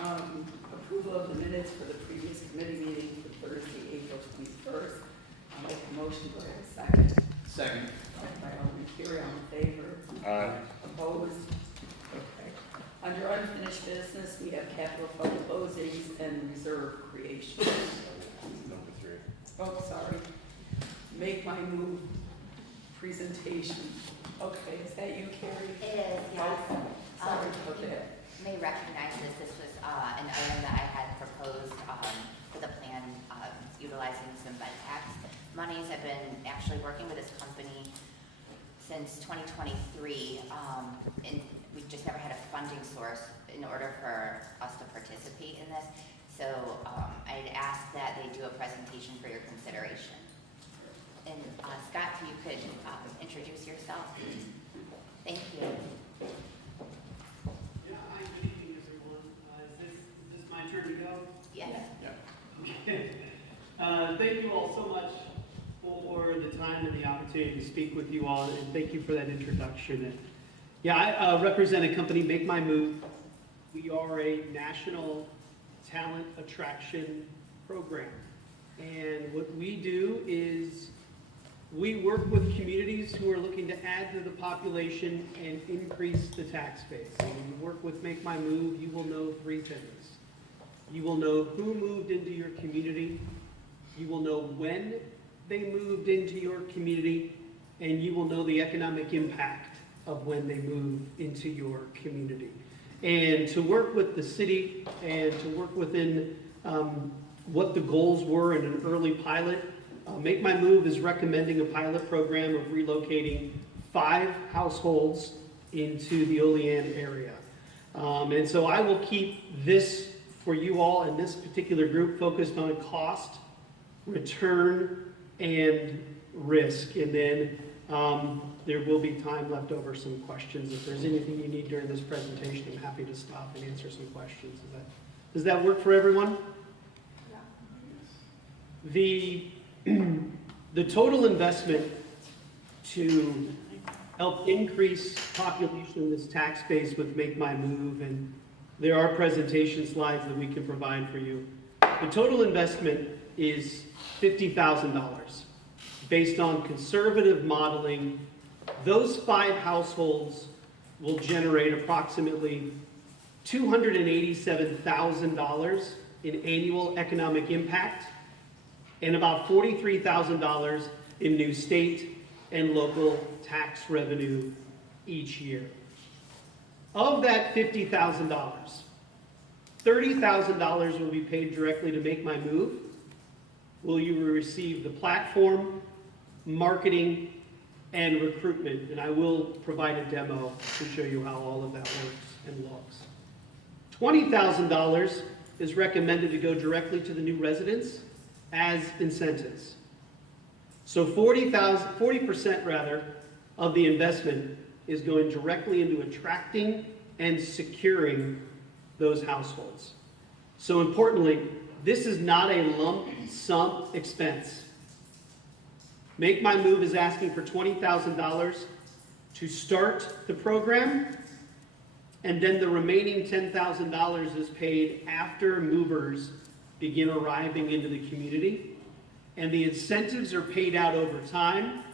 Approval of the minutes for the previous committee meeting for Thursday, April 21st. I'll make a motion. Do I have a second? Second. Second by Alderman Carey. All in favor? Aye. Opposed? Okay. Under unfinished business, we have capital fund closings and reserve creation. Number 3. Oh, sorry. Make my move presentation. Okay, is that you, Carrie? It is, yes. Sorry about that. You may recognize this. This was an item that I had proposed for the plan utilizing some bed tax monies. I've been actually working with this company since 2023, and we just never had a funding source in order for us to participate in this. So I'd ask that they do a presentation for your consideration. And Scott, if you could introduce yourself. Thank you. Yeah, hi, good evening, everyone. Is this my turn to go? Yes. Yeah. Okay. Thank you all so much for the time and the opportunity to speak with you all, and thank you for that introduction. And yeah, I represent a company, Make My Move. We are a national talent attraction program. And what we do is we work with communities who are looking to add to the population and increase the tax base. And when you work with Make My Move, you will know 3 things. You will know who moved into your community, you will know when they moved into your community, and you will know the economic impact of when they move into your community. And to work with the city and to work within what the goals were in an early pilot, Make My Move is recommending a pilot program of relocating 5 households into the Olean area. And so I will keep this for you all and this particular group focused on cost, return, and risk. And then there will be time left over some questions. If there's anything you need during this presentation, I'm happy to stop and answer some questions. Does that work for everyone? Yeah. The total investment to help increase population in this tax base with Make My Move, and there are presentation slides that we can provide for you. The total investment is $50,000. Based on conservative modeling, those 5 households will generate approximately $287,000 in annual economic impact and about $43,000 in new state and local tax revenue each year. Of that $50,000, $30,000 will be paid directly to Make My Move. Will you receive the platform, marketing, and recruitment? And I will provide a demo to show you how all of that works and looks. $20,000 is recommended to go directly to the new residents as incentives. So 40% rather of the investment is going directly into attracting and securing those households. So importantly, this is not a lump sum expense. Make My Move is asking for $20,000 to start the program, and then the remaining $10,000 is paid after movers begin arriving into the community, and the incentives are paid out over time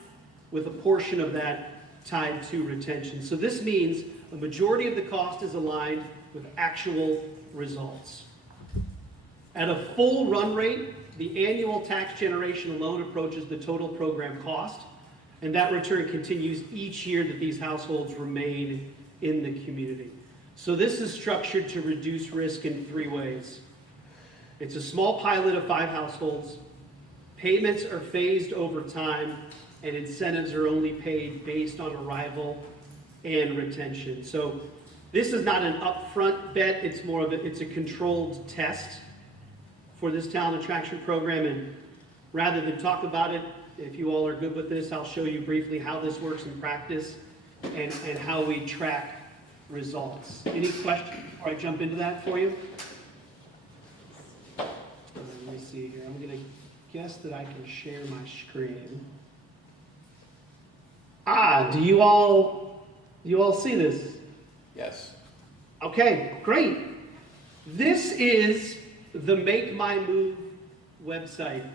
with a portion of that tied to retention. So this means a majority of the cost is aligned with actual results. At a full run rate, the annual tax generation alone approaches the total program cost, and that return continues each year that these households remain in the community. So this is structured to reduce risk in 3 ways. It's a small pilot of 5 households. Payments are phased over time, and incentives are only paid based on arrival and retention. So this is not an upfront bet. It's more of it's a controlled test for this talent attraction program. And rather than talk about it, if you all are good with this, I'll show you briefly how this works in practice and how we track results. Any questions before I jump into that for you? Let me see here. I'm going to guess that I can share my screen. Do you all see this? Yes. Okay, great. This is the Make My Move website.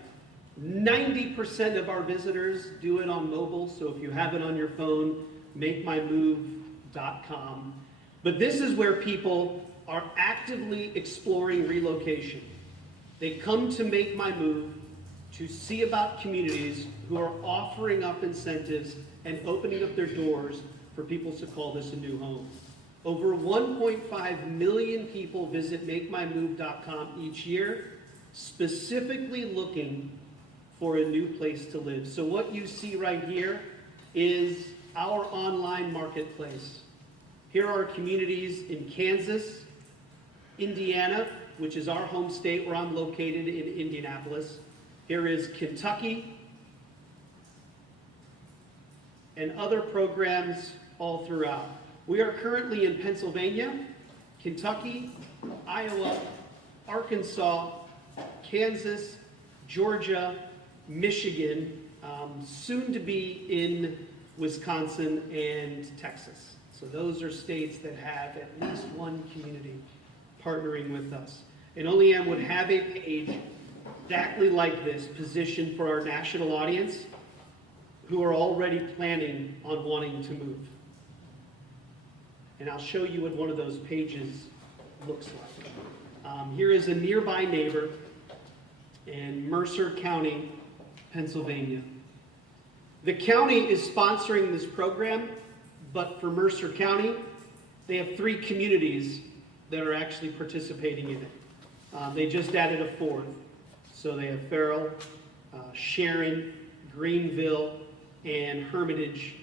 90% of our visitors do it on mobile, so if you have it on your phone, makemymove.com. But this is where people are actively exploring relocation. They come to Make My Move to see about communities who are offering up incentives and opening up their doors for people to call this a new home. Over 1.5 million people visit makemymove.com each year, specifically looking for a new place to live. So what you see right here is our online marketplace. Here are communities in Kansas, Indiana, which is our home state where I'm located in Indianapolis. Here is Kentucky, and other programs all throughout. We are currently in Pennsylvania, Kentucky, Iowa, Arkansas, Kansas, Georgia, Michigan, soon to be in Wisconsin and Texas. So those are states that have at least one community partnering with us. And Olean would have a page exactly like this, positioned for our national audience who are already planning on wanting to move. And I'll show you what one of those pages looks like. Here is a nearby neighbor in Mercer County, Pennsylvania. The county is sponsoring this program, but for Mercer County, they have 3 communities that are actually participating in it. They just added a 4th. So they have Farrell, Sharon, Greenville, and Hermitage,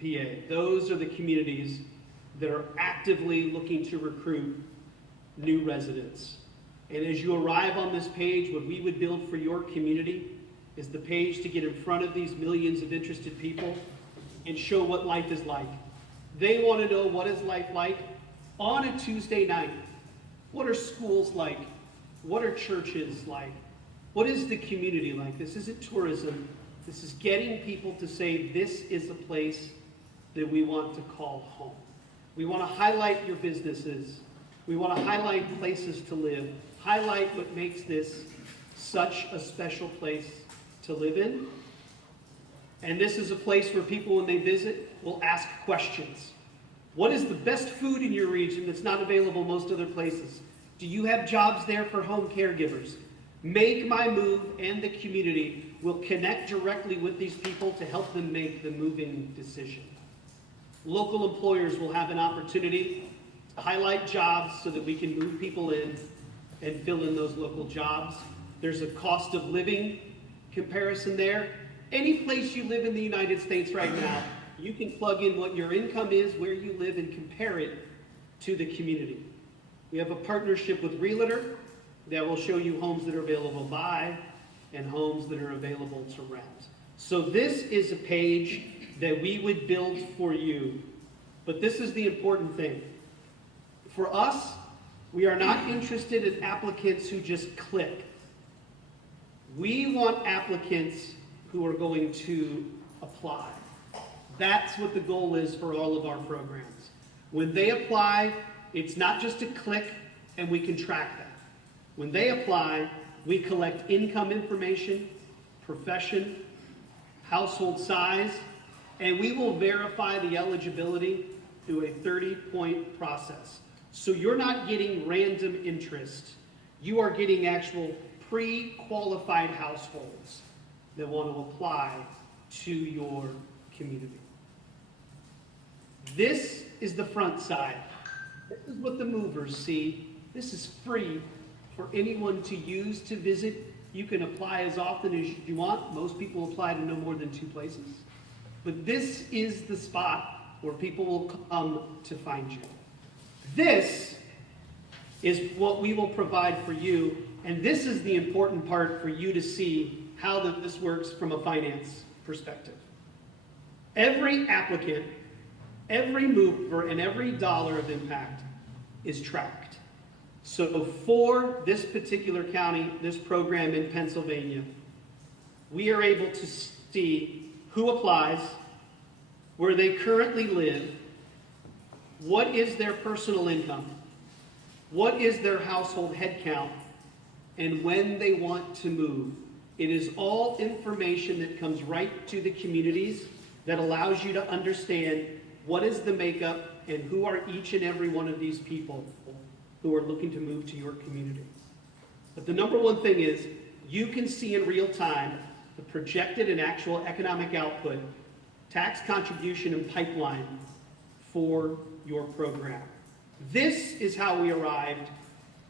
PA. Those are the communities that are actively looking to recruit new residents. And as you arrive on this page, what we would build for your community is the page to get in front of these millions of interested people and show what life is like. They want to know, what is life like on a Tuesday night? What are schools like? What are churches like? What is the community like? This isn't tourism. This is getting people to say, this is a place that we want to call home. We want to highlight your businesses. We want to highlight places to live. Highlight what makes this such a special place to live in. And this is a place where people, when they visit, will ask questions. What is the best food in your region that's not available most other places? Do you have jobs there for home caregivers? Make My Move and the community will connect directly with these people to help them make the moving decision. Local employers will have an opportunity to highlight jobs so that we can move people in and fill in those local jobs. There's a cost of living comparison there. Any place you live in the United States right now, you can plug in what your income is, where you live, and compare it to the community. We have a partnership with Realtor that will show you homes that are available to buy and homes that are available to rent. So this is a page that we would build for you. But this is the important thing. For us, we are not interested in applicants who just click. We want applicants who are going to apply. That's what the goal is for all of our programs. When they apply, it's not just a click and we can track that. When they apply, we collect income information, profession, household size, and we will verify the eligibility through a 30-point process. So you're not getting random interest. You are getting actual pre-qualified households that want to apply to your community. This is the front side. This is what the movers see. This is free for anyone to use to visit. You can apply as often as you want. Most people apply to no more than 2 places. But this is the spot where people will come to find you. This is what we will provide for you, and this is the important part for you to see how this works from a finance perspective. Every applicant, every mover, and every dollar of impact is tracked. So for this particular county, this program in Pennsylvania, we are able to see who applies, where they currently live, what is their personal income, what is their household head count, and when they want to move. It is all information that comes right to the communities that allows you to understand what is the makeup and who are each and every one of these people who are looking to move to your community. But the number one thing is you can see in real time the projected and actual economic output, tax contribution, and pipeline for your program. This is how we arrived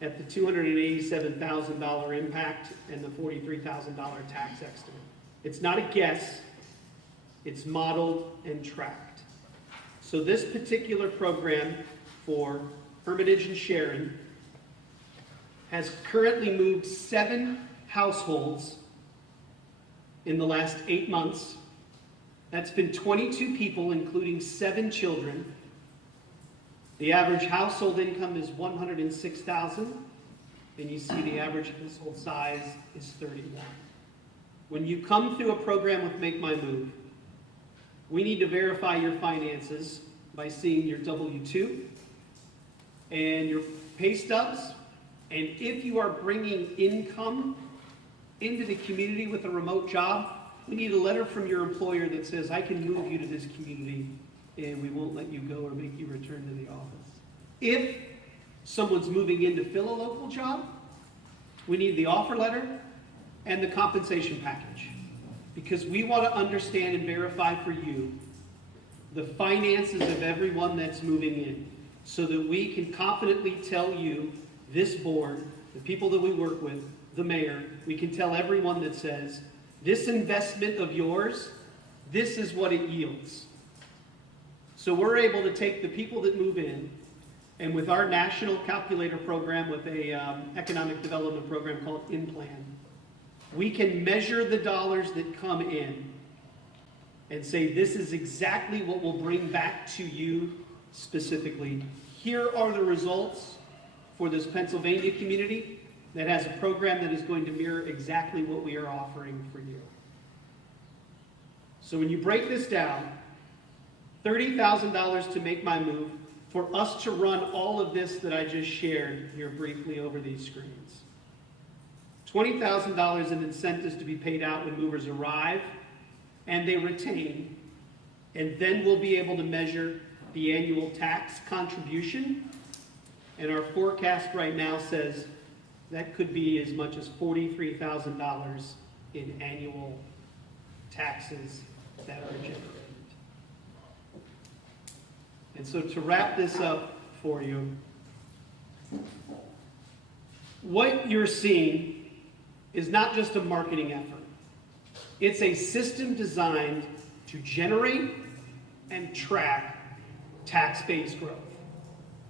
at the $287,000 impact and the $43,000 tax estimate. It's not a guess, it's modeled and tracked. So this particular program for Hermitage and Sharon has currently moved 7 households in the last 8 months. That's been 22 people, including 7 children. The average household income is $106,000, and you see the average household size is 31. When you come through a program with Make My Move, we need to verify your finances by seeing your W-2 and your pay stubs. And if you are bringing income into the community with a remote job, we need a letter from your employer that says, I can move you to this community and we won't let you go or make you return to the office. If someone's moving in to fill a local job, we need the offer letter and the compensation package, because we want to understand and verify for you the finances of everyone that's moving in, so that we can confidently tell you, this board, the people that we work with, the mayor, we can tell everyone that says, this investment of yours, this is what it yields. So we're able to take the people that move in, and with our national calculator program, with a economic development program called InPlan, we can measure the dollars that come in and say, this is exactly what we'll bring back to you specifically. Here are the results for this Pennsylvania community that has a program that is going to mirror exactly what we are offering for you. So when you break this down, $30,000 to Make My Move, for us to run all of this that I just shared here briefly over these screens. $20,000 in incentives to be paid out when movers arrive and they retain, and then we'll be able to measure the annual tax contribution, and our forecast right now says that could be as much as $43,000 in annual taxes that are generated. And so to wrap this up for you, what you're seeing is not just a marketing effort. It's a system designed to generate and track tax-based growth.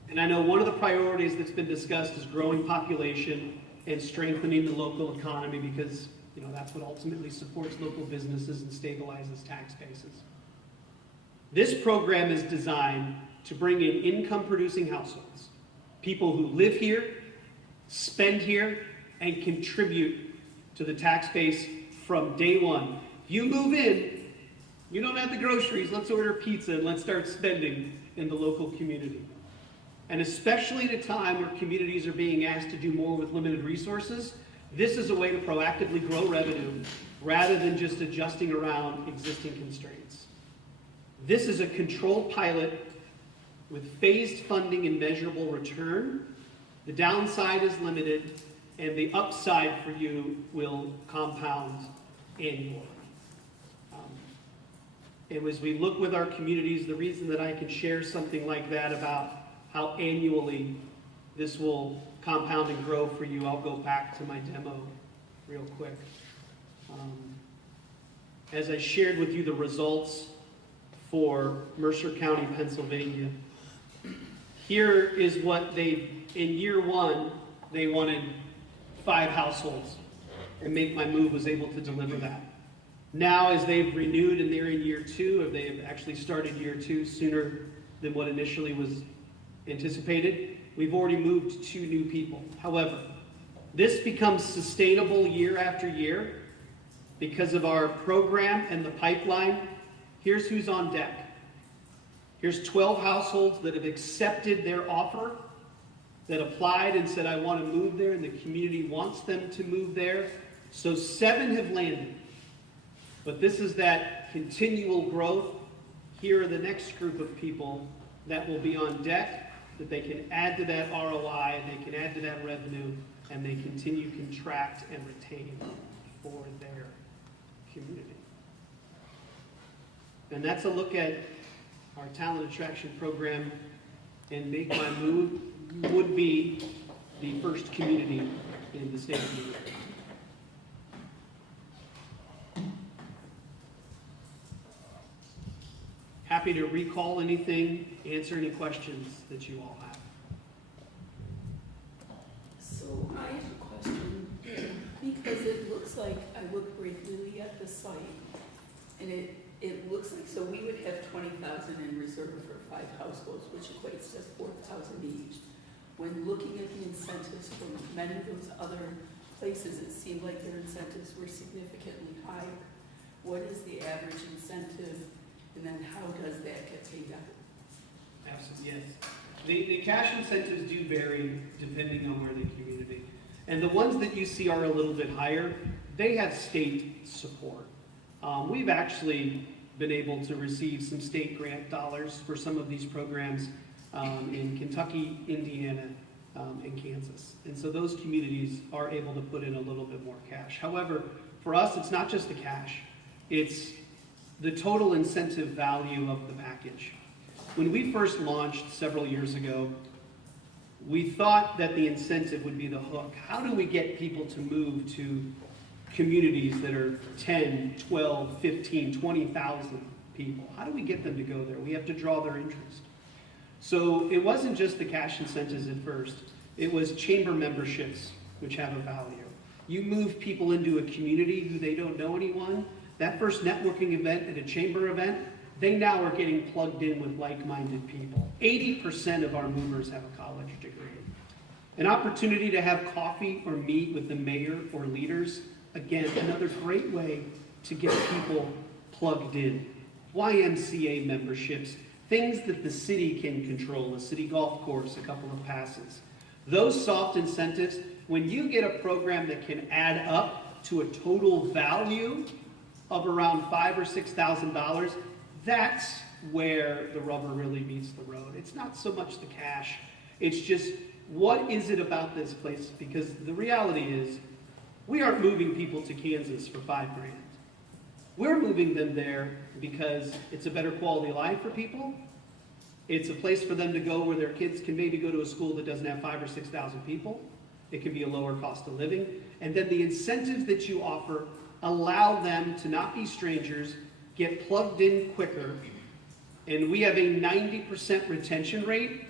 And I know one of the priorities that's been discussed is growing population and strengthening the local economy, because that's what ultimately supports local businesses and stabilizes tax bases. This program is designed to bring in income-producing households, people who live here, spend here, and contribute to the tax base from day one. You move in, you don't have the groceries, let's order pizza and let's start spending in the local community. And especially at a time where communities are being asked to do more with limited resources, this is a way to proactively grow revenue rather than just adjusting around existing constraints. This is a controlled pilot with phased funding and measurable return. The downside is limited, and the upside for you will compound annually. And as we look with our communities, the reason that I can share something like that about how annually this will compound and grow for you, I'll go back to my demo real quick. As I shared with you the results for Mercer County, Pennsylvania, here is what in year one, they wanted 5 households, and Make My Move was able to deliver that. Now, as they've renewed and they're in year 2, or they have actually started year 2 sooner than what initially was anticipated, we've already moved 2 new people. However, this becomes sustainable year after year because of our program and the pipeline. Here's who's on deck. Here's 12 households that have accepted their offer that applied and said, I want to move there, and the community wants them to move there. So 7 have landed. But this is that continual growth. Here are the next group of people that will be on deck, that they can add to that ROI, and they can add to that revenue, and they continue to contract and retain for their community. And that's a look at our talent attraction program, and Make My Move would be the first community in the state of New York. Happy to recall anything, answer any questions that you all have. So I have a question, because it looks like, I looked briefly at the site, and it looks like, so we would have 20,000 in reserve for 5 households, which equates to 4,000 each. When looking at the incentives from many of those other places, it seemed like their incentives were significantly higher. What is the average incentive, and then how does that get paid out? Absolutely, yes. The cash incentives do vary depending on where the community. And the ones that you see are a little bit higher, they have state support. We've actually been able to receive some state grant dollars for some of these programs in Kentucky, Indiana, and Kansas. And so those communities are able to put in a little bit more cash. However, for us, it's not just the cash. It's the total incentive value of the package. When we first launched several years ago, we thought that the incentive would be the hook. How do we get people to move to communities that are 10, 12, 15, 20,000 people? How do we get them to go there? We have to draw their interest. So it wasn't just the cash incentives at first. It was chamber memberships, which have a value. You move people into a community who they don't know anyone. That first networking event at a chamber event, they now are getting plugged in with like-minded people. 80% of our movers have a college degree. An opportunity to have coffee or meet with the mayor or leaders, again, another great way to get people plugged in. YMCA memberships, things that the city can control, a city golf course, a couple of passes. Those soft incentives, when you get a program that can add up to a total value of around $5,000 or $6,000, that's where the rubber really meets the road. It's not so much the cash. It's just, what is it about this place? Because the reality is, we aren't moving people to Kansas for $5,000. We're moving them there because it's a better quality of life for people. It's a place for them to go where their kids can maybe go to a school that doesn't have 5,000 or 6,000 people. It can be a lower cost of living. And then the incentives that you offer allow them to not be strangers, get plugged in quicker. And we have a 90% retention rate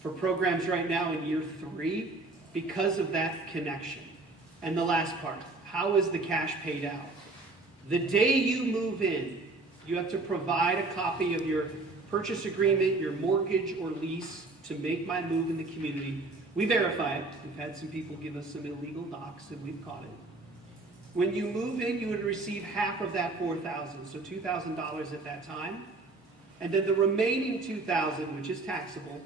for programs right now in year 3 because of that connection. And the last part, how is the cash paid out? The day you move in, you have to provide a copy of your purchase agreement, your mortgage or lease to Make My Move in the community. We verify it. We've had some people give us some illegal docs and we've caught it. When you move in, you would receive half of that $4,000, so $2,000 at that time. And then the remaining $2,000, which is taxable,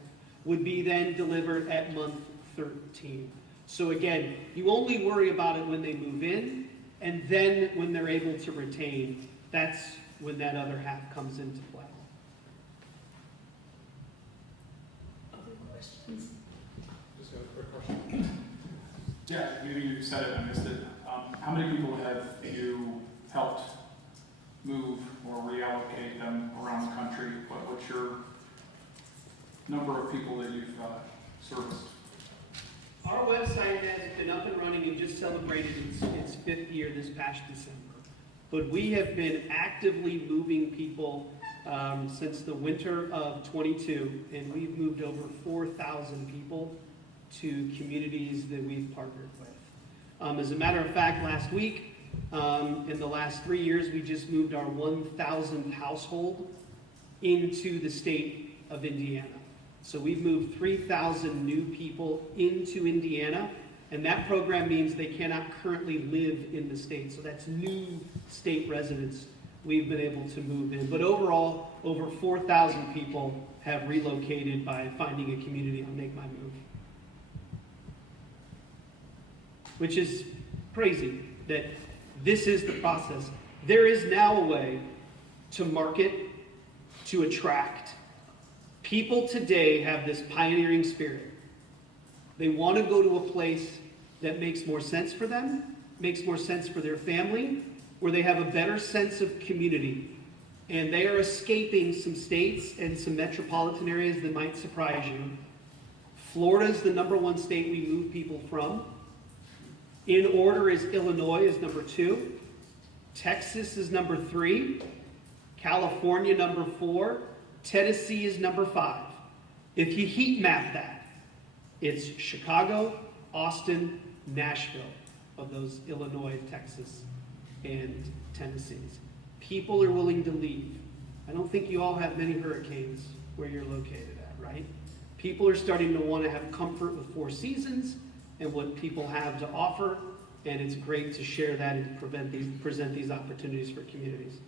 would be then delivered at month 13. So again, you only worry about it when they move in, and then when they're able to retain, that's when that other half comes into play. Other questions? Just a quick question. Yeah, maybe you said it, I missed it. How many people have you helped move or reallocate them around the country? What's your number of people that you've serviced? Our website has been up and running and just celebrated its 5th year this past December. But we have been actively moving people since the winter of 22, and we've moved over 4,000 people to communities that we've partnered with. As a matter of fact, last week, in the last 3 years, we just moved our 1,000th household into the state of Indiana. So we've moved 3,000 new people into Indiana, and that program means they cannot currently live in the state. So that's new state residents we've been able to move in. But overall, over 4,000 people have relocated by finding a community on Make My Move. which is crazy that this is the process. There is now a way to market, to attract. People today have this pioneering spirit. They want to go to a place that makes more sense for them, makes more sense for their family, where they have a better sense of community. And they are escaping some states and some metropolitan areas that might surprise you. Florida is the #1 state we move people from. In order is Illinois is #2. Texas is #3. California #4. Tennessee is #5. If you heat map that, it's Chicago, Austin, Nashville of those Illinois, Texas, and Tennessees. People are willing to leave. I don't think you all have many hurricanes where you're located at, right? People are starting to want to have comfort with Four Seasons and what people have to offer, and it's great to share that and present these opportunities for communities.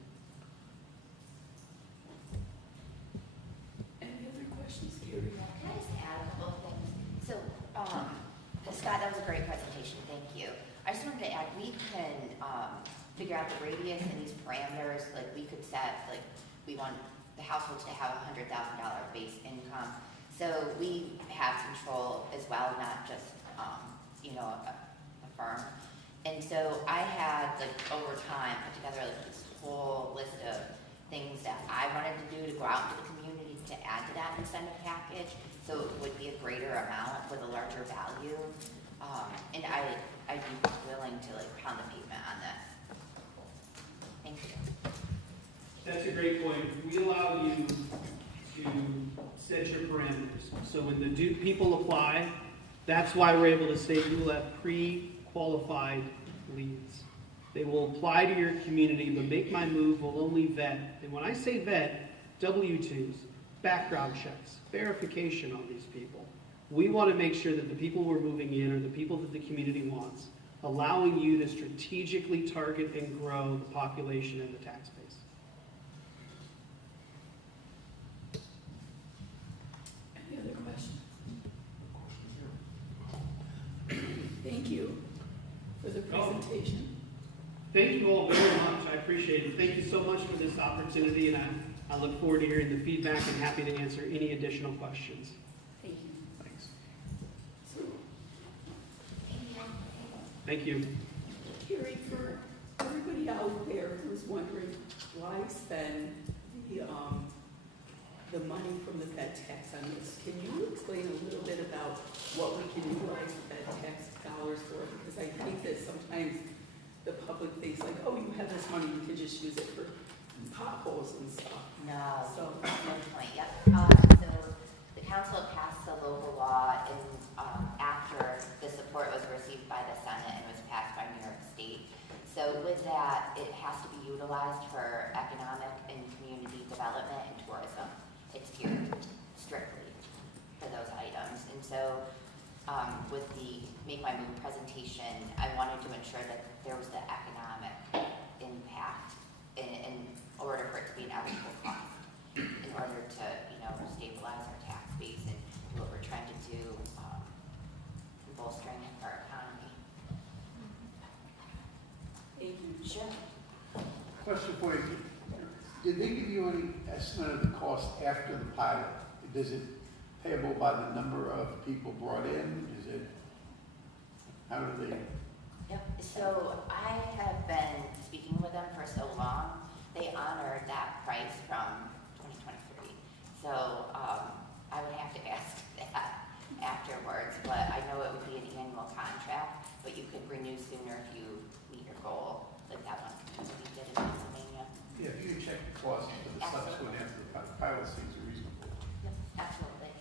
Any other questions, Carrie? Can I just add a couple of things? So, Scott, that was a great presentation, thank you. I just wanted to add, we can figure out the radius and these parameters, like we could set, like we want the household to have $100,000 base income. So we have control as well, not just, a firm. And so I had, like, over time, put together like this whole list of things that I wanted to do to go out into the community to add to that incentive package, so it would be a greater amount with a larger value. And I'd be willing to like pound the pavement on this. Thank you. That's a great point. We allow you to set your parameters. So when the people apply, that's why we're able to say you will have pre-qualified leads. They will apply to your community, but Make My Move will only vet. And when I say vet, W-2s, background checks, verification on these people. We want to make sure that the people we're moving in are the people that the community wants, allowing you to strategically target and grow the population and the tax base. Any other questions? Thank you for the presentation. Thank you all very much. I appreciate it. Thank you so much for this opportunity, and I look forward to hearing the feedback and happy to answer any additional questions. Thank you. Thanks. So, Thank you. Carrie, for everybody out there who's wondering why spend the money from the Fed tax on this, can you explain a little bit about what we can utilize the Fed tax dollars for? Because I think that sometimes the public thinks like, oh, you have this money, you can just use it for potholes and stuff. No, So, good point, yep. So the council passed the local law and after the support was received by the Senate and was passed by New York State. So with that, it has to be utilized for economic and community development and tourism. It's geared strictly for those items. And so with the Make My Move presentation, I wanted to ensure that there was the economic impact in order for it to be an equitable cost, in order to, stabilize our tax base and do what we're trying to do, bolstering our economy. thank you. Sure. Question for you. Did they give you any estimate of the cost after the pilot? Is it payable by the number of people brought in? Is it, how do they? Yep, so I have been speaking with them for so long, they honored that price from 2023. So I would have to ask that afterwards, but I know it would be an annual contract, but you could renew sooner if you meet your goal, like that one we did in Pennsylvania. Yeah, if you can check the cost for the subsequent after the pilot seems reasonable. Yep, absolutely.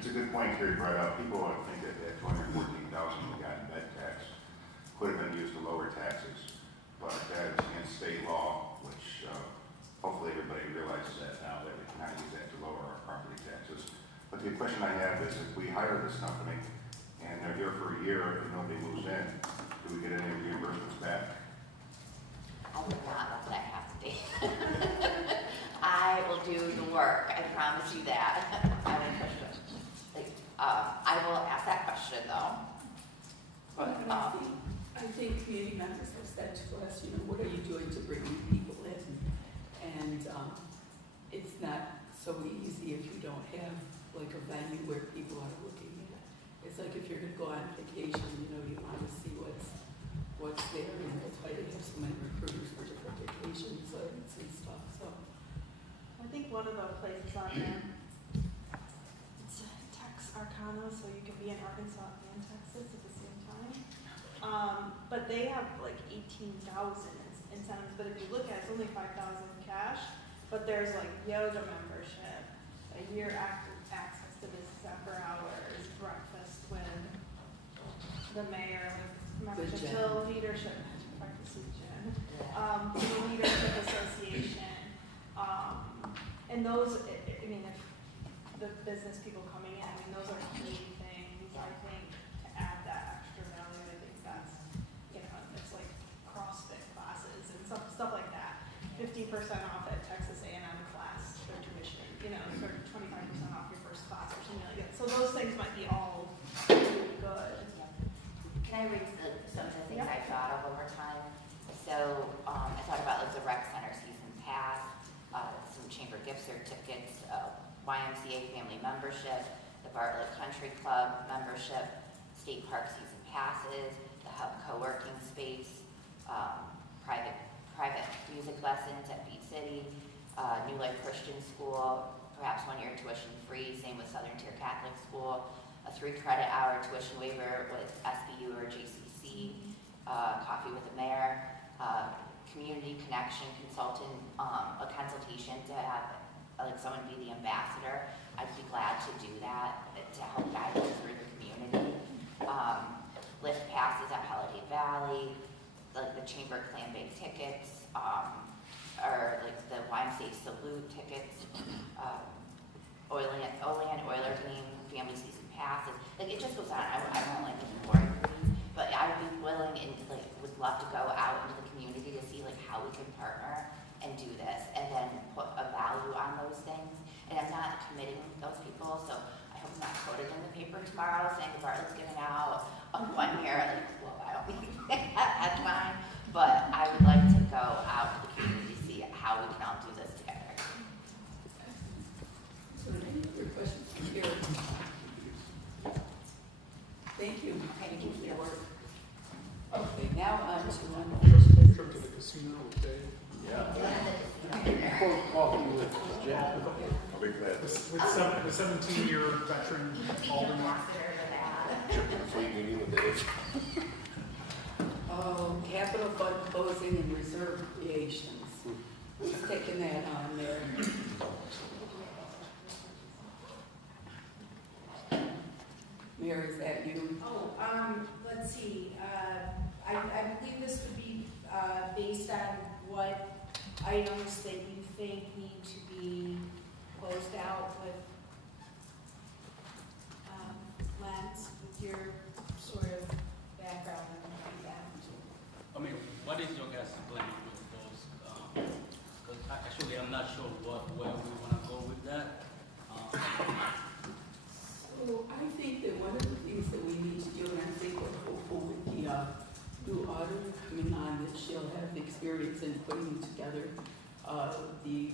It's a good point Carrie brought up. People would think that that $214,000 we got in bed tax could have been used to lower taxes, but that is against state law, which hopefully everybody realizes that now, that we cannot use that to lower our property taxes. But the question I have is, if we hire this company and they're here for a year and nobody moves in, do we get any reimbursements back? I will not let that happen. I will do the work, I promise you that. I will push it. I will ask that question though. And I think community members have said to us, you know, what are you doing to bring new people in? And it's not so easy if you don't have like a venue where people are looking at. It's like if you're gonna go on vacation, you know, you want to see what's there, and that's why they have so many recruiters for different vacation sites and stuff, so. I think one of the places on there, it's Tex Arcana, so you can be in Arkansas and Texas at the same time. But they have like 18,000 incentives, but if you look at it, it's only 5,000 cash, but there's like yoga membership, a year access to business after hours, breakfast with the mayor, like membership gym. to leadership, breakfast with Jen, to the leadership association. And those, I mean, if the business people coming in, I mean, those are key things, I think, to add that extra value. I think that's, you know, it's like CrossFit classes and stuff like that. 50% off at Texas A&M class, their tuition, you know, or 25% off your first class or something like that. So those things might be all really good. Can I read some of the things Yeah. I thought of over time? So I thought about like the rec center season pass, some chamber gift certificates, YMCA family membership, the Bartlett Country Club membership, state park season passes, the hub co-working space, private music lessons at Beat City, New Life Christian School, perhaps 1 year tuition free, same with Southern Tier Catholic School, a 3 credit hour tuition waiver with SBU or JCC, coffee with the mayor, community connection consultant, a consultation to have like someone be the ambassador. I'd be glad to do that to help guide them through the community. Lift passes at Holiday Valley, like the chamber clan bake tickets, or like the YMCA salute tickets, Olean Oiler game family season passes. Like it just goes on. I won't like ignore these, but I would be willing and like would love to go out into the community to see like how we can partner and do this, and then put a value on those things. And I'm not committing those people, so I hope I'm not quoted in the paper tomorrow saying the Bartlett's giving out a 1 year. Like, well, I don't mean that's fine, but I would like to go out to the community to see how we can all do this together. So any other questions from here? Thank you. Thank you for your work. Okay, now on to unfinished business. Trip to the casino with Dave. Coffee with Jen. I'll be glad. With 17-year veteran alderman. Trip to the fleet meeting with Dave. Oh, capital fund closing and reserve creations. Who's taking that on there? Mayor, is that you? Oh, let's see, I believe this would be, based on what items that you think need to be closed out with, Lance, with your sort of background and that. I mean, what is your guys' plan with those? Because actually, I'm not sure where we want to go with that. So I think that one of the things that we need to do, and I think we're hopeful with the new auditor coming on, that she'll have experience in putting together the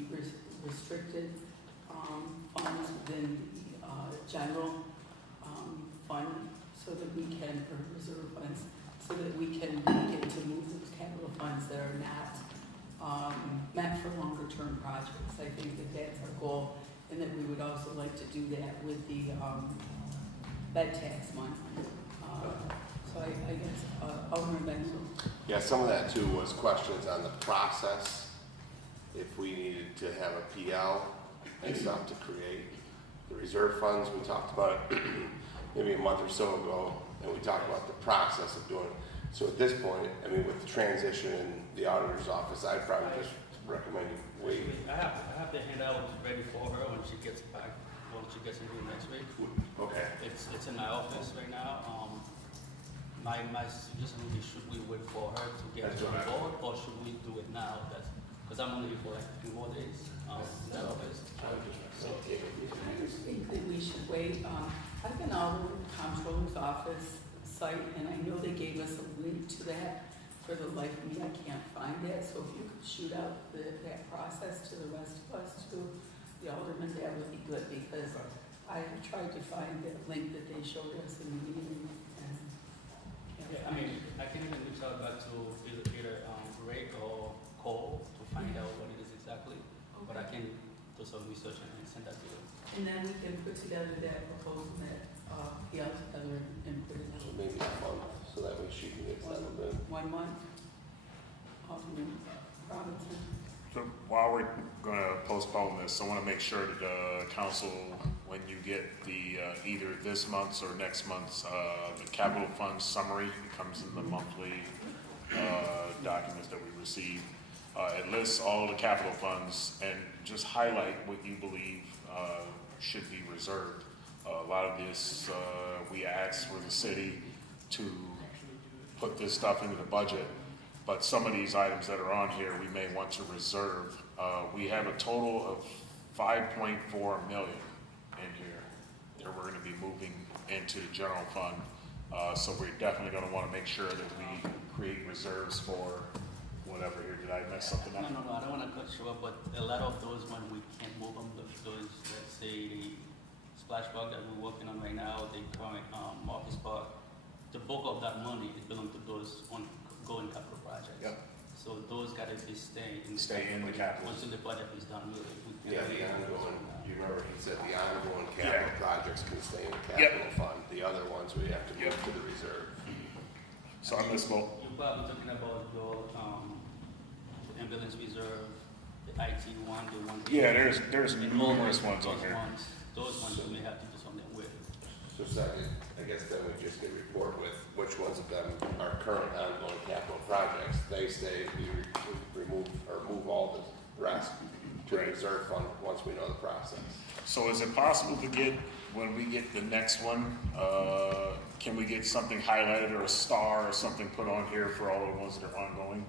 restricted funds within the general fund, so that we can, or reserve funds, so that we can begin to move those capital funds that are not meant for longer term projects. I think that that's our goal, and that we would also like to do that with the bed tax money. So I guess, Alderman Bensel. Yeah, some of that too was questions on the process, if we needed to have a PL and stuff to create the reserve funds. We talked about it maybe a month or so ago, and we talked about the process of doing it. So at this point, I mean, with the transition in the auditor's office, I'd probably just recommend you wait. I have the handout ready for her when she gets back, when she gets in here next week. Okay. It's in my office right now. My suggestion would be, should we wait for her to get to the board, or should we do it now? That's because I'm only here for like 2 more days in that office. So, I just think that we should wait. I've been all over the comptroller's office site, and I know they gave us a link to that. For the life of me, I can't find it, so if you could shoot out that process to the rest of us, to the aldermen, that would be good, because I have tried to find that link that they showed us in the meeting, and can't Yeah, I find mean, it. I can even reach out back to either Ray or Cole to find out what it is exactly, but I can do some research and send that to you. And then we can put together that proposal that, PL together and put it So out. maybe a month, so that way she can get settled in. 1 month. Alderman Robinson. So while we're gonna postpone this, I wanna make sure that the council, when you get the, either this month's or next month's, the capital fund summary, it comes in the monthly, documents that we receive. It lists all the capital funds and just highlight what you believe, should be reserved. A lot of this, we asked for the city to put this stuff into the budget, but some of these items that are on here, we may want to reserve. We have a total of 5.4 million in here that we're gonna be moving into the general fund. So we're definitely gonna wanna make sure that we create reserves for whatever here. Did I mess something up? No, I don't wanna cut you off, but a lot of those when we can't move them, those, let's say, the splash park that we're working on right now, the current, Marcus Park, the bulk of that money is belong to those ongoing capital projects. Yep. So those gotta be stay in. Stay in the capital. Until the project is done, really. We Yeah, can't the really- ongoing, you remember he said the ongoing capital projects can stay in the capital fund. The other ones we have to move Yep. to the reserve. So I misspoke. You're probably talking about your, ambulance reserve, the IT one, the one. Yeah, there's And numerous ones on here. Those ones we may have to do something with. So second, I guess then we just get a report with which ones of them are current ongoing capital projects. They stay, we remove or move all the rest to the reserve fund once we know the process. So is it possible to get, when we get the next one, can we get something highlighted or a star or something put on here for all the ones that are ongoing?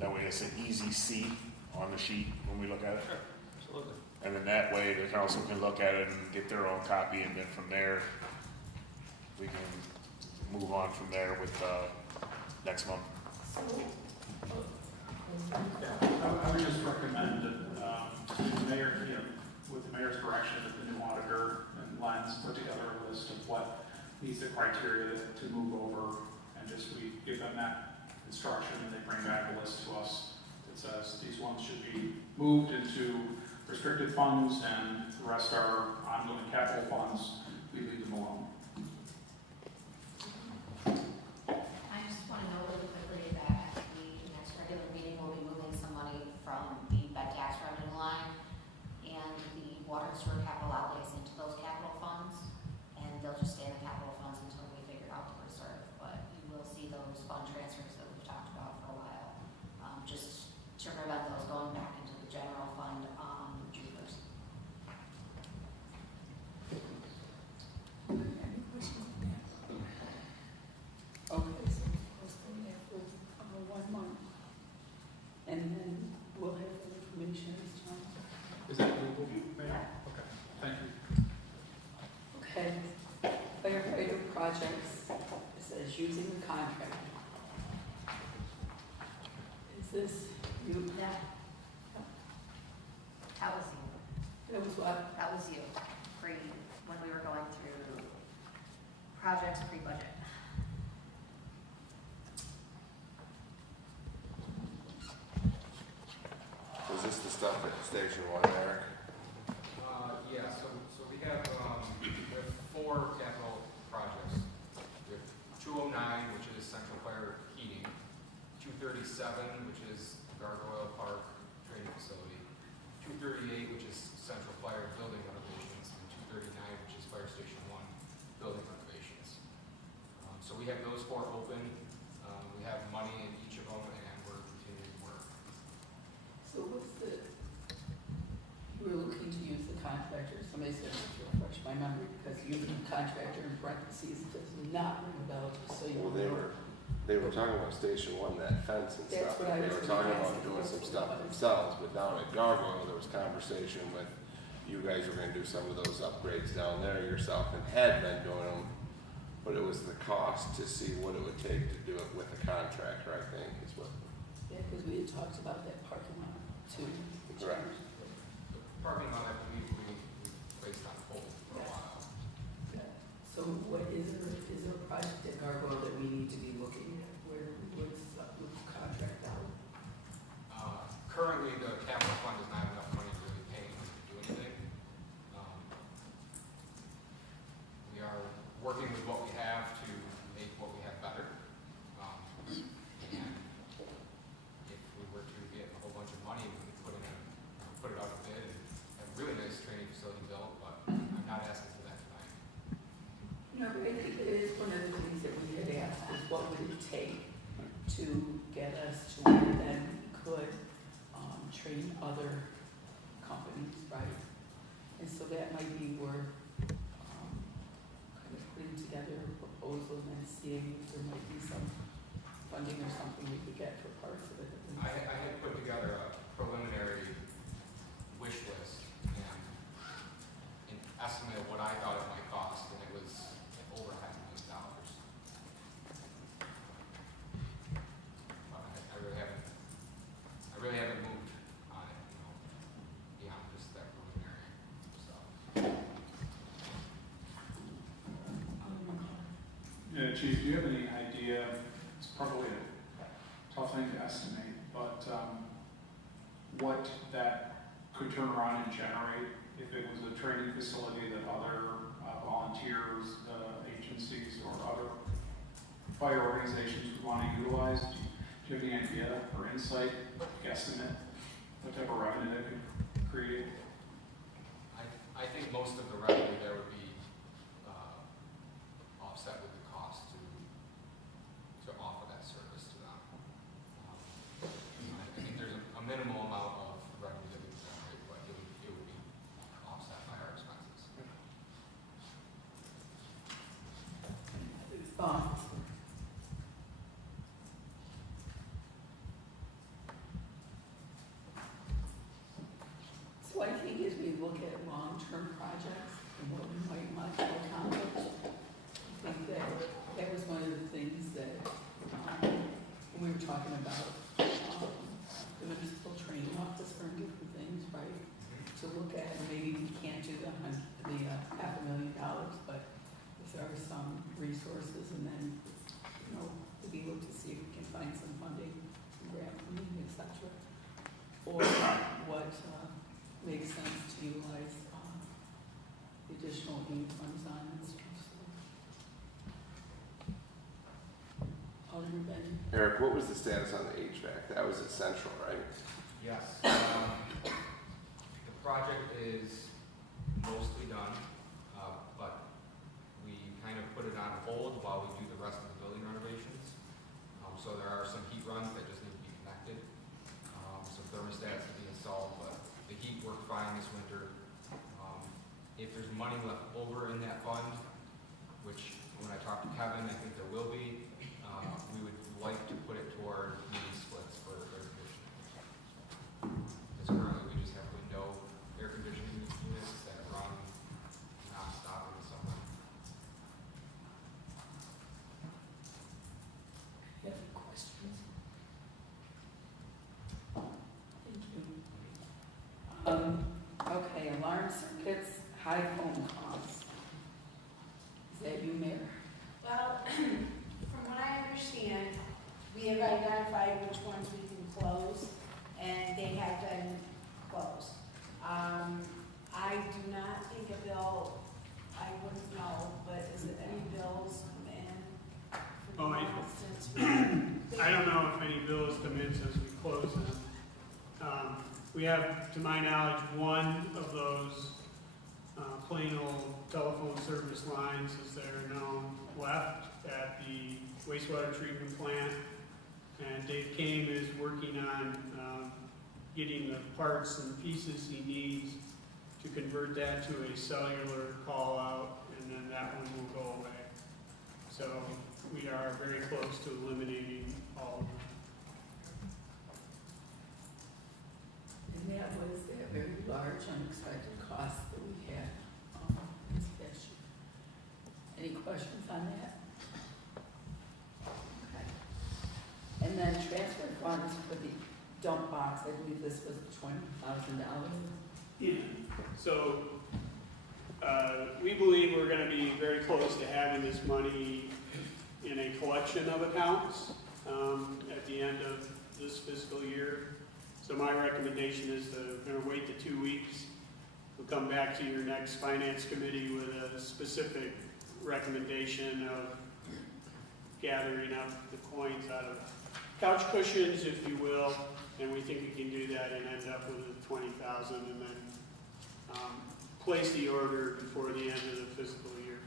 That way it's an easy C on the sheet when we look at it. Sure, absolutely. And then that way the council can look at it and get their own copy, and then from there, we can move on from there with, next month. I would just recommend that, the mayor, with the mayor's direction, that the new auditor and Lens put together a list of what needs the criteria to move over, and just we give them that instruction, and they bring back a list to us that says these ones should be moved into restricted funds, and the rest are ongoing capital funds. We leave them alone. I just want to know really quickly that at the next regular meeting, we'll be moving some money from the bed tax revenue line and the water and sewer capital outlays into those capital funds, and they'll just stay in the capital funds until we figure out the reserve, but you will see those fund transfers that we've talked about for a while, just to prevent those going back into the general fund on June 1st. Any questions? Okay, so we'll postpone that for 1 month. And then we'll have the information this time. Is that doable, Mayor? Okay, thank you. Okay, firefighter projects, it says using the contract. Is this you? That was you. That was what? That was you, when we were going through projects pre-budget. Is this the stuff at Station 1, Eric? Yeah, so we have 4 capital projects. We have 209, which is central fire heating, 237, which is Gargoyle Park training facility, 238, which is central fire building renovations, and 239, which is Fire Station 1 building renovations. So we have those 4 open. We have money in each of them, and we're continuing work. So what's the, you were looking to use the contractor, somebody said to refresh my memory, because using the contractor in parentheses does not ring a bell, just so you Well, know. they were talking about Station 1, that fence and That's stuff. what I They was were talking gonna about ask. doing some stuff themselves, but down at Gargoyle, there was conversation with, you guys were gonna do some of those upgrades down there yourself and had been doing them but it was the cost to see what it would take to do it with a contractor, I think, is what. Yeah, because we had talked about that parking lot too. Right. The parking lot, I believe, we placed on hold for a while. So what is there a project at Gargoyle that we need to be looking at where we would contract out? Currently, the capital fund does not have enough money to really pay to do anything. We are working with what we have to make what we have better. And if we were to get a whole bunch of money, we could put it out a bid and have a really nice training facility built, but I'm not asking for that tonight. No, but I think it is one of the things that we had asked is what would it take to get us to where then we could train other companies, right? And so that might be worth kind of putting together a proposal and then seeing if there might be some funding or something we could get for parts of it. I had put together a preliminary wish list and an estimate of what I thought it might cost, and it was over $500,000. But I really haven't moved on it, beyond just that preliminary stuff. Yeah, Chief, do you have any idea, it's probably a tough thing to estimate, but what that could turn around and generate if it was a training facility that other volunteers, agencies, or other fire organizations would want to utilize? Do you have any idea or insight, guesstimate, what type of revenue that could create? I think most of the revenue there would be offset with the cost to offer that service to them. I think there's a minimal amount of revenue that we can generate, but it would be offset by our expenses. So I think as we look at long-term projects and what we might want to accomplish, I think that was one of the things that when we were talking about the municipal training office for different things, right? To look at, maybe we can't do the $500,000, but if there are some resources, and then, we look to see if we can find some funding, some grant funding, et cetera. Or what makes sense to utilize the additional aid funds on and stuff. So. Alderman Benny? Eric, what was the status on the HVAC? That was at Central, right? Yes. The project is mostly done, but we kind of put it on hold while we do the rest of the building renovations. So there are some heat runs that just need to be connected, some thermostats to be installed, but the heat worked fine this winter. If there's money left over in that fund, which when I talked to Kevin, I think there will be, we would like to put it toward mini splits for air conditioning. Because currently we just have window air conditioning units that run nonstop in the summer. You have any questions? Thank you. Okay, alarm circuits, high phone costs. Is that you, Mayor? Well, from what I understand, we have identified which ones we can close, and they have been closed. I do not think a bill, I wouldn't know, but is it any bills come in? Oh, Since we. I don't know if any bills come in since we closed them. We have, to my knowledge, one of those plain old telephone service lines, as they're known, left at the wastewater treatment plant. And Dave Kame is working on getting the parts and pieces he needs to convert that to a cellular call out, and then that one will go away. So we are very close to eliminating all of them. And that was a very large unexpected cost that we had this past year. Any questions on that? funds for the dump box, I believe this was $20,000. Yeah, so, we believe we're gonna be very close to having this money in a collection of accounts, at the end of this fiscal year. So my recommendation is to, we're gonna wait the 2 weeks. We'll come back to your next finance committee with a specific recommendation of gathering up the coins out of couch cushions, if you will, and we think we can do that and end up with the 20,000 and then place the order before the end of the fiscal year.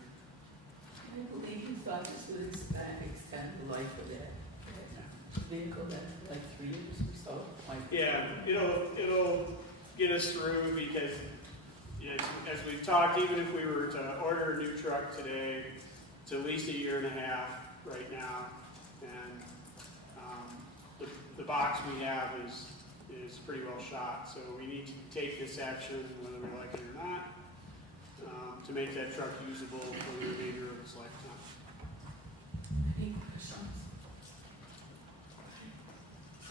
I believe you thought this would extend the life of that vehicle, that like 3 years or so. Yeah, it'll get us through because, as we've talked, even if we were to order a new truck today, it's at least 1.5 years right now. And the box we have is pretty well shot, so we need to take this action, whether we like it or not, to make that truck usable for the remainder of its lifetime. Any questions?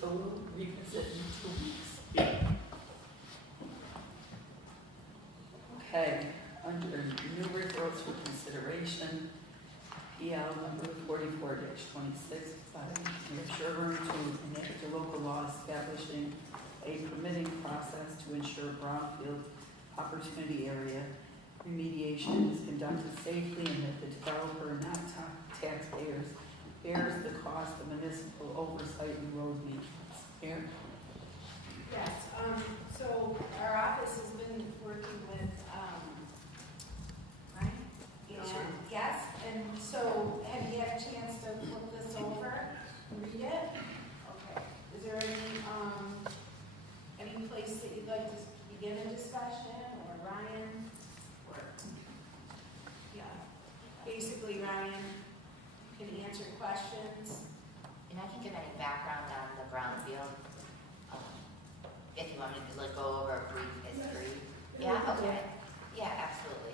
So we'll revisit in 2 weeks. Yeah. Okay, under new referrals for consideration, PL number 44-26 by Mayor Sherburne to enact a local law establishing a permitting process to ensure brownfield opportunity area remediation is conducted safely and that the developer, not taxpayers, bears the cost of municipal oversight and road maintenance. Mayor? Yes, so our office has been working with, Ryan? Yes, sir. Yes, and so have you had a chance to look this over and read it? Okay. Is there any place that you'd like to begin a discussion, or Ryan? Or, yeah, basically Ryan can answer questions. And I can give any background on the brownfield, if you want me to go over a brief history. Yeah, okay. Yeah, absolutely.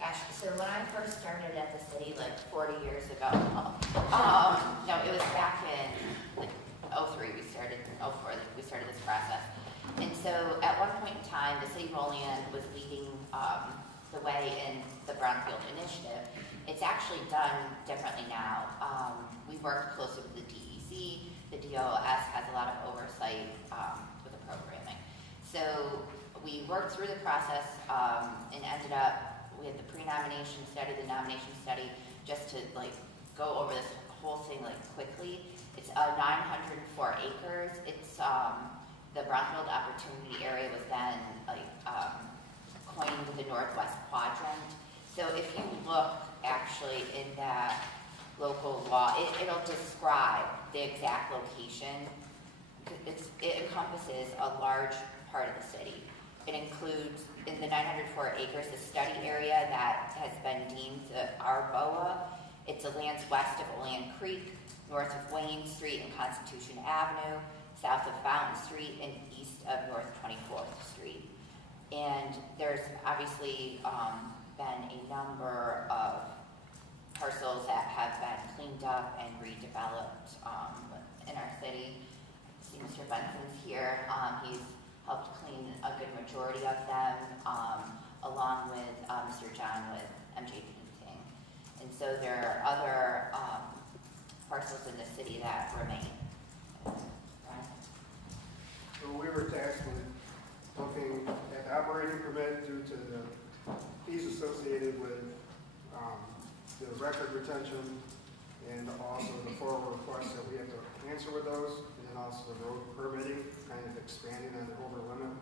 Gosh, so when I first started at the city, like 40 years ago, no, it was back in like 03 we started, 04 we started this process. And so at one point in time, the city of Olean was leading the way in the brownfield initiative. It's actually done differently now. We worked closely with the DEC. The DOS has a lot of oversight with the programming. So we worked through the process and ended up, we had the pre-nomination study, the nomination study, just to like go over this whole thing like quickly. It's 904 acres. It's the brownfield opportunity area was then like coined the Northwest Quadrant. So if you look actually in that local law, it'll describe the exact location. It encompasses a large part of the city. It includes, in the 904 acres, the study area that has been deemed the RBOA. It's the lands west of Olean Creek, north of Wayne Street and Constitution Avenue, south of Fountain Street, and east of North 24th Street. And there's obviously been a number of parcels that have been cleaned up and redeveloped in our city. I see Mr. Benson's here. He's helped clean a good majority of them, along with Mr. John with MJ Painting. And so there are other parcels in the city that remain. Brian? So we were tasked with looking at the operating permit due to the fees associated with the record retention and also the forward requests that we have to answer with those, and then also the road permitting, kind of expanding on the over limit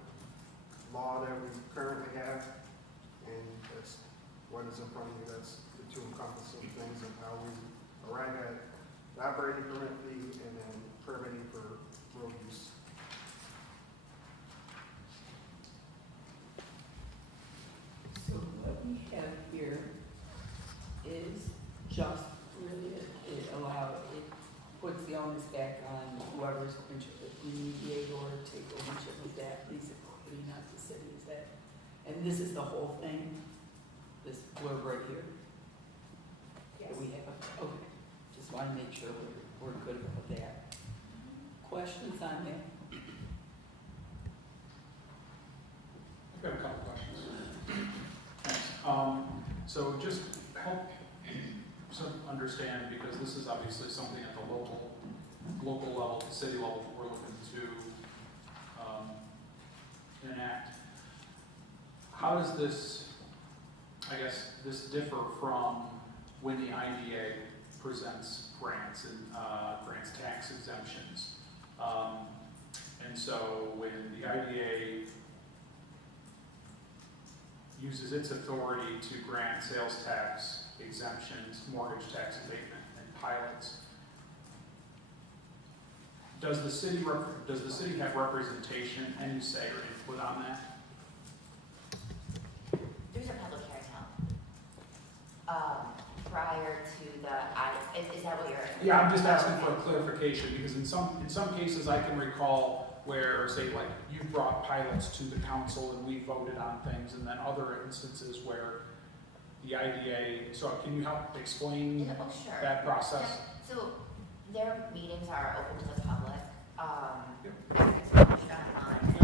law that we currently have. And that's what is in front of you. That's the two encompassing things of how we arrive at the operating permit fee and then permitting for road use. So what we have here is just really, it puts the onus back on whoever's going to remediate or take ownership of that, basically, not the city, is that? And this is the whole thing, this, we're right here? Yes. That we have, okay, just want to make sure we're good about that. questions on that? I've got a couple questions. Thanks. So just help some understand, because this is obviously something at the local level, the city level, that we're looking to enact. How does this, I guess, this differ from when the IDA presents grants and grants tax exemptions? And so when the IDA uses its authority to grant sales tax exemptions, mortgage tax abatement, and pilots, does the city have representation, any say or input on that? There's a public hearing held prior to the, is that what you're? Yeah, I'm just asking for a clarification, because in some cases I can recall where, say, like, you brought pilots to the council and we voted on things, and then other instances where the IDA, so can you help explain Oh, sure. that process? Yeah. So their meetings are open to the public. Everything's published online.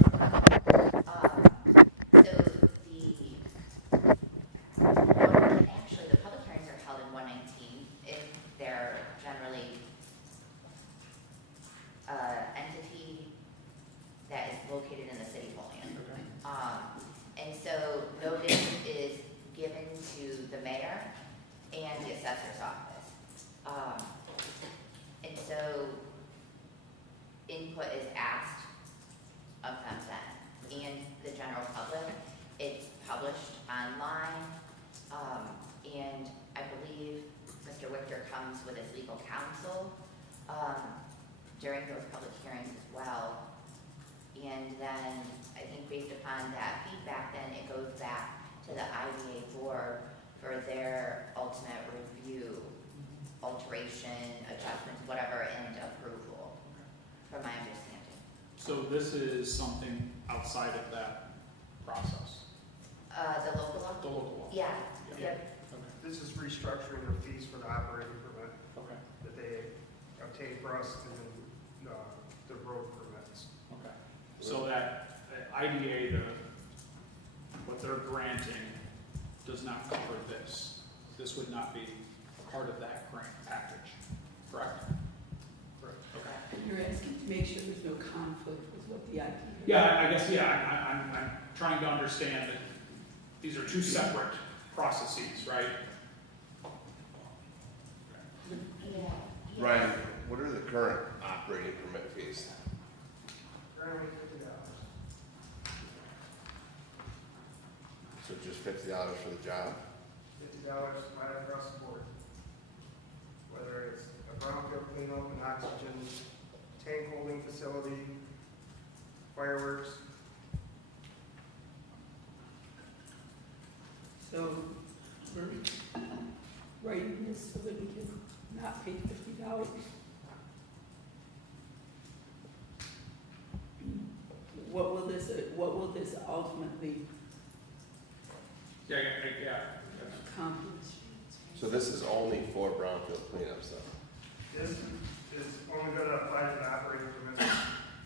Actually, the public hearings are held in 119. If they're generally entity that is located in the city of Olean. And so notice is given to the mayor and the assessor's office. And so input is asked of them then, and the general public. It's published online, and I believe Mr. Wichter comes with his legal counsel during those public hearings as well. And then I think based upon that feedback, then it goes back to the IDA board for their ultimate review, alteration, adjustments, whatever, and approval, from my understanding. So this is something outside of that process? The local law? The local law? Yeah. Yeah. Yep. Okay. This is restructuring the fees for the operating permit Okay. that they obtain for us and then the road permits. Okay. So that IDA, what they're granting does not cover this. This would not be part of that grant package, correct? Correct. Okay. You're asking to make sure there's no conflict with what the idea is. Yeah, I guess, yeah, I'm trying to understand that these are two separate processes, right? Yeah. Ryan, what are the current operating permit fees? Currently $50. So just $50 for the job? $50 right across the board. Whether it's a brownfield cleanup, an oxygen tank holding facility, fireworks. So we're writing this so that we can not pay $50. What will this ultimately Yeah. accomplish? So this is only for brownfield cleanups, though? This is only going to apply to the operating permits,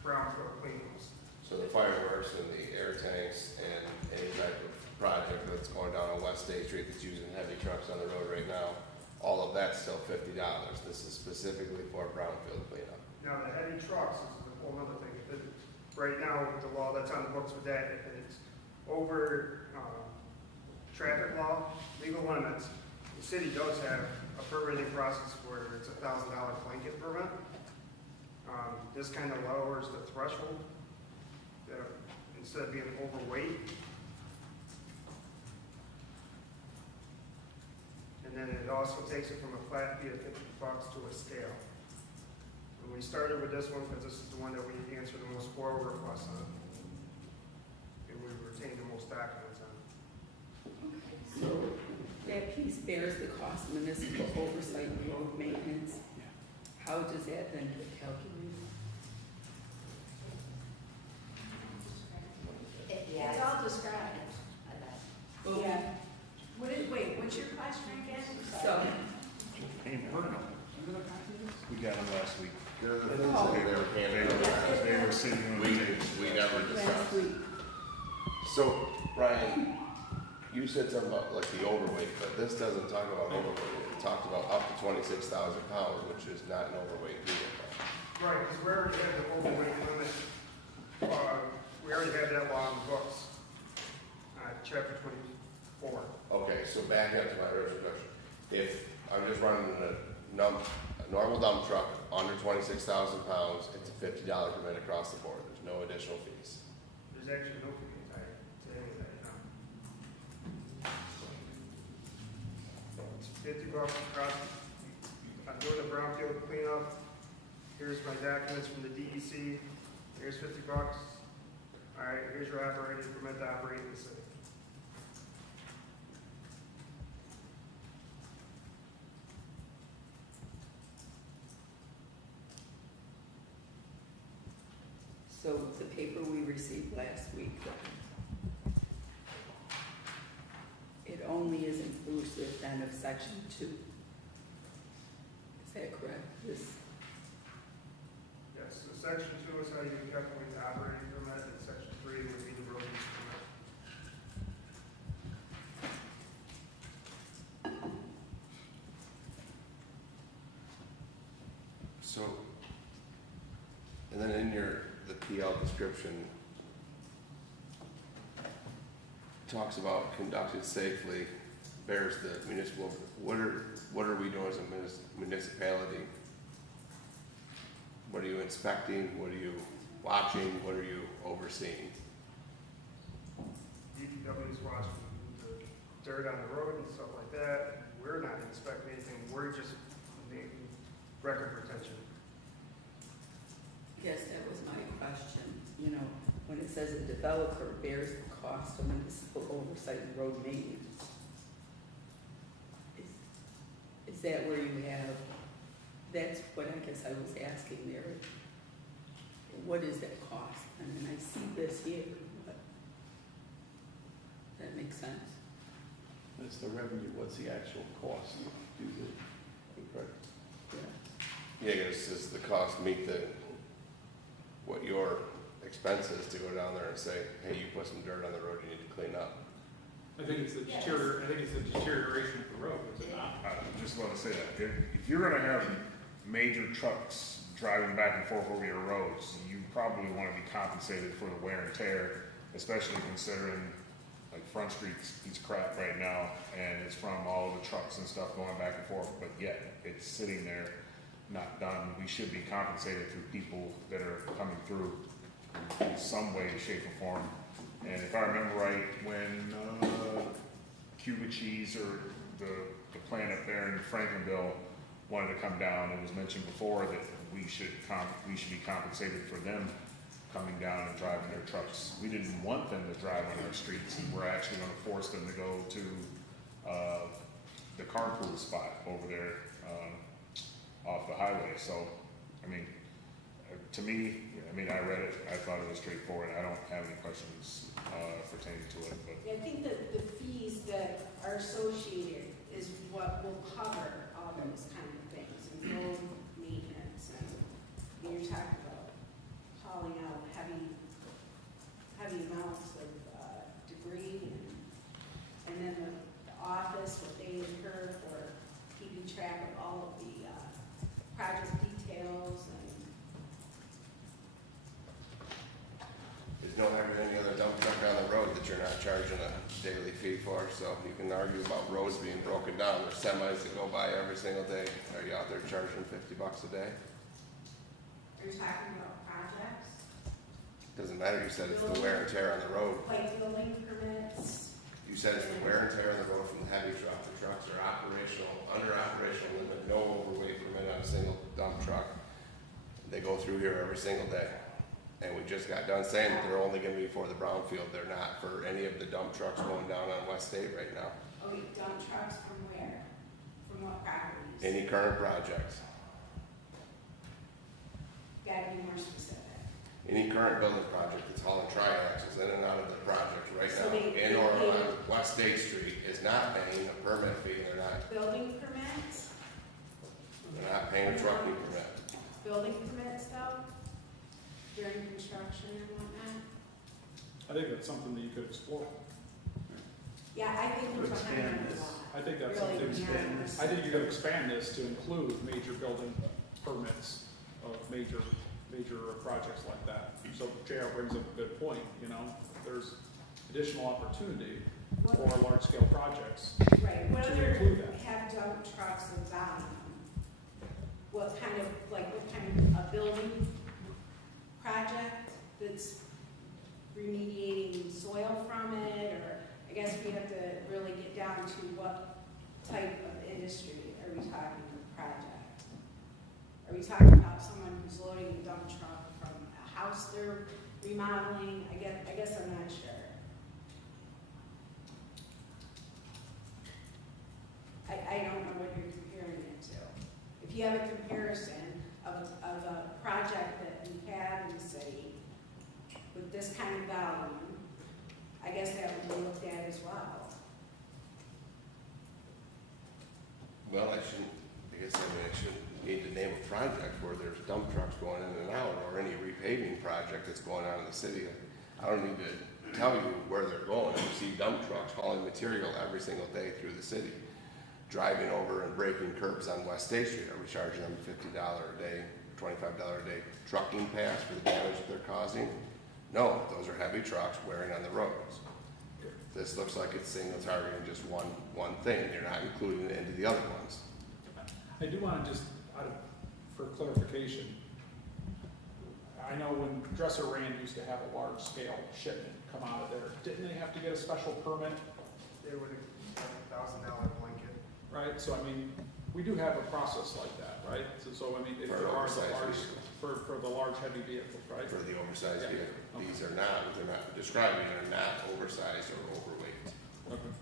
brownfield cleanups. So the fireworks and the air tanks and any type of project that's going down on West State Street that's using heavy trucks on the road right now, all of that's still $50. This is specifically for brownfield cleanup. Now, the heavy trucks is a whole other thing. Right now, with the law that's on the books with that, if it's over traffic law, legal limits, the city does have a permitting process where it's $1,000 blanket permit. This kind of lowers the threshold, instead of being overweight. And then it also takes it from a flat fee of $50 to a scale. And we started with this one because this is the one that we answered the most FOIL requests on. And we retained the most documents on. So that piece bears the cost of municipal oversight and road maintenance. How does that then get calculated? Yeah. It's all described. Well, Yeah. Wait, what's your question again? So, We got them last week. They're the things that they were handing around. They were sitting on the table. We never Last discussed. week. So, Brian, you said something about like the overweight, but this doesn't talk about overweight. It talked about up to 26,000 pounds, which is not an overweight vehicle. Right, because we already had the overweight limit, we already had that law on the books, chapter 24. Okay, so back up to my original question. If I'm just running a normal dump truck under 26,000 pounds, it's a $50 permit across the board. There's no additional fees. There's actually no fee tied to any of that, So it's $50 across, I'm doing the brownfield cleanup, here's my documents from the DEC, here's $50. All right, here's your operating permit to operate in the city. So the paper we received last week, it only is inclusive then of section 2. Is that correct? This, Yes, so section 2 is how you calculate the operating permit, and section 3 would be the road use permit. So, and then in the PL description, talks about conducted safely, bears the municipal, what are we doing as a municipality? What are you inspecting? What are you watching? What are you overseeing? DPW is watching the dirt on the road and stuff like that. We're not inspecting anything, we're just making record retention. yes, that was my question. You know, when it says a developer bears the cost of municipal oversight and road maintenance, is that where you have, that's what I guess I was asking there. What is that cost? I mean, I see this here, but that makes sense. That's the revenue, what's the actual cost? Do the, Yeah. Yeah, it's just the cost meet what your expense is to go down there and say, hey, you put some dirt on the road you need to clean up. I think it's the deterioration of the road, is it not? I just want to say that, if you're gonna have major trucks driving back and forth over your roads, you probably want to be compensated for the wear and tear, especially considering like Front Street's crap right now, and it's from all the trucks and stuff going back and forth, but yet it's sitting there not done. We should be compensated through people that are coming through in some way, shape, or form. And if I remember right, when Cuba Cheese or the plant up there in Frankenville wanted to come down, it was mentioned before that we should be compensated for them coming down and driving their trucks. We didn't want them to drive on our streets, and we're actually going to force them to go to the carpool spot over there off the highway. So, I mean, to me, I read it, I thought it was straightforward. I don't have any questions pertaining to it. But I think that the fees that are associated is what will cover all those kind of things, and road maintenance, and you're talking about hauling out heavy amounts of debris, and then the office, what they incur for keeping track of all of the project details, and There's no any other dump truck on the road that you're not charging a daily fee for, so you can argue about roads being broken down. There's semis that go by every single day. Are you out there charging $50 a day? you're talking about projects, Doesn't matter, you said it's the wear and tear on the road. like building permits. You said it's the wear and tear on the road from the heavy truck. The trucks are operational, under operational limit, no overweight permit on a single dump truck. They go through here every single day. And we just got done saying that they're only gonna be for the brownfield. They're not for any of the dump trucks going down on West State right now. Okay, dump trucks from where? From what properties? Any current projects, Gotta be more specific. any current building project that's hauling triaxles in and out of the project right So now, they- in or they- on West State Street, is not paying a permit fee. They're not Building permits? paying a trucking permit. building permits though, during construction and whatnot? I think that's something that you could explore. Yeah, I think we're behind on Expand a this. lot. I think that's Really something, behind this. I think you could expand this to include major building permits of major projects like that. So JR brings up a good point, you know, there's additional opportunity for large-scale projects. Right, what to other include that. have dump trucks of volume? What kind of a building project that's remediating soil from it, or I guess we have to really get down to what type of industry are we talking with project? Are we talking about someone who's loading a dump truck from a house they're remodeling? I guess I'm not sure. I don't know what you're comparing it to. If you have a comparison of a project that we have in the city with this kind of volume, I guess that would be looked at as well. Well, I shouldn't need to name a project where there's dump trucks going in and out, or any repaving project that's going on in the city. I don't need to tell you where they're going. I see dump trucks hauling material every single day through the city, driving over and breaking curbs on West State Street. Are we charging them $50 a day, $25 a day trucking pass for the damage that they're causing? No, those are heavy trucks wearing on the roads. This looks like it's single targeting just one thing. You're not including it into the other ones. I do want to just, for clarification, I know when Dresser Rand used to have a large scale shipment come out of there, didn't they have to get a special permit? They would have $1,000 blanket. Right, so I mean, we do have a process like that, right? So I mean, if For there are the oversized large, vehicles. for the large heavy vehicles, right? For the oversized Yeah. vehicle. These are not, they're not describing, they're not oversized or overweight. Okay.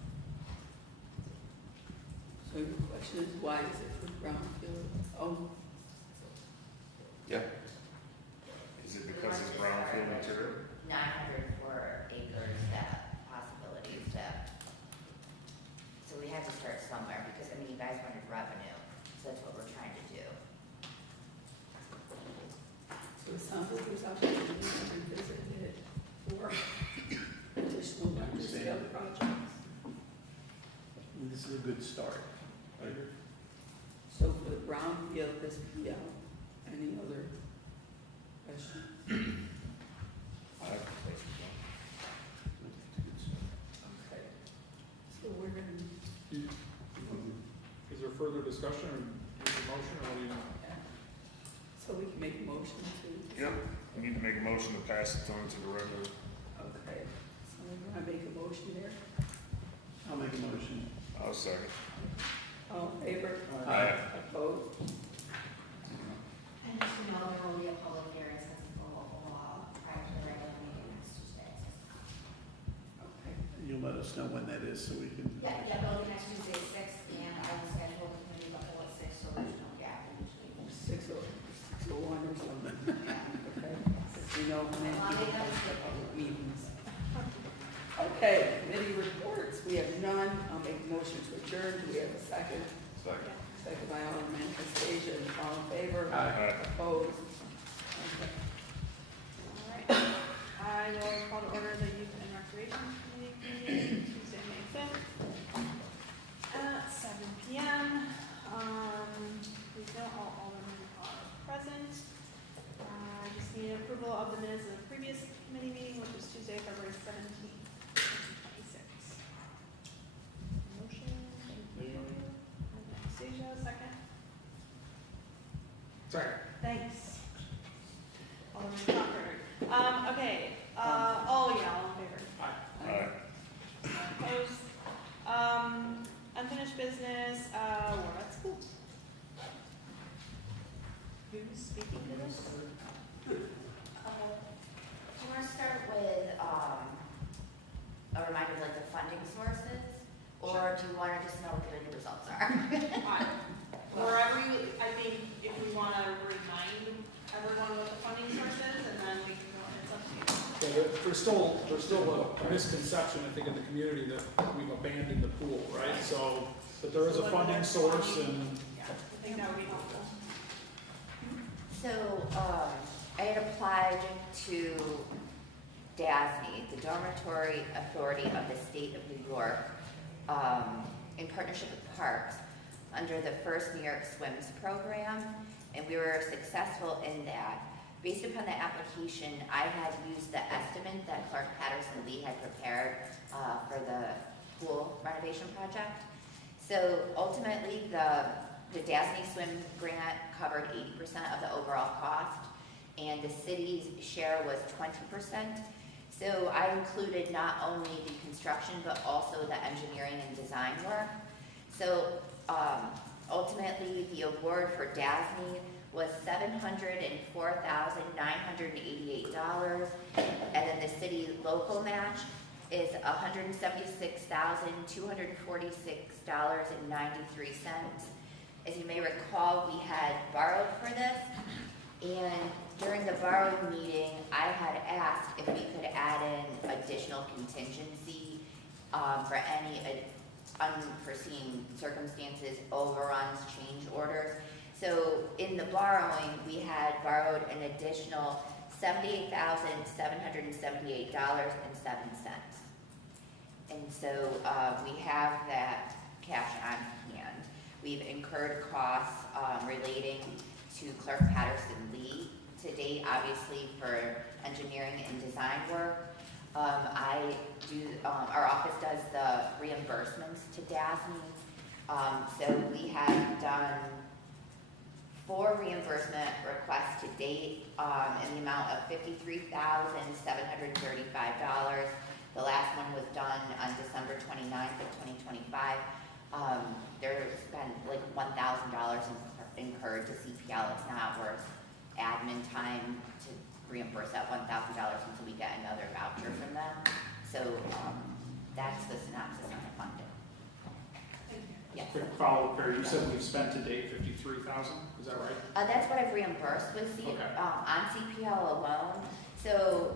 So your question is, why is it for brownfield? Oh, Yeah. Is it because it's brownfield material? 904 acres, that possibilities that, so we had to start somewhere, because, I mean, you guys wanted revenue, so that's what we're trying to do. so it sounds like there's opportunity to revisit it for additional large-scale projects. And this is a good start. So for the brownfield, this PL, any other questions? Okay. So we're gonna, Is there further discussion or need a motion, or what do you? so we can make a motion to. Yep. We need to make a motion to pass it on to the regular. Okay, so we're gonna make a motion there. I'll make a motion. I'll second. All in favor? Aye. Opposed? And just to know, there will be a public hearing since it's a local law prior to the regular meeting next Tuesday. Okay. And you'll let us know when that is so we can. Yeah, it'll be next Tuesday at 6, and I will schedule the committee the whole at 6, so there's no gap in between. 6:01 or something. Okay, we know when people have the public meetings. Okay, committee reports, we have none. I'll make a motion to adjourn. Do we have a second? Second. Second by Alderman Anastasia. All in favor? Aye. Opposed? Okay. All right. I will call to order the Youth and Recreation Committee meeting Tuesday, May 5th at 7 p.m. Please note all aldermen are present. I just need approval of the minutes of the previous committee meeting, which was Tuesday, February 17th, 2026. Motion, thank you. Anastasia, second. Second. Thanks. Alderman Crawford. Okay, all in favor? Aye. Opposed? Unfinished business, we're at school. Who's speaking to this? Do you want to start with a reminder of like the funding sources, or do you want to just know what the good results are? Wherever you, I think if we want to remind everyone what the funding source is, and then we can go, it's up to you. Yeah, there's still a misconception, I think, in the community that we've abandoned the pool, right? So, but there is a funding source and, Yeah, I think that would be helpful. So, I had applied to DASNY, the Dormitory Authority of the State of New York, in partnership with Parks, under the first New York Swims program, and we were successful in that. Based upon the application, I had used the estimate that Clark Patterson Lee had prepared for the pool renovation project. So ultimately, the DASNY Swim grant covered 80% of the overall cost, and the city's share was 20%. So I included not only the construction, but also the engineering and design work. So ultimately, the award for DASNY was $704,988, and then the city local match is $176,246.93. As you may recall, we had borrowed for this, and during the borrowed meeting, I had asked if we could add in additional contingency for any unforeseen circumstances, overruns, change orders. So in the borrowing, we had borrowed an additional $78,778.07. And so we have that cash on hand. We've incurred costs relating to Clark Patterson Lee to date, obviously for engineering and design work. Our office does the reimbursements to DASNY. So we have done 4 reimbursement requests to date in the amount of $53,735. The last one was done on December 29th of 2025. There's been like $1,000 incurred to CPL. It's not worth admin time to reimburse that $1,000 until we get another voucher from them. So that's the synopsis on the funding. Yes. Quick follow-up there, you said we've spent to date 53,000, is that right? That's what I've reimbursed with on CPL alone. So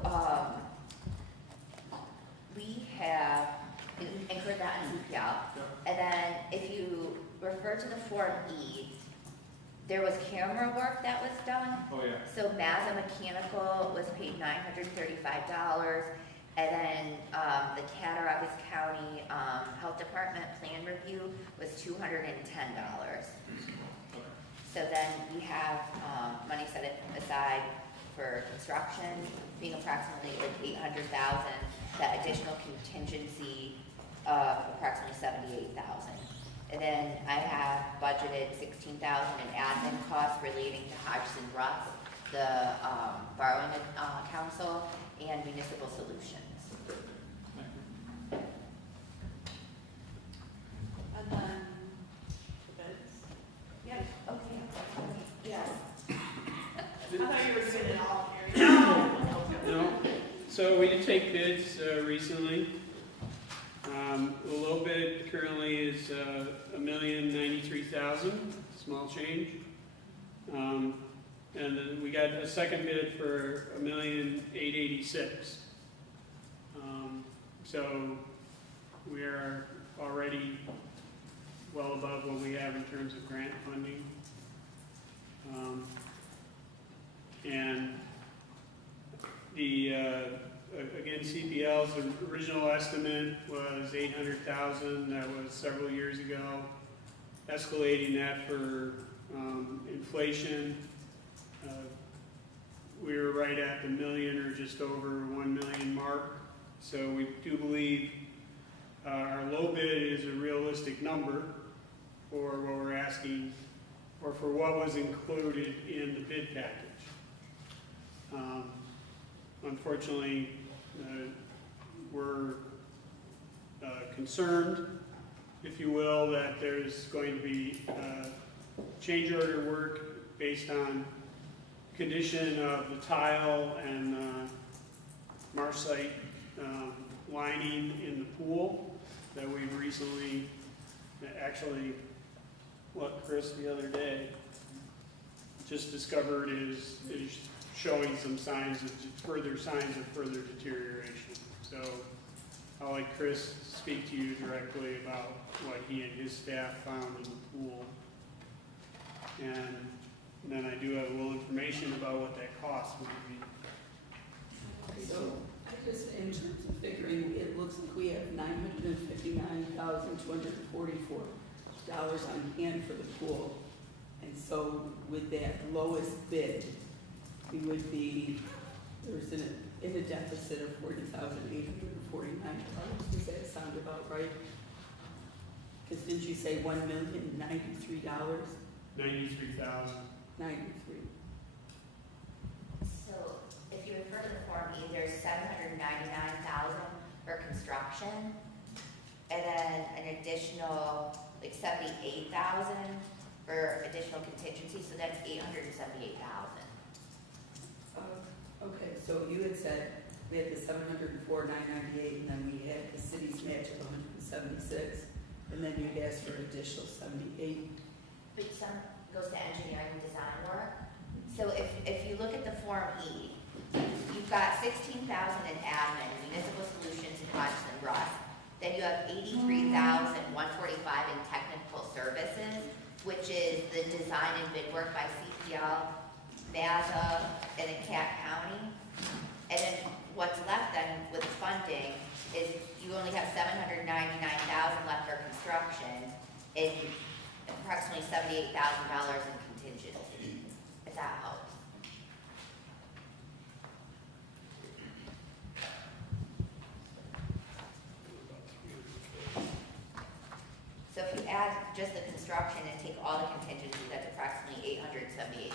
we have incurred that on CPL. And then if you refer to the Form E, there was camera work that was done. Oh, yeah. So Mazza Mechanical was paid $935. And then the Cattaraugus County Health Department plan review was $210. So then we have money set aside for construction, being approximately like $800,000. That additional contingency of approximately $78,000. And then I have budgeted $16,000 in admin costs relating to Hodgson Russ, the borrowing council, and municipal solutions. And then the bids. Yeah. Okay. Yes. I thought you were doing it all here. No. So we did take bids recently. The low bid currently is $1,093,000, small change. And then we got a second bid for $1,886,000. So we are already well above what we have in terms of grant funding. And the again, CPL's original estimate was $800,000. That was several years ago. Escalating that for inflation, we were right at the million or just over 1 million mark. So we do believe our low bid is a realistic number for what we're asking, or for what was included in the bid package. Unfortunately, we're concerned, if you will, that there's going to be change order work based on condition of the tile and marshite lining in the pool that we've recently, actually, Chris, the other day, just discovered is showing some signs of further deterioration. So I'll let Chris speak to you directly about what he and his staff found in the pool. And And then I do have a little information about what that cost would be. So, I just, in terms of figuring, it looks like we have $959,244 on hand for the pool. And so with that lowest bid, we would be, there's in a deficit of $40,849. Does that sound about right? Because didn't you say $1,093? 93,000. 93. So if you refer to the Form E, there's $799,000 for construction, and then an additional, like $78,000 for additional contingency, so that's $878,000. Okay, so you had said we had the 704,998, and then we had the city's match of 176, and then you'd ask for an additional 78. But some goes to engineering and design work. So if you look at the Form E, you've got $16,000 in admin, municipal solutions, and Hodgson Russ. Then you have $83,145 in technical services, which is the design and bid work by CPL, MAZA, and then Cat County. And then what's left then with funding is you only have $799,000 left for construction and approximately $78,000 in contingency, if that helps. So if you add just the construction and take all the contingency, that's approximately $878,000.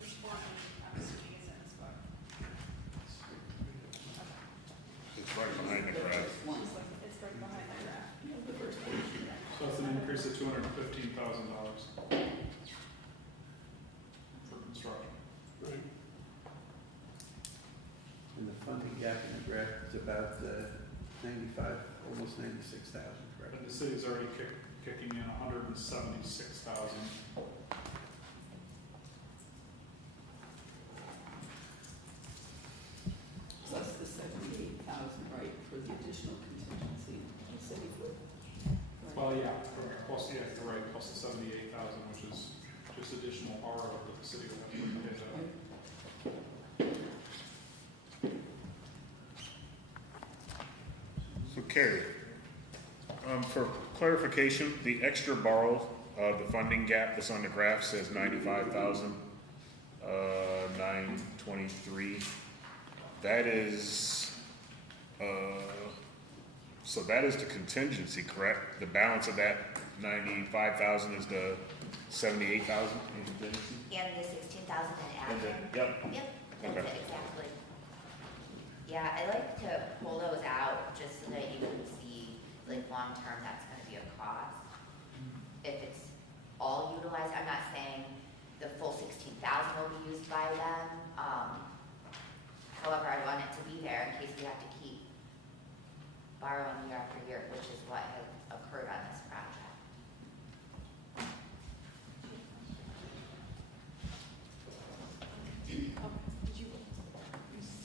There's one MSG's in this book. It's right behind the graph. It's right behind the graph. The first page. So that's an increase of $215,000 for construction. Right. And the funding gap in the graph is about 95, almost 96,000, correct? And the city's already kicking in $176,000. Plus the 78,000, right, for the additional contingency, the city would. Well, yeah, plus, yeah, you're right, plus the 78,000, which is just additional borrow that the city would have to put into that. So Carrie, for clarification, the extra borrow, the funding gap that's on the graph says 95,923. That is, so that is the contingency, correct? The balance of that 95,000 is the 78,000 in contingency? And the $16,000 in admin. Yep. Yep, that's Okay. it, exactly. Yeah, I like to pull those out just so that you can see, like, long-term, that's gonna be a cost. If it's all utilized, I'm not saying the full $16,000 will be used by them. However, I want it to be there in case we have to keep borrowing year after year, which is what has occurred on this project. Did you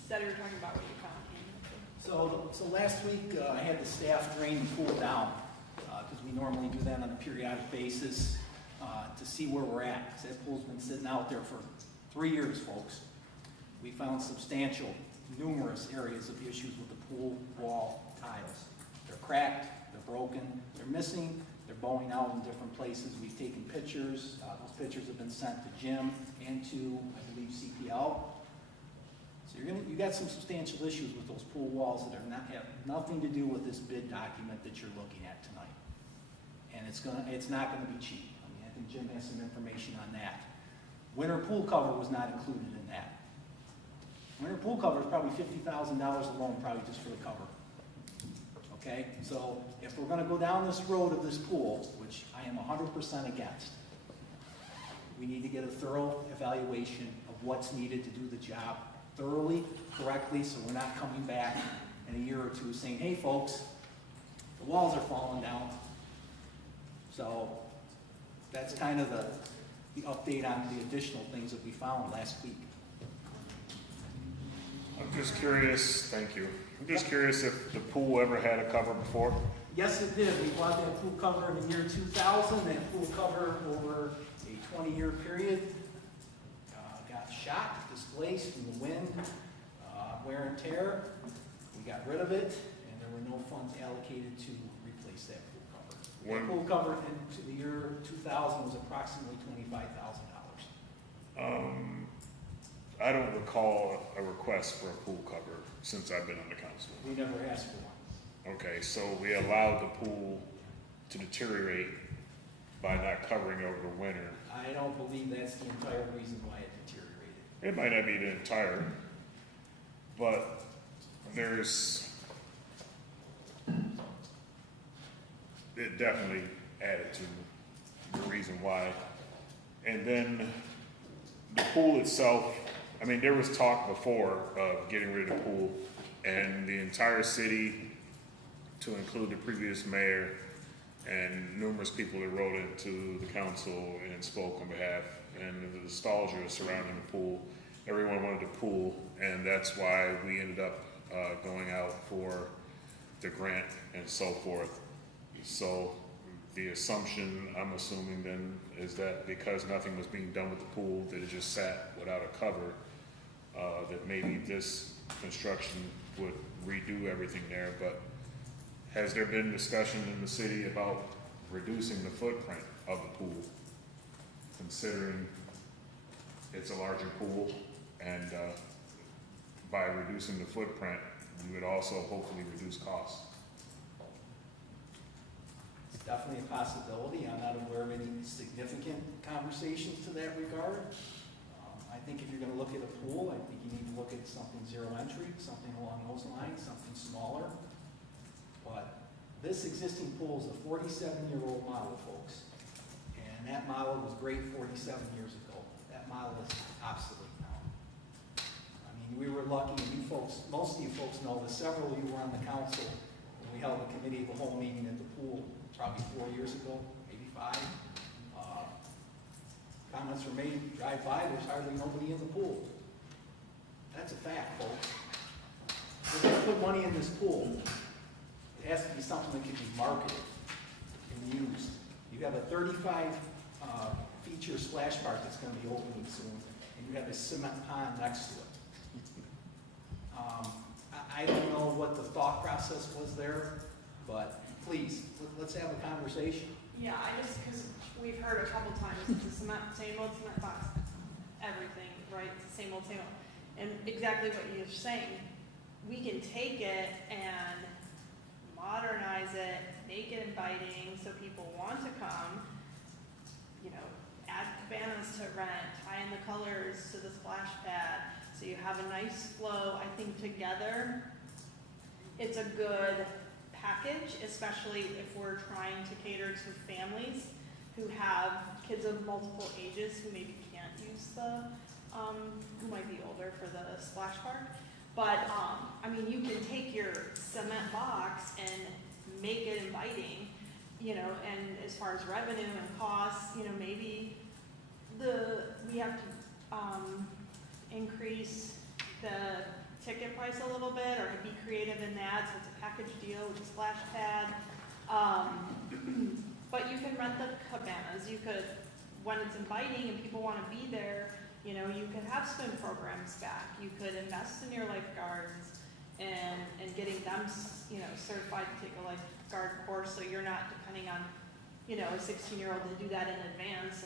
said you were talking about what you found in? So last week, I had the staff drain the pool down, because we normally do that on a periodic basis, to see where we're at, because that pool's been sitting out there for 3 years, folks. We found substantial, numerous areas of issues with the pool wall tiles. They're cracked, they're broken, they're missing, they're bowing out in different places. We've taken pictures, those pictures have been sent to Jim and to, I believe, CPL. So you got some substantial issues with those pool walls that have nothing to do with this bid document that you're looking at tonight. And it's not gonna be cheap. I mean, I think Jim has some information on that. Winter pool cover was not included in that. Winter pool cover is probably $50,000 alone, probably just for the cover. Okay, so if we're gonna go down this road of this pool, which I am 100% against, we need to get a thorough evaluation of what's needed to do the job thoroughly, correctly, so we're not coming back in a year or two saying, hey folks, the walls are falling down. So that's kind of the update on the additional things that we found last week. I'm just curious, thank you. I'm just curious if the pool ever had a cover before? Yes, it did. We bought that pool cover in the year 2000. That pool cover over a 20-year period got shot, displaced from the wind, wear and tear. We got rid of it, and there were no funds allocated to replace that pool cover. That pool cover into the year 2000 was approximately $25,000. I don't recall a request for a pool cover since I've been on the council. We never asked for one. Okay, so we allowed the pool to deteriorate by not covering over the winter. I don't believe that's the entire reason why it deteriorated. It might not be the entire, but it definitely added to the reason why. And then the pool itself, I mean, there was talk before of getting rid of the pool, and the entire city, to include the previous mayor and numerous people that wrote into the council and spoke on behalf, and the nostalgia surrounding the pool, everyone wanted the pool, and that's why we ended up going out for the grant and so forth. So the assumption, I'm assuming then, is that because nothing was being done with the pool, that it just sat without a cover, that maybe this construction would redo everything there. But has there been discussion in the city about reducing the footprint of the pool, considering it's a larger pool, and by reducing the footprint, we would also hopefully reduce costs? It's definitely a possibility. I'm not aware of any significant conversations to that regard. I think if you're going to look at a pool, I think you need to look at something zero entry, something along those lines, something smaller. But this existing pool is a 47-year-old model, folks. And that model was great 47 years ago. That model is obsolete now. I mean, we were lucky, and you folks, most of you folks know that several of you were on the council when we held a committee of the whole meeting at the pool probably 4 years ago, maybe 5. Comments were made, drive by, there's hardly nobody in the pool. That's a fact, folks. If we're going to put money in this pool, it has to be something that can be marketed and used. You have a 35 feature splash park that's going to be opening soon, and you have a cement pond next to it. I don't know what the thought process was there, but please, let's have a conversation. Yeah, because we've heard a couple times, it's the same old cement box, everything, right? It's the same old. And exactly what you're saying, we can take it and modernize it, make it inviting so people want to come, add cabanas to rent, tie in the colors to the splash pad, so you have a nice flow. I think together, it's a good package, especially if we're trying to cater to families who have kids of multiple ages who maybe can't use who might be older for the splash park. But, you can take your cement box and make it inviting, and as far as revenue and costs, maybe we have to increase the ticket price a little bit, or be creative in that, so it's a package deal with a splash pad. But you can rent the cabanas. You could, when it's inviting and people want to be there, you could have swim programs back. You could invest in your lifeguards and getting them, certified to take a lifeguard course, so you're not depending on, a 16-year-old to do that in advance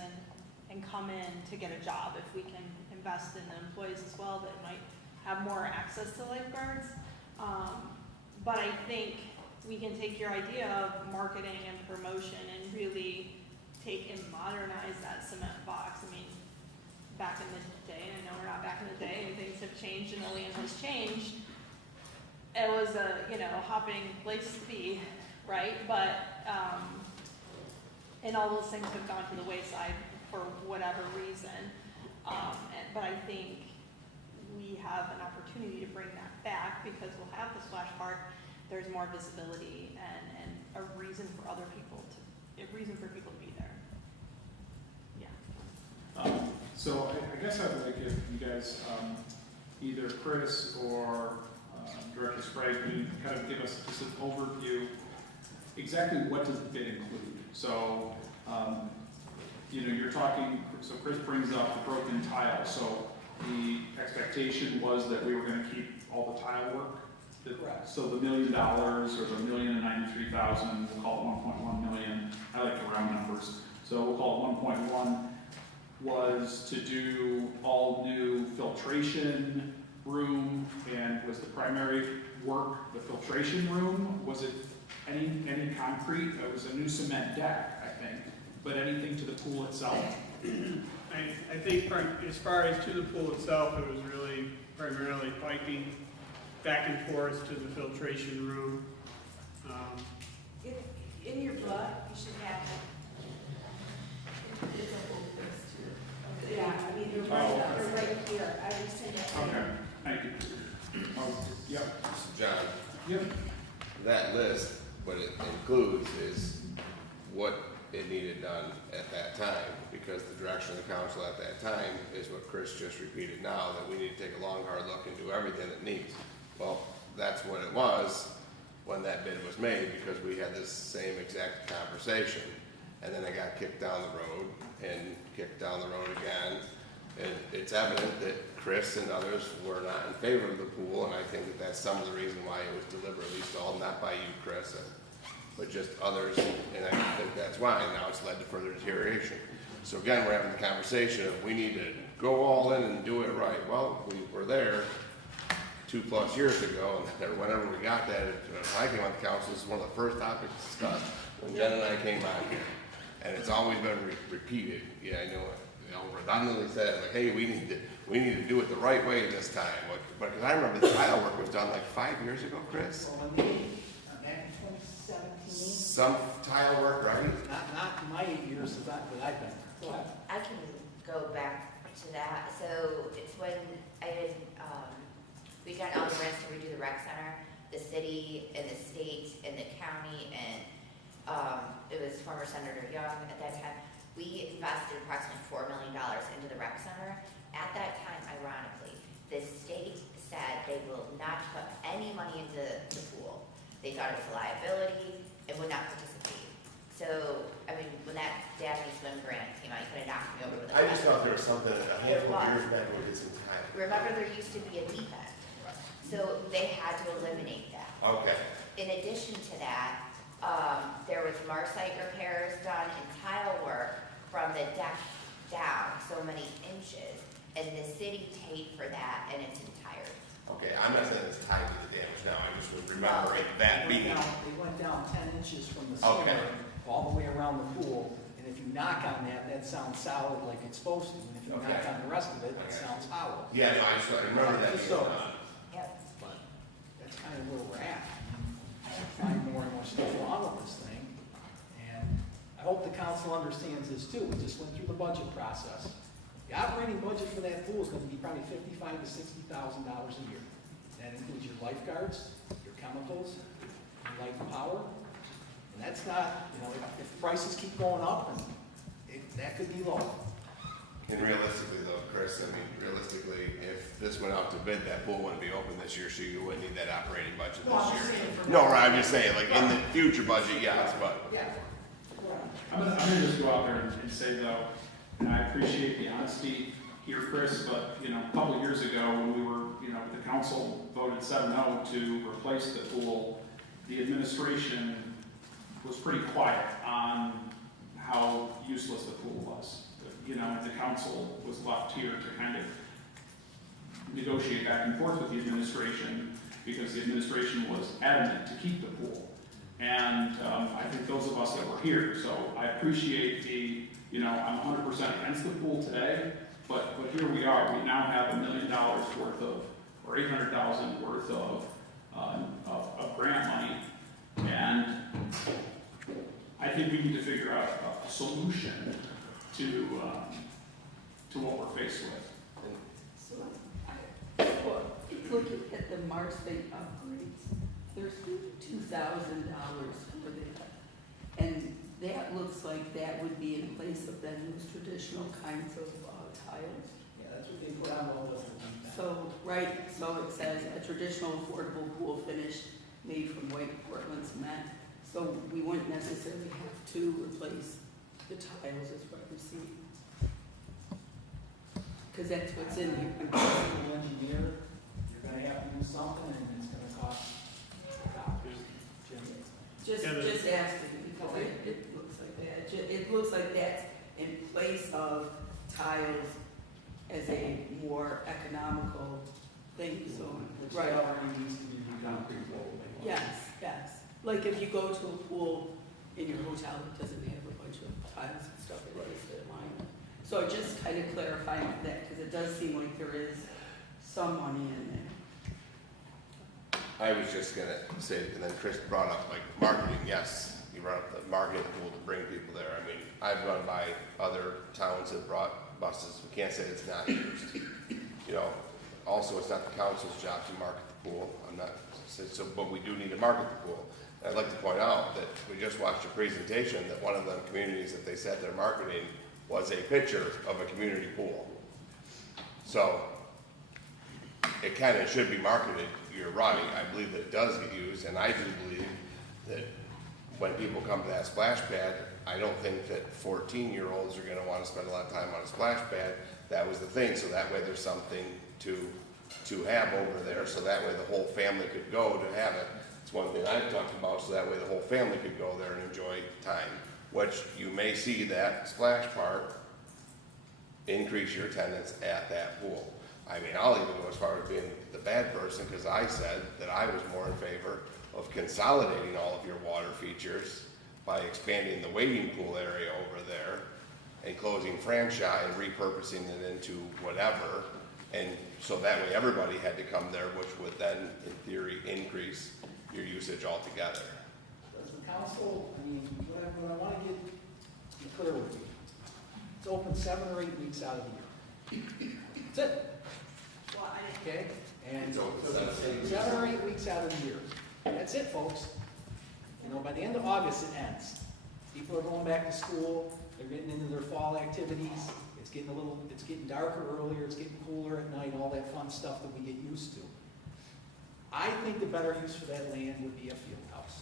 and come in to get a job. If we can invest in the employees as well, that might have more access to lifeguards. But I think we can take your idea of marketing and promotion and really take and modernize that cement box. Back in the day, and I know we're not back in the day, and things have changed and Olean has changed. It was a, hopping place to be, right? But, and all those things have gone to the wayside for whatever reason. But I think we have an opportunity to bring that back because we'll have the splash park. There's more visibility and a reason for people to be there. Yeah. So I guess I'd like if you guys, either Chris or Director Sprague, can you kind of give us just an overview, exactly what does the bid include? So, you're talking, so Chris brings up the broken tile, so the expectation was that we were gonna keep all the tile work? Correct. So the $1 million or the $1,093,000, we'll call it 1.1 million, I like to round numbers, so we'll call it 1.1, was to do all new filtration room, and was the primary work the filtration room? Was it any concrete? It was a new cement deck, I think, but anything to the pool itself? I think as far as to the pool itself, it was really primarily piping back and forth to the filtration room. In your blood, you should have It's a whole list here. yeah, I mean, they're right here, I will send it. Okay, thank you. Yep. John, Yep. that list, what it includes is what it needed done at that time, because the direction of the council at that time is what Chris just repeated now, that we need to take a long, hard look and do everything it needs. Well, that's what it was when that bid was made, because we had this same exact conversation, and then it got kicked down the road, and kicked down the road again, and it's evident that Chris and others were not in favor of the pool, and I think that that's some of the reason why it was deliberately stalled, not by you, Chris, but just others, and I think that's why, and now it's led to further deterioration. So again, we're having the conversation of we need to go all in and do it right. Well, we were there 2+ years ago, and whenever we got that, I came on the council, this is one of the first topics discussed when Jen and I came on here, and it's always been repeated. Yeah, I know, redundantly said, like, hey, we need to do it the right way this time. But because I remember the tile work was done like 5 years ago, Chris. Well, back in 2017, Some tile work, right? not in my 8 years that I've been. Go ahead. I can go back to that. So it's when I did, we got all the rents to redo the rec center, the city and the state and the county, and it was former Senator Young at that time. We invested approximately $4 million into the rec center. At that time, ironically, the state said they will not put any money into the pool. They thought it was a liability and would not participate. So, I mean, when that Daphne Swim grant came out, you could have knocked me over with a I just thought there was something a handful of years back when we did some time. Remember, there used to be a deep end. So they had to eliminate that. Okay. In addition to that, there was marcite repairs done and tile work from the deck down so many inches, and the city paid for that in its entirety. Okay, I'm not saying it's tied to the damage now, I just was remembering that being. They went down 10 inches from the Okay. ceiling all the way around the pool, and if you knock on that sounds solid like it's supposed to, and if you knock Okay. on the rest of it, it Okay. sounds hollow. Yeah, no, I just remember that Just being so- done. Yep. But that's kind of where we're at. I find more and more stuff wrong with this thing, and I hope the council understands this too. We just went through the budget process. The operating budget for that pool is going to be probably $55,000 to $60,000 a year. That includes your lifeguards, your chemicals, your light and power. And that's not, if prices keep going up, and that could be low. And realistically though, Chris, I mean, realistically, if this went out to bid, that pool wouldn't be open this year, so you wouldn't need that operating budget No, I'm this just year. saying for No, now. right, I'm just saying, like, in the future budget, yes, but. Yeah. I'm gonna just go out there and say though, and I appreciate the honesty here, Chris, but, a couple of years ago, when we were, the council voted 7-0 to replace the pool, the administration was pretty quiet on how useless the pool was. The council was left here to kind of negotiate back and forth with the administration, because the administration was adamant to keep the pool. And I think those of us that were here, so I appreciate I'm 100% against the pool today, but here we are. We now have $1 million worth of, or $800,000 worth of grant money, and I think we need to figure out a solution to what we're faced with. So, looking at the Marsden upgrades, there's $2,000 for that. And that looks like that would be in place of then those traditional kinds of tiles. Yeah, that's what they put on all those. So it says a traditional affordable pool finish made from white Portland cement. So we wouldn't necessarily have to replace the tiles as what we see. Because that's what's in here. Civil engineer, you're gonna have to do something and it's gonna cost dollars. Jim? Just ask it, because it looks like that. It looks like that's in place of tiles as a more economical thing, so, Which right. already needs to be concrete wall. Yes, yes. Like if you go to a pool in your hotel that doesn't have a bunch of tiles and stuff, it is the line. So just kind of clarifying that, because it does seem like there is some money in there. I was just gonna say, and then Chris brought up like marketing, yes, you brought up the marketing tool to bring people there. I mean, I've run by other towns that brought buses, we can't say it's not used. You know, also it's not the council's job to market the pool, I'm not, so, but we do need to market the pool. And I'd like to point out that we just watched a presentation that one of the communities that they said they're marketing was a picture of a community pool. So, it kind of should be marketed, you're right, I believe that it does get used, and I do believe that when people come to that splash pad, I don't think that 14-year-olds are gonna wanna spend a lot of time on a splash pad. That was the thing, so that way there's something to have over there, so that way the whole family could go to have it. It's one thing I've talked about, so that way the whole family could go there and enjoy time, which you may see that splash park increase your attendance at that pool. I mean, I'll even go as far as being the bad person, because I said that I was more in favor of consolidating all of your water features by expanding the wading pool area over there and closing franchise and repurposing it into whatever. And so that way everybody had to come there, which would then, in theory, increase your usage altogether. Does the council, I mean, what I want to get clear with you, it's open 7 or 8 weeks out of the year. That's it. Okay? And 7 or 8 weeks out of the year. That's it, folks. You know, by the end of August, it ends. People are going back to school, they're getting into their fall activities, it's getting darker earlier, it's getting cooler at night, all that fun stuff that we get used to. I think the better use for that land would be a field house.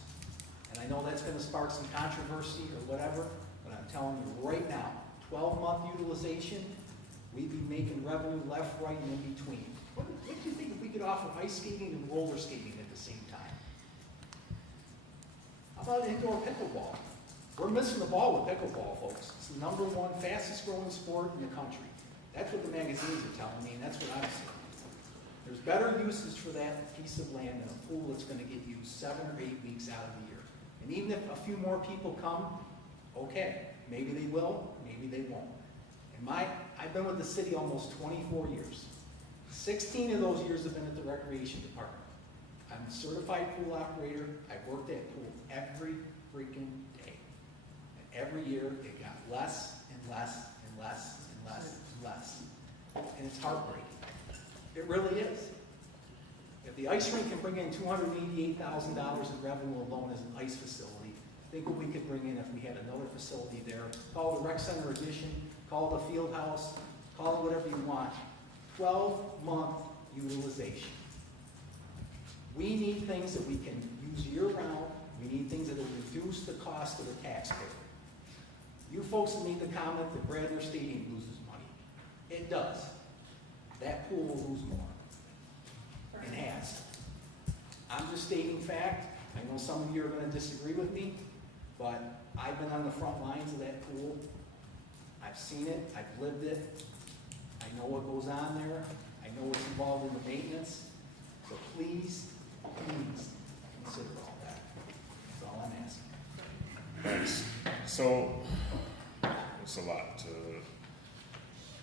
And I know that's gonna spark some controversy or whatever, but I'm telling you right now, 12-month utilization, we'd be making revenue left, right, and in between. What do you think if we could offer ice skating and roller skating at the same time? How about indoor pickleball? We're missing the ball with pickleball, folks. It's the #1 fastest growing sport in the country. That's what the magazines are telling me, and that's what I'm saying. There's better uses for that piece of land than a pool that's gonna get used 7 or 8 weeks out of the year. And even if a few more people come, okay, maybe they will, maybe they won't. And I've been with the city almost 24 years. 16 of those years have been at the recreation department. I'm a certified pool operator. I've worked at pool every freaking day. And every year it got less and less and less and less and less. And it's heartbreaking. It really is. If the ice rink can bring in $288,000 in revenue alone as an ice facility, think what we could bring in if we had another facility there. Call it the rec center addition, call it a field house, call it whatever you want. 12-month utilization. We need things that we can use year-round. We need things that will reduce the cost to the taxpayer. You folks have made the comment that Bradner Stadium loses money. It does. That pool will lose more. It has. I'm just stating fact. I know some of you are going to disagree with me, but I've been on the front lines of that pool. I've seen it. I've lived it. I know what goes on there. I know what's involved in the maintenance. So please, please consider all that. That's all I'm asking. Thanks. So, it's a lot to,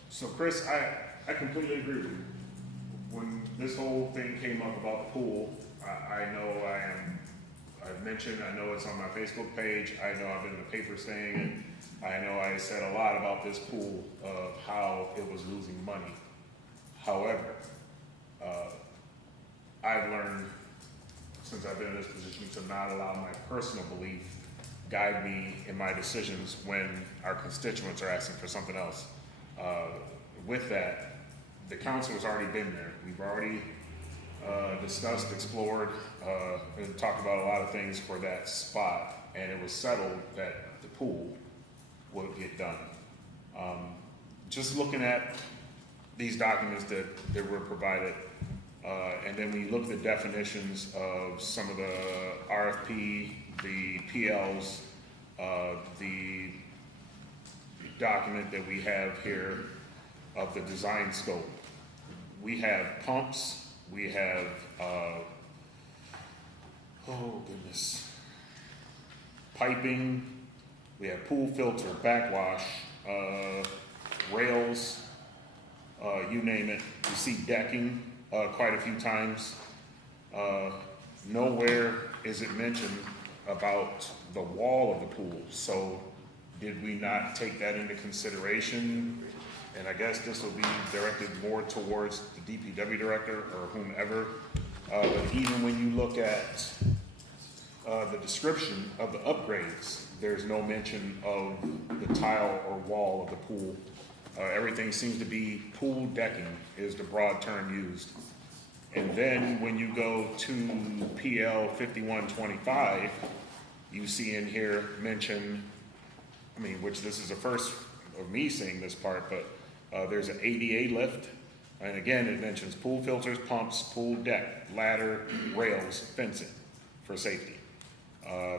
so Chris, I completely agree with you. When this whole thing came up about the pool, I know I've mentioned, I know it's on my Facebook page, I know I've been in the paper saying it, I know I said a lot about this pool of how it was losing money. However, I've learned since I've been in this position to not allow my personal belief guide me in my decisions when our constituents are asking for something else. With that, the council has already been there. We've already discussed, explored, and talked about a lot of things for that spot, and it was settled that the pool would get done. Just looking at these documents that were provided, and then when you look at the definitions of some of the RFP, the PLs, the document that we have here of the design scope, we have pumps, we have, oh goodness, piping, we have pool filter, backwash, rails, you name it. You see decking quite a few times. Nowhere is it mentioned about the wall of the pool. So did we not take that into consideration? And I guess this will be directed more towards the DPW director or whomever. But even when you look at the description of the upgrades, there's no mention of the tile or wall of the pool. Everything seems to be pool decking is the broad term used. And then when you go to PL 5125, you see in here mention, I mean, which this is the first of me seeing this part, but there's an ADA lift. And again, it mentions pool filters, pumps, pool deck, ladder, rails, fencing for safety.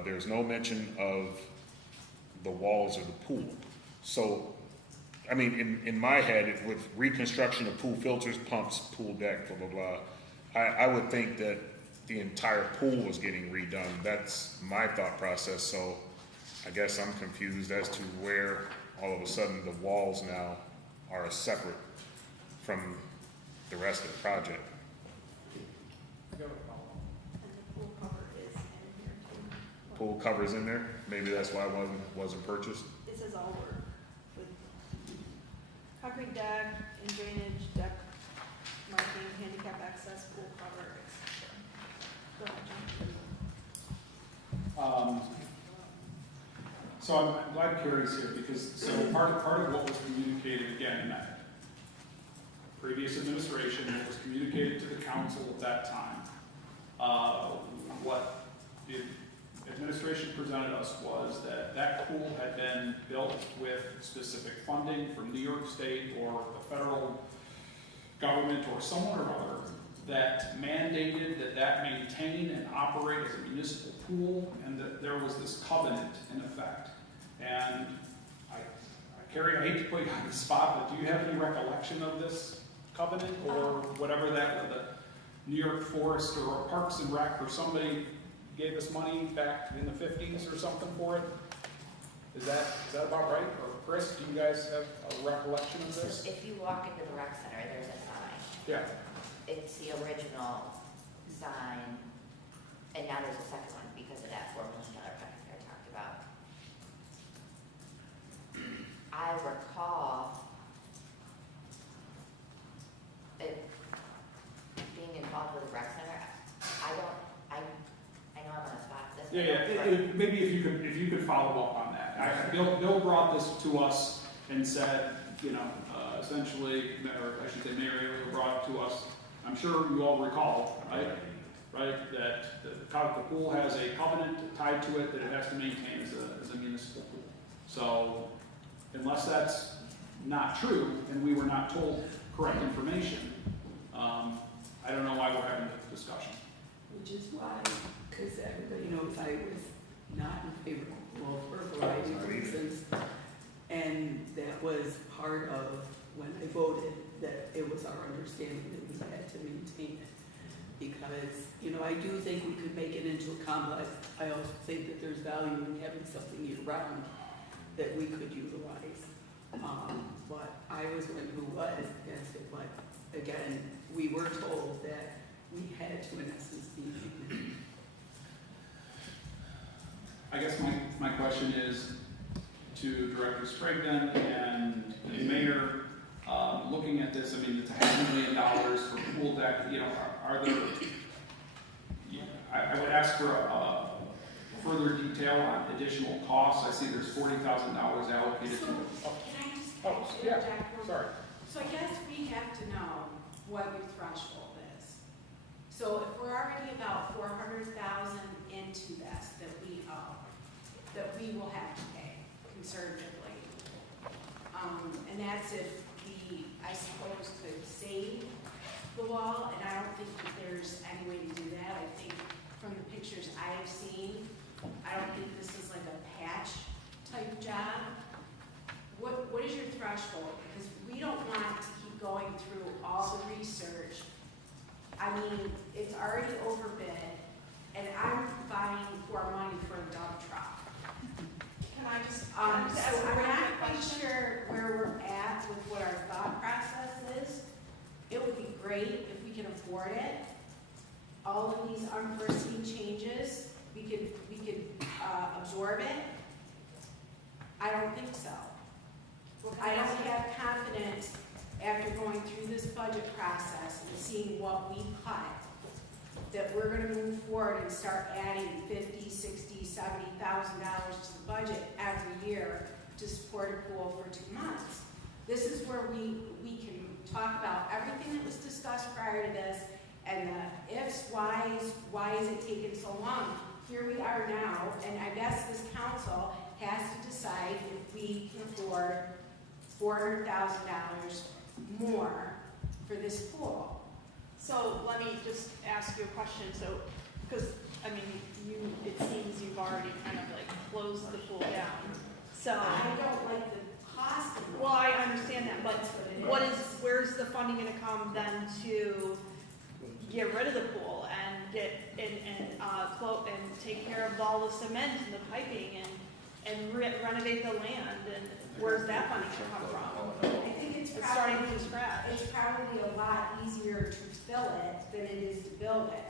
There's no mention of the walls of the pool. So, I mean, in my head, with reconstruction of pool filters, pumps, pool deck, blah, blah, blah, I would think that the entire pool was getting redone. That's my thought process. So I guess I'm confused as to where all of a sudden the walls now are separate from the rest of the project. And the pool cover is in here too. Pool covers in there. Maybe that's why it wasn't purchased. It says all work with concrete deck, and drainage, deck marking, handicap access, pool cover, etc. Go ahead, John. So I'm glad Carrie's here because so part of what was communicated again in that previous administration, what was communicated to the council at that time, what the administration presented us was that pool had been built with specific funding from New York State or the federal government or someone or other that mandated that maintain and operate as a municipal pool, and that there was this covenant in effect. And Carrie, I hate to put you on the spot, but do you have any recollection of this covenant or whatever that, the New York Forest or Parks and Rec or somebody gave us money back in the 50s or something for it? Is that about right? Or Chris, do you guys have a recollection of this? If you walk into the rec center, there's a sign. Yeah. It's the original sign, and now there's a second one because of that $4 million project I talked about. I recall it being involved with the rec center. I know I'm on the spot. Maybe if you could follow up on that. Bill brought this to us and said, essentially, or I should say Mayor brought it to us. I'm sure you all recall, right, that the pool has a covenant tied to it that it has to maintain as a municipal pool. So unless that's not true and we were not told correct information, I don't know why we're having this discussion. Which is why, because everybody knows I was not in favor of pool for a variety of reasons. And that was part of when I voted, that it was our understanding that we had to maintain it. Because, I do think we could make it into a complex. I also think that there's value in having something year-round that we could utilize. But I was one who was against it. But again, we were told that we had to, in essence, be maintained. I guess my question is to Director Sprague then and the mayor, looking at this, I mean, it's $500,000 for pool deck, are there, I would ask for further detail on additional costs. I see there's $40,000 allocated to it. Can I just Oh, yeah, interject? sorry. So I guess we have to know what your threshold is. So if we're already about 400,000 into this that we owe, that we will have to pay conservatively. And that's if we, I suppose, could save the wall, and I don't think that there's any way to do that. I think from the pictures I have seen, I don't think this is like a patch type job. What is your threshold? Because we don't want to keep going through all the research. I mean, it's already overbid, and I'm buying for money for a dump truck. Can I just, So I'm not quite sure where we're at with what our thought process is. It would be great if we can afford it. All of these unforeseen changes, we could absorb it. I don't think so. I don't have confidence after going through this budget process and seeing what we cut, that we're gonna move forward and start adding $50,000, $60,000, $70,000 to the budget every year to support a pool for 2 months. This is where we can talk about everything that was discussed prior to this, and the ifs, why is it taking so long? Here we are now, and I guess this council has to decide if we can afford $400,000 more for this pool. so let me just ask you a question, so, because, I mean, it seems you've already kind of like closed the pool down, so. I don't like the cost of it. Well, I understand that, but That's what where's the funding gonna come then to get rid of the pool and get, and take care of all the cement and the piping and renovate the land, and where's that funding gonna come from? I think it's Starting probably, from scratch. it's probably a lot easier to fill it than it is to build it.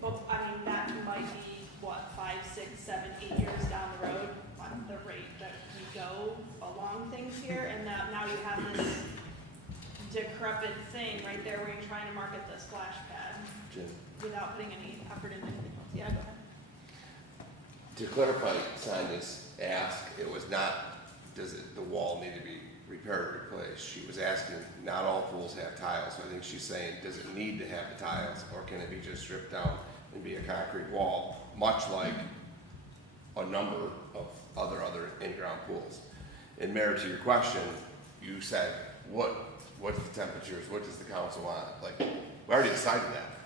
Well, I mean, that might be, what, 5, 6, 7, 8 years down the road, on the rate that we go along things here, and that now you have this decrepit thing right there where you're trying to market the splash pad Jim, without putting any effort into anything else. Yeah, go ahead. to clarify Sonya's ask, it was not, does the wall need to be repaired or replaced? She was asking, not all pools have tiles, so I think she's saying, does it need to have the tiles, or can it be just stripped down and be a concrete wall, much like a number of other in-ground pools? And Mayor, to your question, you said, what's the temperatures, what does the council want? Like, we already decided that.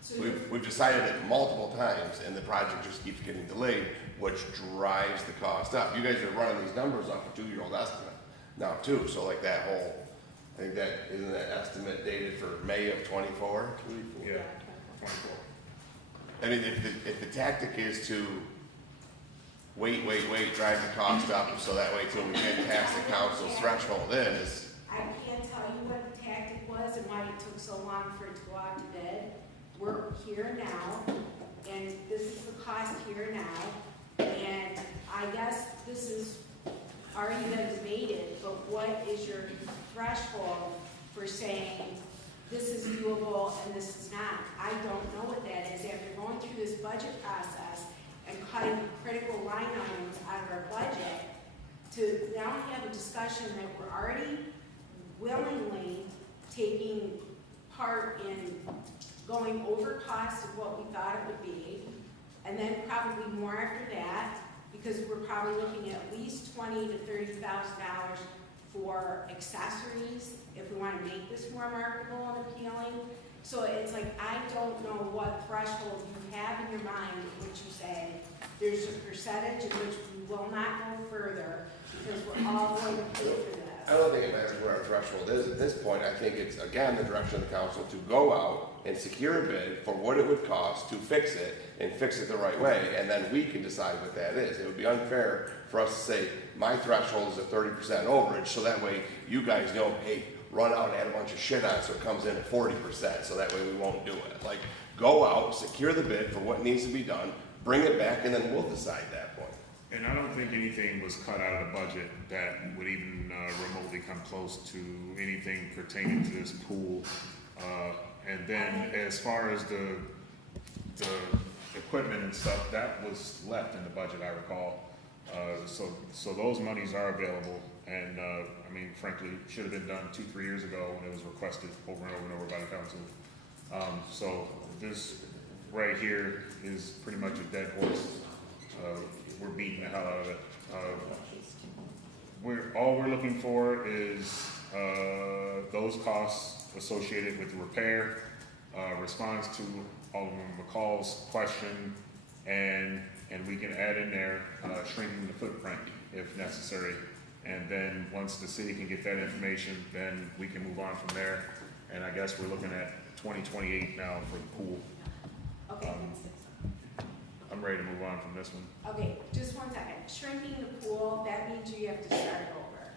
So We've decided it multiple times, and the project just keeps getting delayed, which drives the cost up. You guys are running these numbers off a 2-year-old estimate now too, so like that whole, I think that, isn't that estimate dated for May of '24? Yeah, 24. I mean, if the tactic is to wait, drive the cost up, so that way till we get past the council's threshold is, I can't tell you what the tactic was and why it took so long for it to go out to bid. We're here now, and this is the cost here now, and I guess this is already been debated, but what is your threshold for saying this is doable and this is not? I don't know what that is. After going through this budget process and cutting critical line items out of our budget, to now have a discussion that we're already willingly taking part in going over cost of what we thought it would be, and then probably more after that, because we're probably looking at least $20,000 to $30,000 for accessories if we want to make this more marketable and appealing. So it's like, I don't know what threshold you have in your mind in which you say there's a percentage in which we will not go further because we're all going to pay for this. I don't think it matters where our threshold is at this point. I think it's, again, the direction of the council to go out and secure a bid for what it would cost to fix it and fix it the right way, and then we can decide what that is. It would be unfair for us to say, my threshold is a 30% overage, so that way you guys know, hey, run out and add a bunch of shit on it so it comes in at 40%, so that way we won't do it. Like, go out, secure the bid for what needs to be done, bring it back, and then we'll decide that point. And I don't think anything was cut out of the budget that would even remotely come close to anything pertaining to this pool. And then as far as the equipment and stuff, that was left in the budget, I recall. So those monies are available And, I mean, frankly, it should have been done 2-3 years ago when it was requested over and over and over by the council. So this right here is pretty much a dead horse. We're beating the hell out of it. All we're looking for is those costs associated with the repair, response to Alderman McCall's question, and we can add in there shrinking the footprint if necessary. And then once the city can get that information, then we can move on from there. And I guess we're looking at 2028 now for the pool. Okay. I'm ready to move on from this one. Okay, just one second. Shrinking the pool, that means you have to start over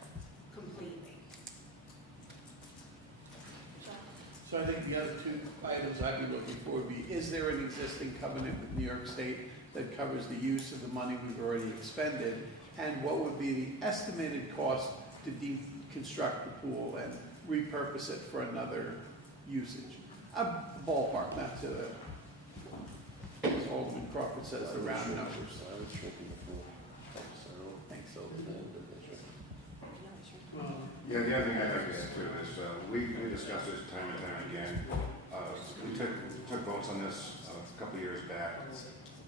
completely. So I think the other two items I'd be looking for would be, is there an existing covenant with New York State that covers the use of the money we've already expended? And what would be the estimated cost to deconstruct the pool and repurpose it for another usage? A ballpark, not to the, as Alderman Crawford says, the round numbers. I was shrinking the pool. So I don't think so. Yeah, the other thing I'd like to add too is, we discussed this time and time again. We took votes on this a couple years back.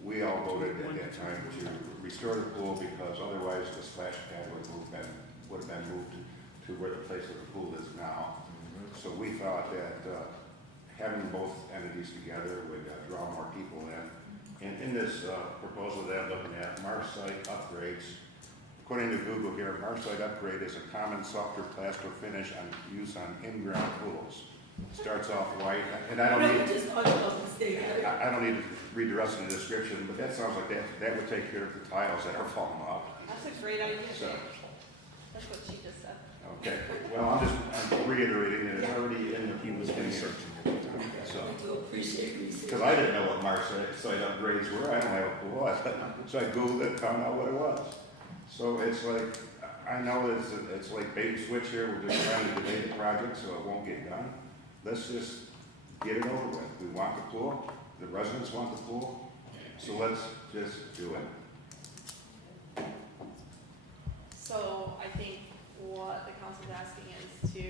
We all voted at that time to restore the pool because otherwise the splash pad would have been moved to where the place of the pool is now. So we thought that having both entities together would draw more people in. And in this proposal that I'm looking at, marsh site upgrades, according to Google here, marsh site upgrade is a common softer plaster finish used on in-ground pools. Starts off white, and I don't need to read the rest of the description, but that sounds like that would take care of the tiles that are falling off. That's a great idea. So, That's what she just said. okay, well, I'm reiterating that it's already in the people's research. So, because I didn't know what marsh site upgrades were, I don't have a pool, so I Googled it, found out what it was. So it's like, I know it's like bait and switch here, we're just trying to delay the project so it won't get done. Let's just get it over with. We want the pool, the residents want the pool, so let's just do it. So I think what the council's asking is to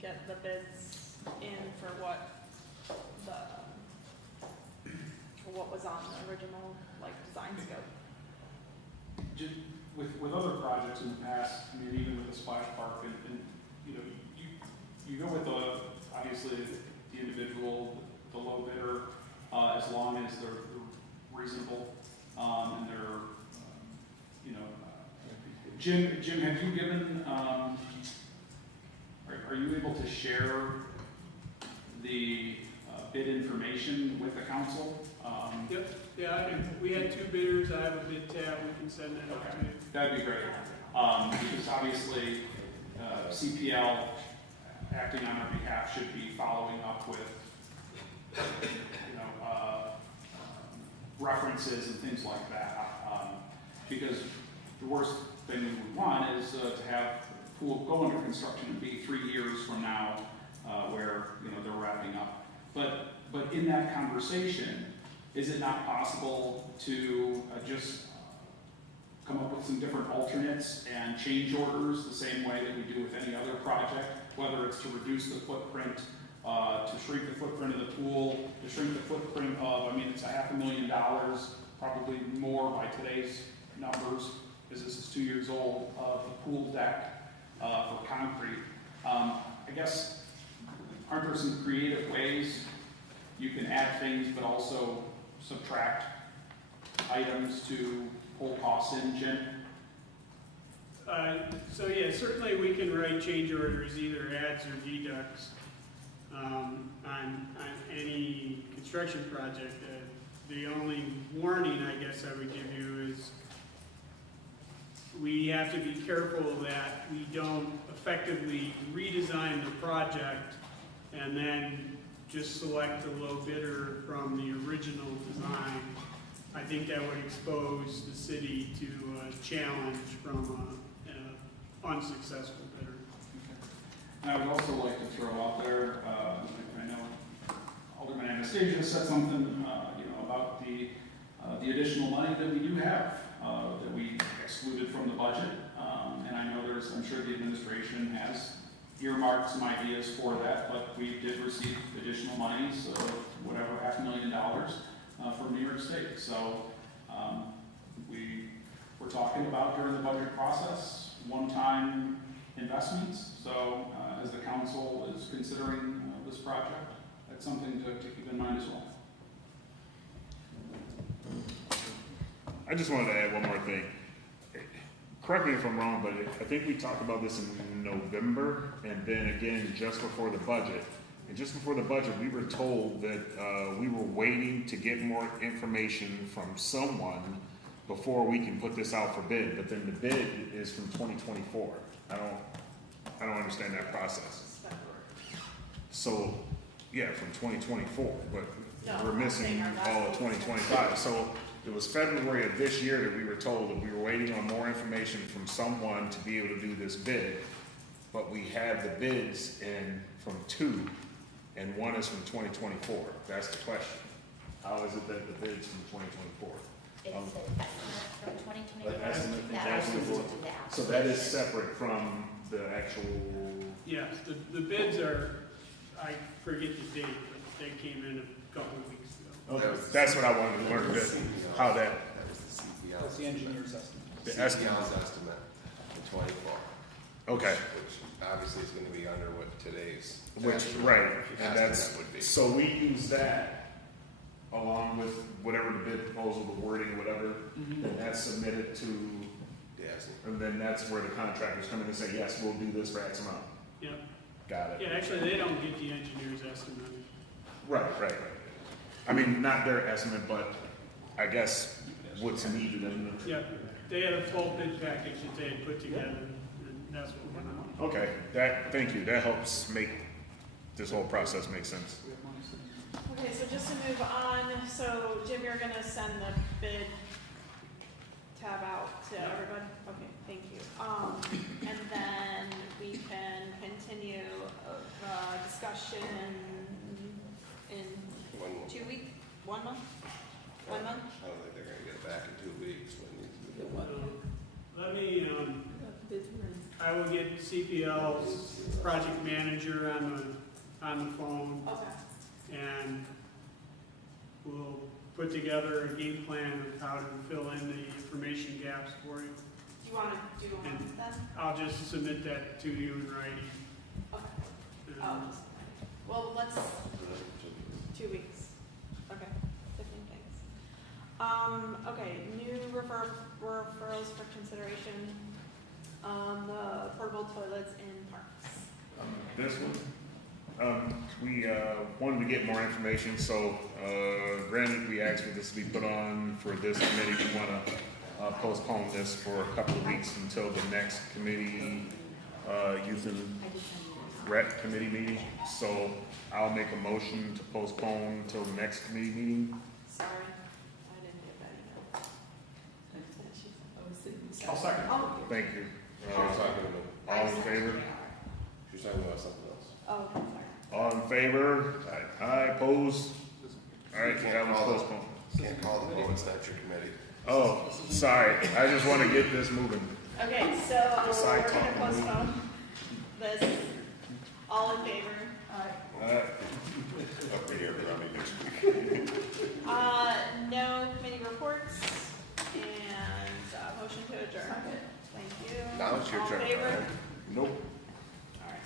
get the bids in for what was on the original, like, design scope. Just with other projects in the past, I mean, even with the splash park, and you know, you go with obviously the individual, the low bidder, as long as they're reasonable, and they're, you know, Jim, have you given, are you able to share the bid information with the council? Yep, yeah, we had two bidders, I have a bid tab, we can send that out to you. That'd be great. Because obviously, CPL acting on our behalf should be following up with, you know, references and things like that. Because the worst thing we would want is to have the pool go under construction and be 3 years from now, where, you know, they're wrapping up. But in that conversation, is it not possible to just come up with some different alternates and change orders the same way that we do with any other project, whether it's to reduce the footprint, to shrink the footprint of the pool, to shrink the footprint of, I mean, it's $500,000, probably more by today's numbers, because this is 2 years old, of the pool deck for concrete. I guess, aren't there some creative ways you can add things but also subtract items to pull costs in, Jim? So yeah, certainly we can write change orders, either adds or deducts, on any construction project. The only warning I guess I would give you is we have to be careful that we don't effectively redesign the project and then just select the low bidder from the original design. I think that would expose the city to a challenge from an unsuccessful bidder. And I would also like to throw out there, I know Alderman Anastasia said something, you know, about the additional money that we do have, that we excluded from the budget. And I know I'm sure the administration has earmarked some ideas for that, but we did receive additional monies of whatever, $500,000 from New York State. So we were talking about during the budget process, one-time investments. So as the council is considering this project, that's something to keep in mind as well. I just wanted to add one more thing. Correct me if I'm wrong, but I think we talked about this in November, and then again, just before the budget. And just before the budget, we were told that we were waiting to get more information from someone before we can put this out for bid, but then the bid is from 2024. I don't understand that process. So, yeah, from 2024, but we're missing all of 2025. So it was February of this year that we were told that we were waiting on more information from someone to be able to do this bid, but we have the bids in from 2, and 1 is from 2024. That's the question. How is it that the bid's from 2024? It's an estimate from 2024. Like estimate, That that's was what- to the actual. So that is separate from the actual, Yes, the bids are, I forget the date, but they came in a couple of weeks ago. okay, that's what I wanted to learn, how that, That was the CPL. That's the engineer's estimate. the CPL's estimate. estimate in 24. Okay, Which obviously is gonna be under what today's. which, estimate- right, and estimate that's, would be. so we use that along with whatever the bid proposal, the wording, whatever, and that's submitted to, Yes. and then that's where the contractors come in and say, yes, we'll do this for X amount. Yep. Got it. Yeah, actually, they don't get the engineer's estimate. Right. I mean, not their estimate, but I guess what's needed in the. Yeah, they had a full bid package that they had put together, and that's what went on. Okay, thank you, that helps make this whole process make sense. Okay, so just to move on, so Jim, you're gonna send the bid tab out to everybody? Okay, thank you. And then we can continue discussion in 2 weeks, 1 month? 1 month? I don't think they're gonna get it back in 2 weeks. Let me, I will get CPL's project manager on the phone, Okay. and we'll put together a game plan of how to fill in the information gaps for you. Do you wanna do a month then? I'll just submit that to you in writing. Okay. And, Well, let's, 2 weeks. Okay, different things. Okay, new referrals for consideration, the portable toilets in parks. This one, we wanted to get more information, so granted, we asked for this to be put on for this committee. We want to postpone this for a couple of weeks until the next committee, youth and rec committee meeting. So I'll make a motion to postpone until the next committee meeting. Sorry, I didn't get that email. I'll second. Oh, Thank you. She's talking about, All in favor? she's talking about something else. oh, okay, sorry. All in favor? Aye, opposed? All right, that one's postponed. Can't call the vote, it's not your committee. Oh, sorry, I just want to get this moving. Okay, so Side we're gonna talk. postpone this. All in favor? Up here, Robbie, next week. No committee reports and motion to adjourn. Thank you. Now it's your All in turn, favor? Brian. Nope. All right.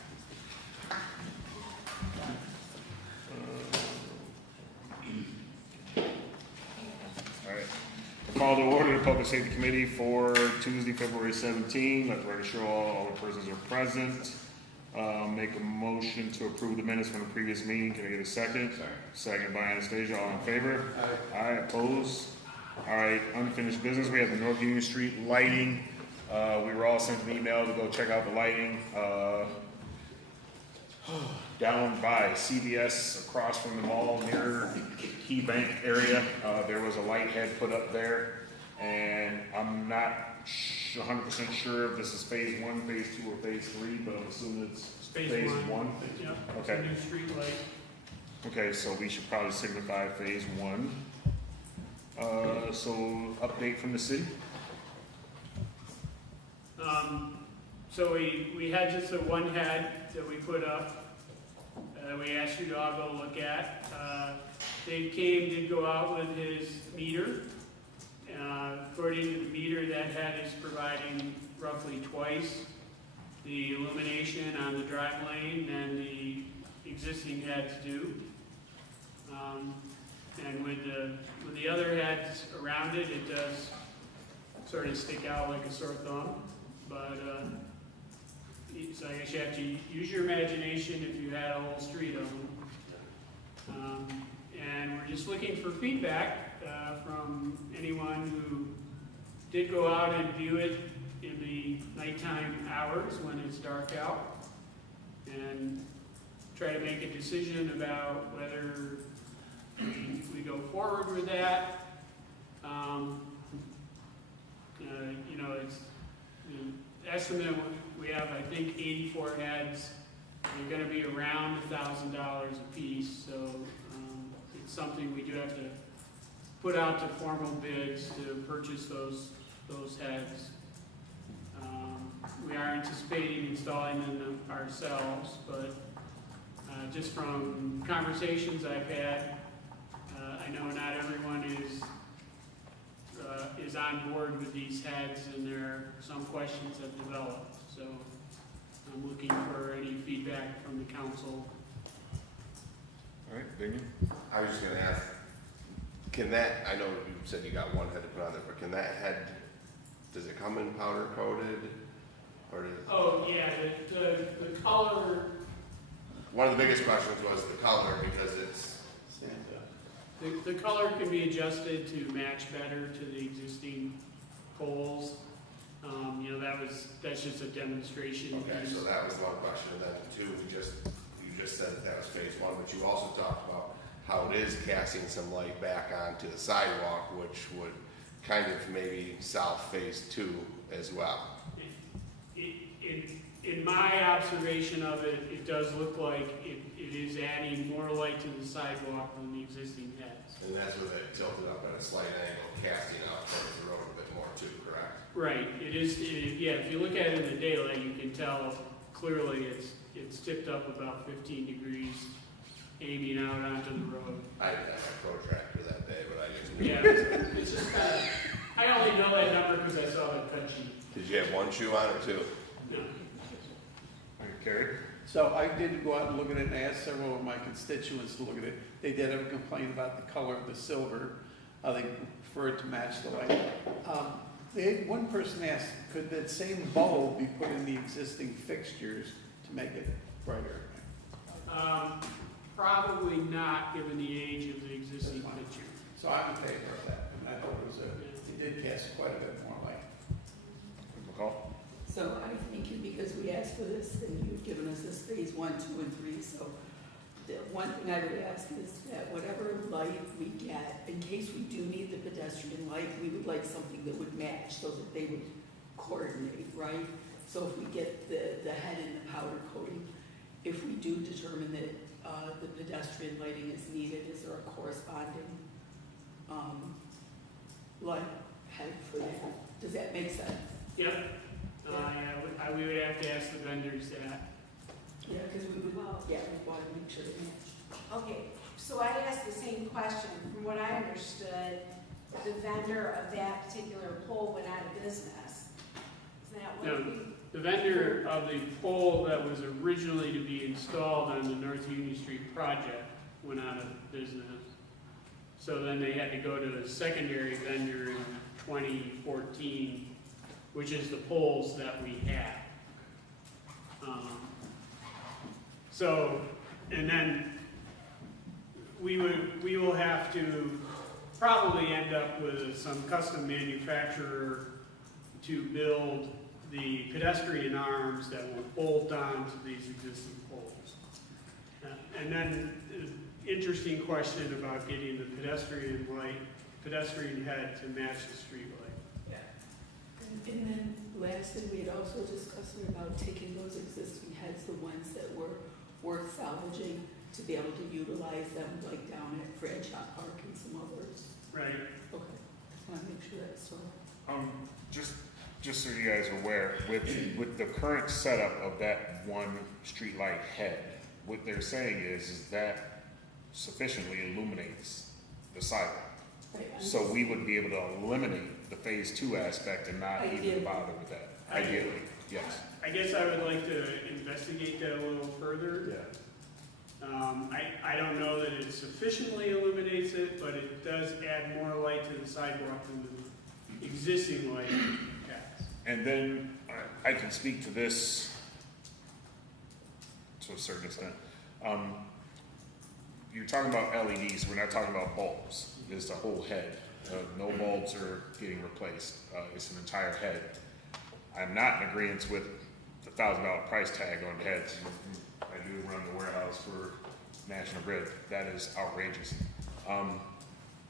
All right. Call to order the Public Safety Committee for Tuesday, February 17. Let the record show all the persons are present. Make a motion to approve the minutes from the previous meeting. Can I get a second? Second by Anastasia. All in favor? Aye. Opposed? All right, unfinished business. We have the North Union Street lighting. We were all sent an email to go check out the lighting. Down by CVS across from the mall near Key Bank area, there was a light head put up there, and I'm not 100% sure if this is phase 1, phase 2, or phase 3, but I'm assuming it's phase 1. Yeah, it's Okay. a new street light. Okay, so we should probably signify phase 1. So update from the city. So we had just the one head that we put up, we asked you to all go look at. Dave did go out with his meter. According to the meter, that head is providing roughly twice the illumination on the drive lane than the existing heads do. And with the other heads around it, it does sort of stick out like a sore thumb. But so I guess you have to use your imagination if you had a whole street of them. And we're just looking for feedback from anyone who did go out and view it in the nighttime hours when it's dark out, and try to make a decision about whether we go forward with that. You know, it's the estimate we have, I think, 84 heads. They're going to be around $1,000 a piece, so it's something we do have to put out to formal bids to purchase those heads. We are anticipating installing them ourselves, but just from conversations I've had, I know not everyone is on board with these heads, and there are some questions that developed. So I'm looking for any feedback from the council. All right, Damien? I was just gonna ask, can that, I know you said you got one head to put on there, but can that head, does it come in powder coated? Or does? Oh, yeah, the color, One of the biggest questions was the color, because it's, the color can be adjusted to match better to the existing poles. You know, that's just a demonstration. okay, so that was one question, and then two, you just said that was phase one, but you also talked about how it is casting some light back onto the sidewalk, which would kind of maybe solve phase two as well. In my observation of it, it does look like it is adding more light to the sidewalk than the existing heads. And that's where they tilted up at a slight angle, casting out towards the road a bit more too, correct? Right, yeah, if you look at it in the daylight, you can tell clearly it's tipped up about 15 degrees, aiming out onto the road. I didn't have my protractor that day, but I just knew. Yeah, it's just kind of, I only know that number because I saw the cut sheet. Did you have one shoe on or two? No. All right, Carrie? So I did go out and look at it, and I asked several of my constituents to look at it. They did have a complaint about the color of the silver. They prefer it to match the light. One person asked, could that same bulb be put in the existing fixtures to make it brighter? Probably not, given the age of the existing picture. So I'm in favor of that, and I thought it did cast quite a bit more light. McCall? So I thank you because we asked for this and you've given us this phase 1, 2, and 3. So the one thing I would ask is that whatever light we get, in case we do need the pedestrian light, we would like something that would match so that they would coordinate, right? So if we get the head and the powder coating, if we do determine that the pedestrian lighting is needed, is there a corresponding light head for that? Does that make sense? Yep. We would have to ask the vendors that. Yeah, because we would want to make sure they match. Okay, so I asked the same question. From what I understood, the vendor of that particular pole went out of business. Isn't that what No, the vendor of the pole that was originally to be installed on the North Union Street project went out of business. So then they had to go to a secondary vendor in 2014, which is the poles that we have. And then we will have to probably end up with some custom manufacturer to build the pedestrian arms that will bolt onto these existing poles. And then, interesting question about getting the pedestrian head to match the street light. Yeah. And then lastly, we had also discussed about taking those existing heads, the ones that were worth salvaging, to be able to utilize them, like down at Bradshaw Park and some others. Right. Okay, just want to make sure that's so. Just just so you guys are aware, with the current setup of that one streetlight head, what they're saying is that sufficiently illuminates the sidewalk. Right. So we would be able to eliminate the phase 2 aspect and not even Ideally. bother with that. Ideally, yes. I guess I would like to investigate that a little further. Yeah. I don't know that it sufficiently illuminates it, but it does add more light to the sidewalk than the existing light has. And then I can speak to this to a certain extent. You're talking about LEDs, we're not talking about bulbs. It's the whole head. No bulbs are getting replaced. It's an entire head. I'm not in agreement with the $1,000 price tag on heads. I do run the warehouse for National Grid. That is outrageous.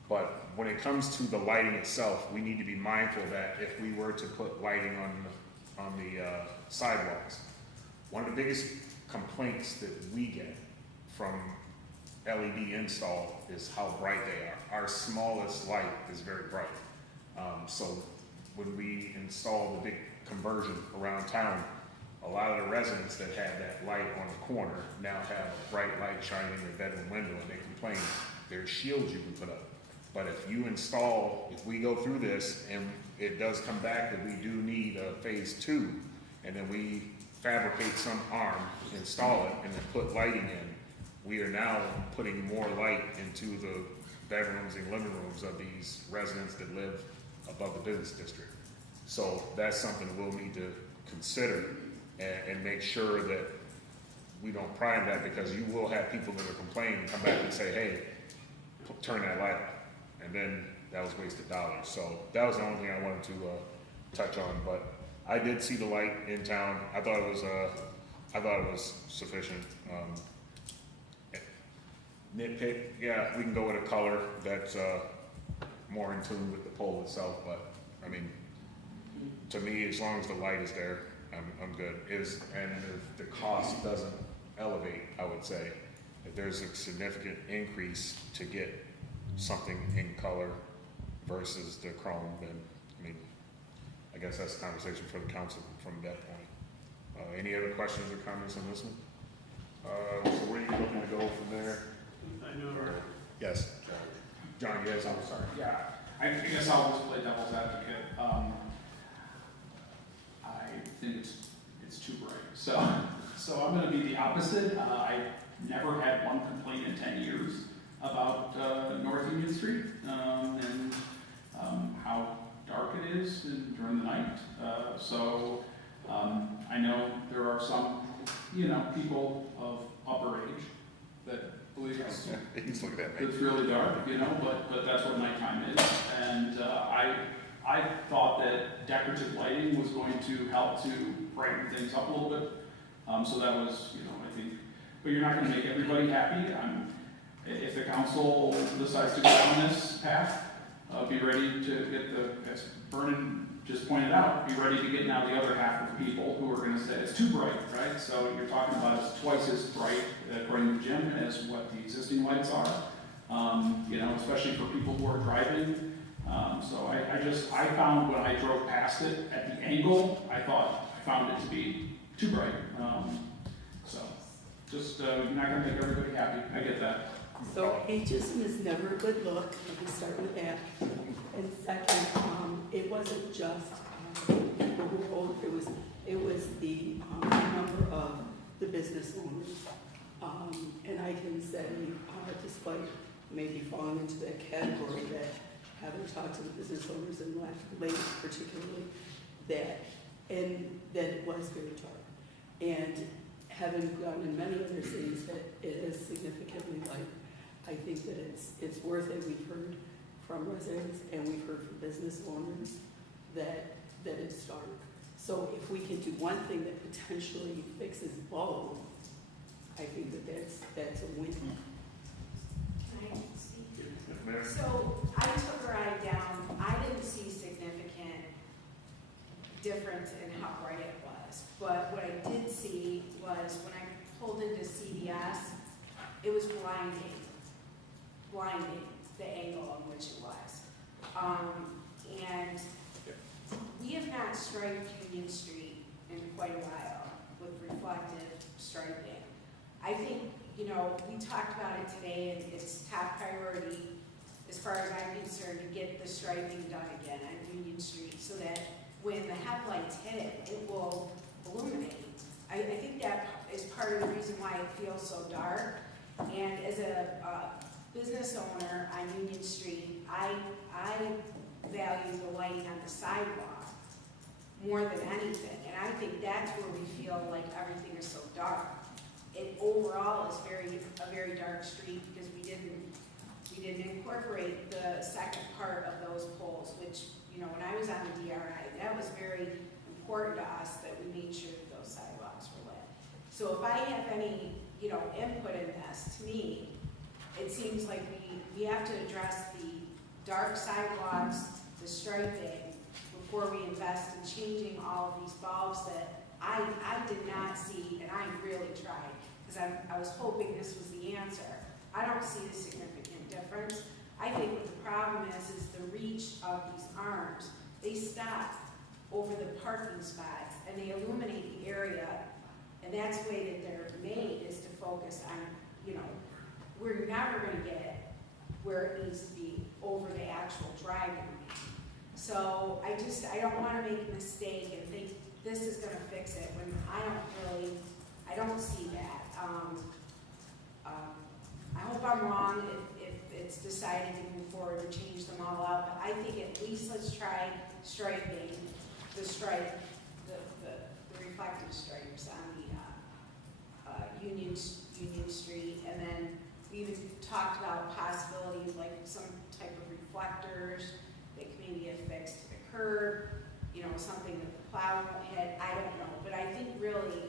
But when it comes to the lighting itself, we need to be mindful that if we were to put lighting on the sidewalks, one of the biggest complaints that we get from LED install is how bright they are. Our smallest light is very bright. So when we install the big conversion around town, a lot of the residents that had that light on the corner now have a bright light shining in their bedroom window, and they complain there's shields you can put up. But if we go through this and it does come back that we do need a phase 2, and then we fabricate some arm, install it, and then put lighting in, we are now putting more light into the bedrooms and living rooms of these residents that live above the business district. So that's something we'll need to consider and make sure that we don't prime that, because you will have people that are complaining come back and say, hey, turn that light off. And then that was wasted dollars. So that was the only thing I wanted to touch on. But I did see the light in town. I thought it was sufficient. Nitpick, yeah, we can go with a color that's more in tune with the pole itself. But I mean, to me, as long as the light is there, I'm good. And if the cost doesn't elevate, I would say, if there's a significant increase to get something in color versus the chrome, then, I mean, I guess that's a conversation for the council from that point. Any other questions or comments on this one? So where are you looking to go from there? I know. Yes. John, yes, I'm sorry. Yeah, I guess I'll just play devil's advocate. I think it's too bright. So I'm gonna be the opposite. I never had one complaint in 10 years about North Union Street and how dark it is during the night. I know there are some, people of upper age that believe it's really dark, but that's what nighttime is. And I thought that decorative lighting was going to help to brighten things up a little bit. So that was, I think, but you're not gonna make everybody happy. If the council decides to go down this path, be ready to get as Vernon just pointed out, be ready to get now the other half of people who are gonna say it's too bright, right? So you're talking about it's twice as bright, according to Jim, as what the existing lights are. Especially for people who are driving. So I found when I drove past it at the angle, I found it to be too bright. You're not gonna make everybody happy. I get that. So ageism is never a good look, let me start with that. And second, it wasn't just people who were old, it was the number of the business owners. And I can say, despite maybe falling into that category, that having talked to the business owners and ladies particularly, that it was very dark. And having gone in many other cities that it is significantly light, I think that it's worth it. We've heard from residents and we've heard from business owners that it's dark. So if we can do one thing that potentially fixes both, I think that's a win. Can I speak? So I took a ride down. I didn't see significant difference in how bright it was. But what I did see was when I pulled into CVS, it was blinding the angle on which it was. And we have not striped Union Street in quite a while with reflective striping. I think, you know, we talked about it today, and it's top priority, as far as I'm concerned, to get the striping done again on Union Street, so that when the headlights hit it, it will illuminate. I think that is part of the reason why it feels so dark. And as a business owner on Union Street, I value the lighting on the sidewalk more than anything. And I think that's where we feel like everything is so dark. It overall is a very dark street because we didn't incorporate the second part of those poles, which, you know, when I was on the DRI, that was very important to us that we made sure that those sidewalks were lit. So if I have any, you know, input in this, to me, it seems like we have to address the dark sidewalks, the striping, before we invest in changing all of these bulbs that I did not see, and I really tried, because I was hoping this was the answer. I don't see a significant difference. I think what the problem is the reach of these arms. They stop over the parking spots, and they illuminate the area, and that's the way that they're made, is to focus on, you know, we're never going to get it where it needs to be over the actual driving lane. So I don't want to make a mistake and think this is going to fix it when I don't see that. I hope I'm wrong if it's decided to move forward and change them all out, but I think at least let's try striping, the reflective stripes on the Union Street, and then we even talked about possibilities like some type of reflectors that can maybe affixed to the curb, you know, something that the plow hit, I don't know. But I think really,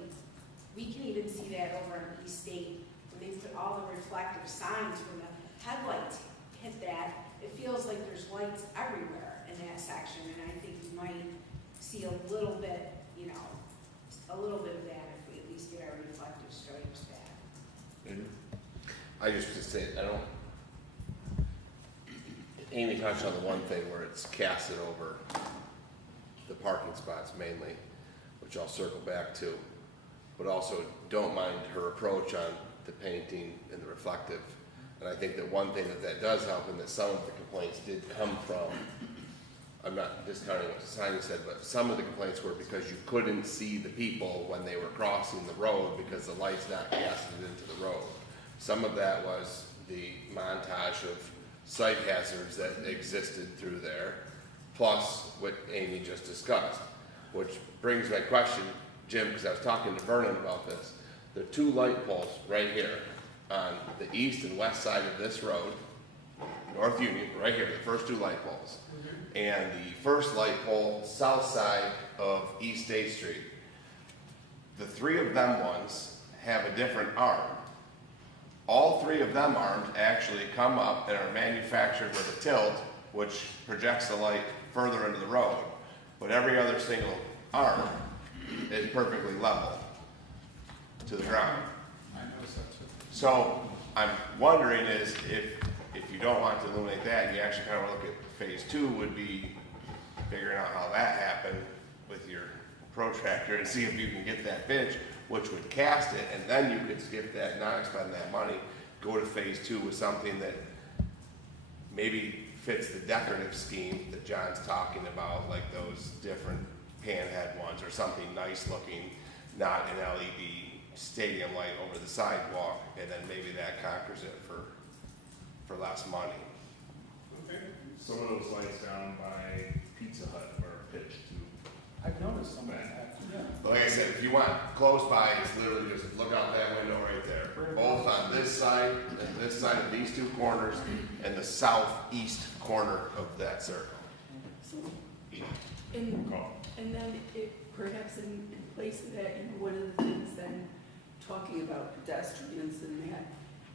we can even see that over on East State, when they put all the reflective signs, when the headlights hit that, it feels like there's lights everywhere in that section, and I think we might see a little bit, you know, a little bit of that if we at least get our reflective stripes back. I just to say, Amy touched on the one thing where it's casted over the parking spots mainly, which I'll circle back to, but also don't mind her approach on the painting and the reflective. And I think that one thing that does help, and that some of the complaints did come from, I'm not discounting what Sonia said, but some of the complaints were because you couldn't see the people when they were crossing the road because the light's not casted into the road. Some of that was the montage of site hazards that existed through there, plus what Amy just discussed, which brings my question, Jim, because I was talking to Vernon about this. There are two light poles right here on the east and west side of this road, North Union, right here, the first two light poles. And the first light pole, south side of East State Street. The three of them ones have a different arm. All three of them arms actually come up and are manufactured with a tilt, which projects the light further into the road. But every other single arm is perfectly level to the ground. I noticed that too. So I'm wondering is if you don't want to illuminate that, you actually kind of look at phase two would be figuring out how that happened with your protractor and see if you can get that pitch, which would cast it, and then you could skip that, not expend that money, go to phase two with something that maybe fits the decorative scheme that John's talking about, like those different panhead ones or something nice looking, not an LED stadium light over the sidewalk, and then maybe that conquers it for less money. Okay. Some of those lights down by Pizza Hut are pitched to. I've noticed some of that. But like I said, if you want close by, it's literally just look out that window right there. Both on this side and this side of these two corners and the southeast corner of that circle. So, and then perhaps in place of that, you know, one of the things then, talking about pedestrians and that,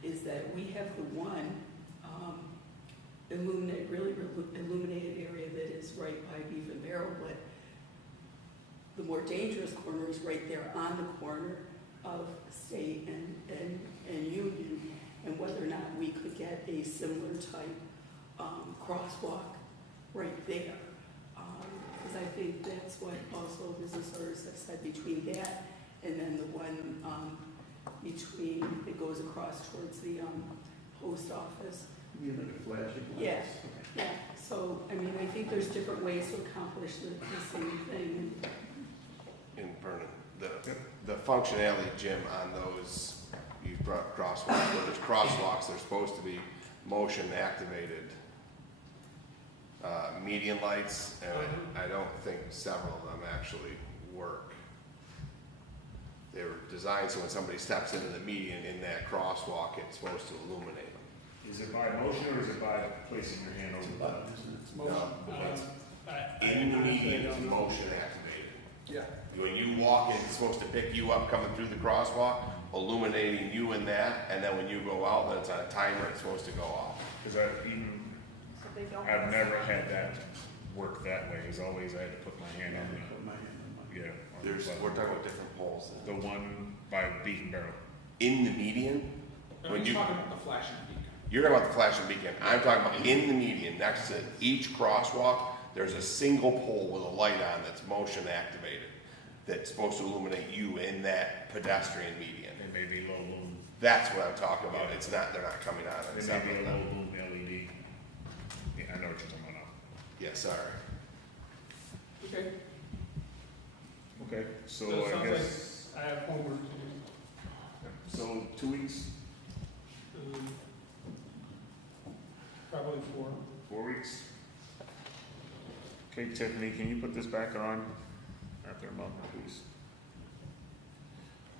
is that we have the one illuminated area that is right by Beef and Barrel, but the more dangerous corner is right there on the corner of State and Union, and whether or not we could get a similar type crosswalk right there. Because I think that's what also business owners have said between that and then the one, between, it goes across towards the, post office. You mean like a flashing lights? Yeah. Okay. Yeah, so, I mean, I think there's different ways to accomplish the same thing. In Vernon, the functionality, Jim, on those, you brought crosswalks, where there's crosswalks, they're supposed to be motion activated median lights, and I don't think several of them actually work. They were designed so when somebody steps into the median in that crosswalk, it's supposed to illuminate them. Is it by motion or is it by placing your hand over the button? In the median, it's motion activated. Yeah. When you walk in, it's supposed to pick you up coming through the crosswalk, illuminating you in that, and then when you go out, then it's on a timer, it's supposed to go off. Because I've never had that work that way. As always, I had to put my hand on the, yeah. on the button. We're talking about different poles. The one by Beacon Barrel. In the median? When you're talking about the flashing beacon. You're talking about the flashing beacon. I'm talking about in the median, next to each crosswalk, there's a single pole with a light on that's motion activated, that's supposed to illuminate you in that pedestrian median. It may be low boom. That's what I'm talking about. It's not, they're not coming on. It may be a low boom LED. Yeah, I know what you're talking about now. Yeah, sorry. Okay. Okay, so So it I sounds guess, like I have homework to do. so 2 weeks, Probably 4. 4 weeks? Okay, Tiffany, can you put this back on after a month, please?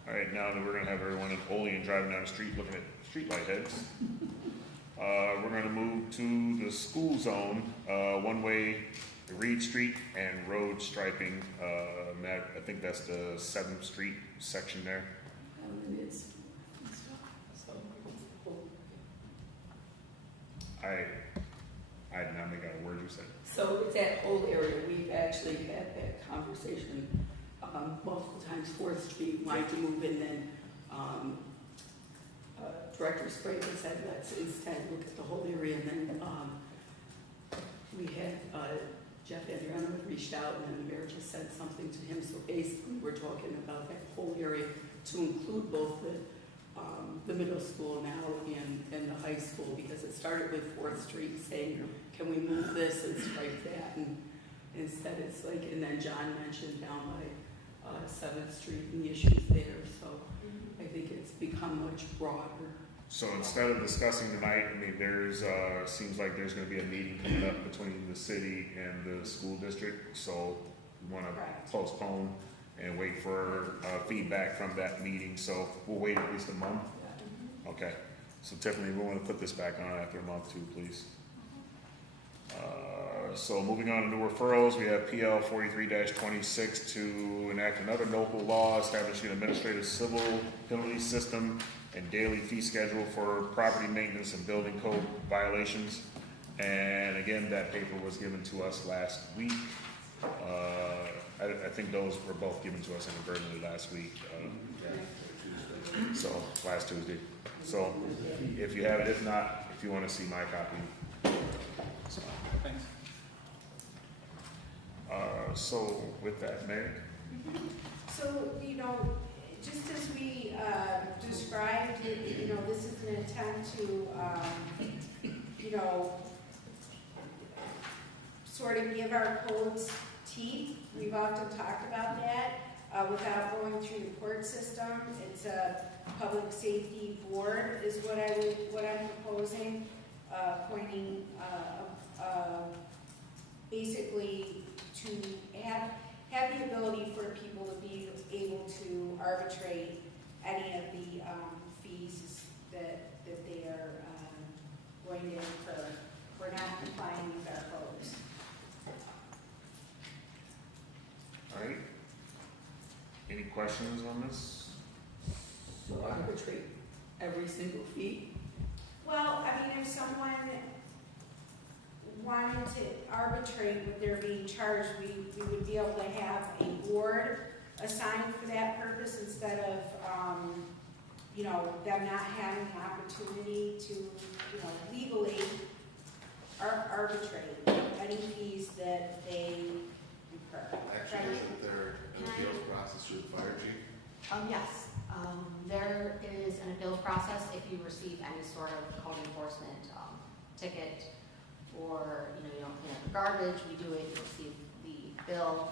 All right, now that we're gonna have everyone in Olean driving down the street looking at streetlight heads. We're gonna move to the school zone, one-way Reed Street and road striping. Matt, I think that's the 7th Street section there. And it's, so, I did not make out a word you said. so it's that whole area, we've actually had that conversation, multiple times, 4th Street, wanted to move in, then, Director Sprague said, let's instead look at the whole area, and then, we had, Jeff Adriano had reached out, and then the mayor just said something to him, so basically, we're talking about that whole area to include both the middle school now and the high school, because it started with 4th Street saying, can we move this and strike that, and instead it's like, and then John mentioned down by 7th Street and the issues there, so I think it's become much broader. So instead of discussing tonight, I mean, there's, seems like there's gonna be a meeting coming up between the city and the school district, so we wanna Correct. postpone and wait for, feedback from that meeting, so we'll wait at least a month? Okay, so Tiffany, we wanna put this back on after a month too, please. So moving on to new referrals, we have PL 43-26 to enact another local law establishing an administrative civil penalty system and daily fee schedule for property maintenance and building code violations. And again, that paper was given to us last week. I think those were both given to us inadvertently last week. So, last Tuesday. So, if you have it, if not, if you want to see my copy. So, Thanks. So with that, Mayor? So, just as we described, this is an attempt to, sort of give our codes teeth. We've often talked about that without going through the court system. It's a public safety board is what I'm proposing, appointing basically to have the ability for people to be able to arbitrate any of the fees that they are going to incur for not complying with our codes. All right. Any questions on this? So arbitrate every single fee? Well, if someone wanted to arbitrate what they're being charged, we would be able to have a board assigned for that purpose instead of, them not having an opportunity to, legally arbitrate any fees that they incur. Actually, isn't there an appeals process through the fire chief? Yes, there is an appeals process if you receive any sort of code enforcement, ticket, or, you don't clean up the garbage, we do it, you receive the bill.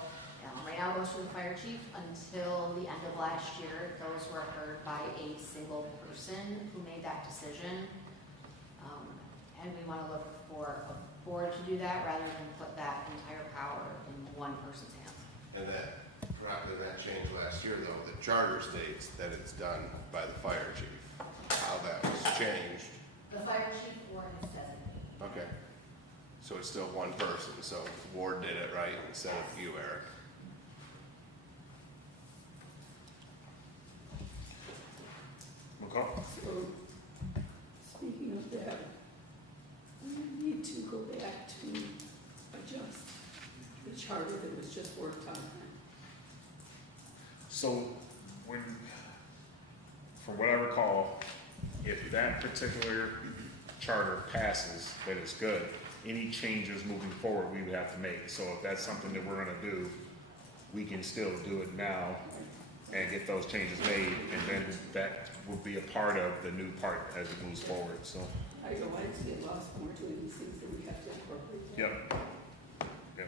Right now it goes to the fire chief. Until the end of last year, those were heard by a single person who made that decision. And we want to look for a board to do that rather than put that entire power in one person's hands. And that changed last year, though. The charter states that it's done by the fire chief. How that was changed. The fire chief board is designated. Okay. So it's still one person, so Ward did it right instead of you, Eric. McCall? So, speaking of that, we need to go back to adjust the charter that was just worked on. So, from what I recall, if that particular charter passes, that is good. Any changes moving forward, we would have to make. So if that's something that we're gonna do, we can still do it now and get those changes made, and then that will be a part of the new part as it moves forward, so. I don't want to get lost when we're doing these things that we have to incorporate. Yep. Yep.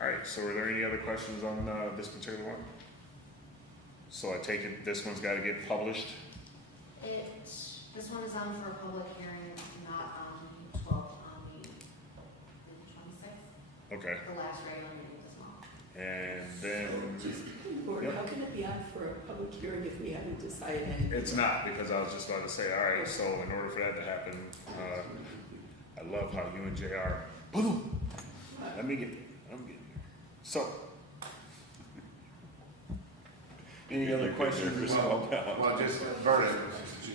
All right, so are there any other questions on this particular one? So I take it this one's gotta get published? This one is on for a public hearing, not on the 12th, on the 26th, Okay, the last regular meeting this month. and then, Lord, Yep. how can it be on for a public hearing if we haven't decided anything? it's not, because I was just about to say, all right, so in order for that to happen, I love how you and JR, boom, I'm getting there. So, any other questions? Well, just, Vernon,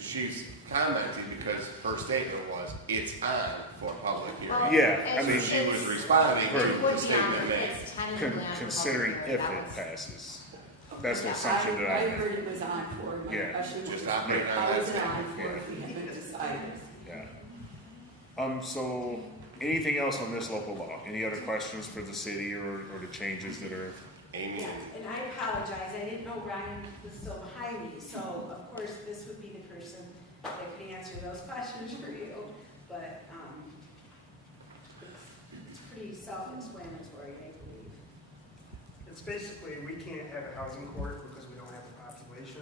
she's commenting because her statement was, it's on for public hearing. Yeah, I mean, She was responding to the statement made. It's tentatively on for public Considering hearing. if That it was- passes. That's the assumption that I I made. heard it was on for, my Yeah, question was, just operate on how is it that. on for if we haven't decided? Yeah. So, anything else on this local law? Any other questions for the city or the changes that are? Amy? And I apologize, I didn't know Ryan was still behind me, so of course this would be the person that could answer those questions for you, but, it's pretty self-explanatory, I believe. It's basically, we can't have a housing court because we don't have the population.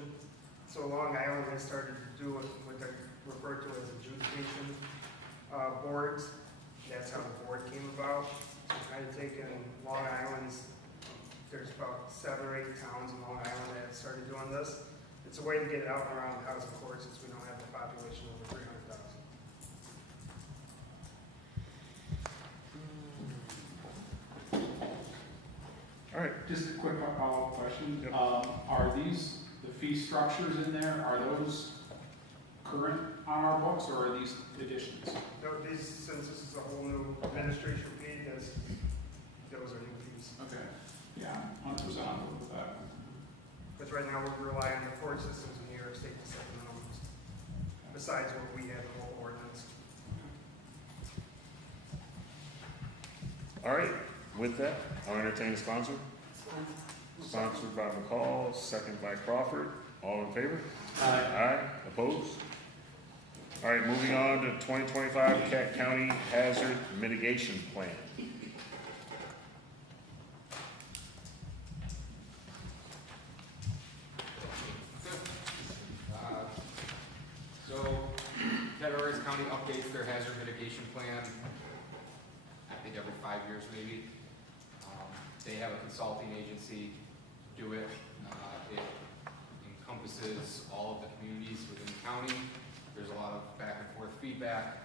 So Long Island has started to do what they're referred to as adjudication boards. That's how the board came about. I've taken Long Island's, there's about 7 or 8 towns in Long Island that have started doing this. It's a way to get it out and around the housing court since we don't have the population over 300,000. All right. Just a quick follow-up question. Are these, the fee structures in there, are those current on our books, or are these additions? No, since this is a whole new administration fee, those are new fees. Okay, yeah, 100% on board with that. Because right now we rely on the court systems in New York State to set the minimums, besides what we have in the whole ordinance. All right, with that, I'll entertain a sponsor. Sponsored by McCall, second by Crawford. All in favor? Aye. Aye, opposed? All right, moving on to 2025 Cat County Hazard Mitigation Plan. So, Cataraqui County updates their hazard mitigation plan, I think every 5 years maybe. They have a consulting agency do it. It encompasses all of the communities within the county. There's a lot of back and forth feedback.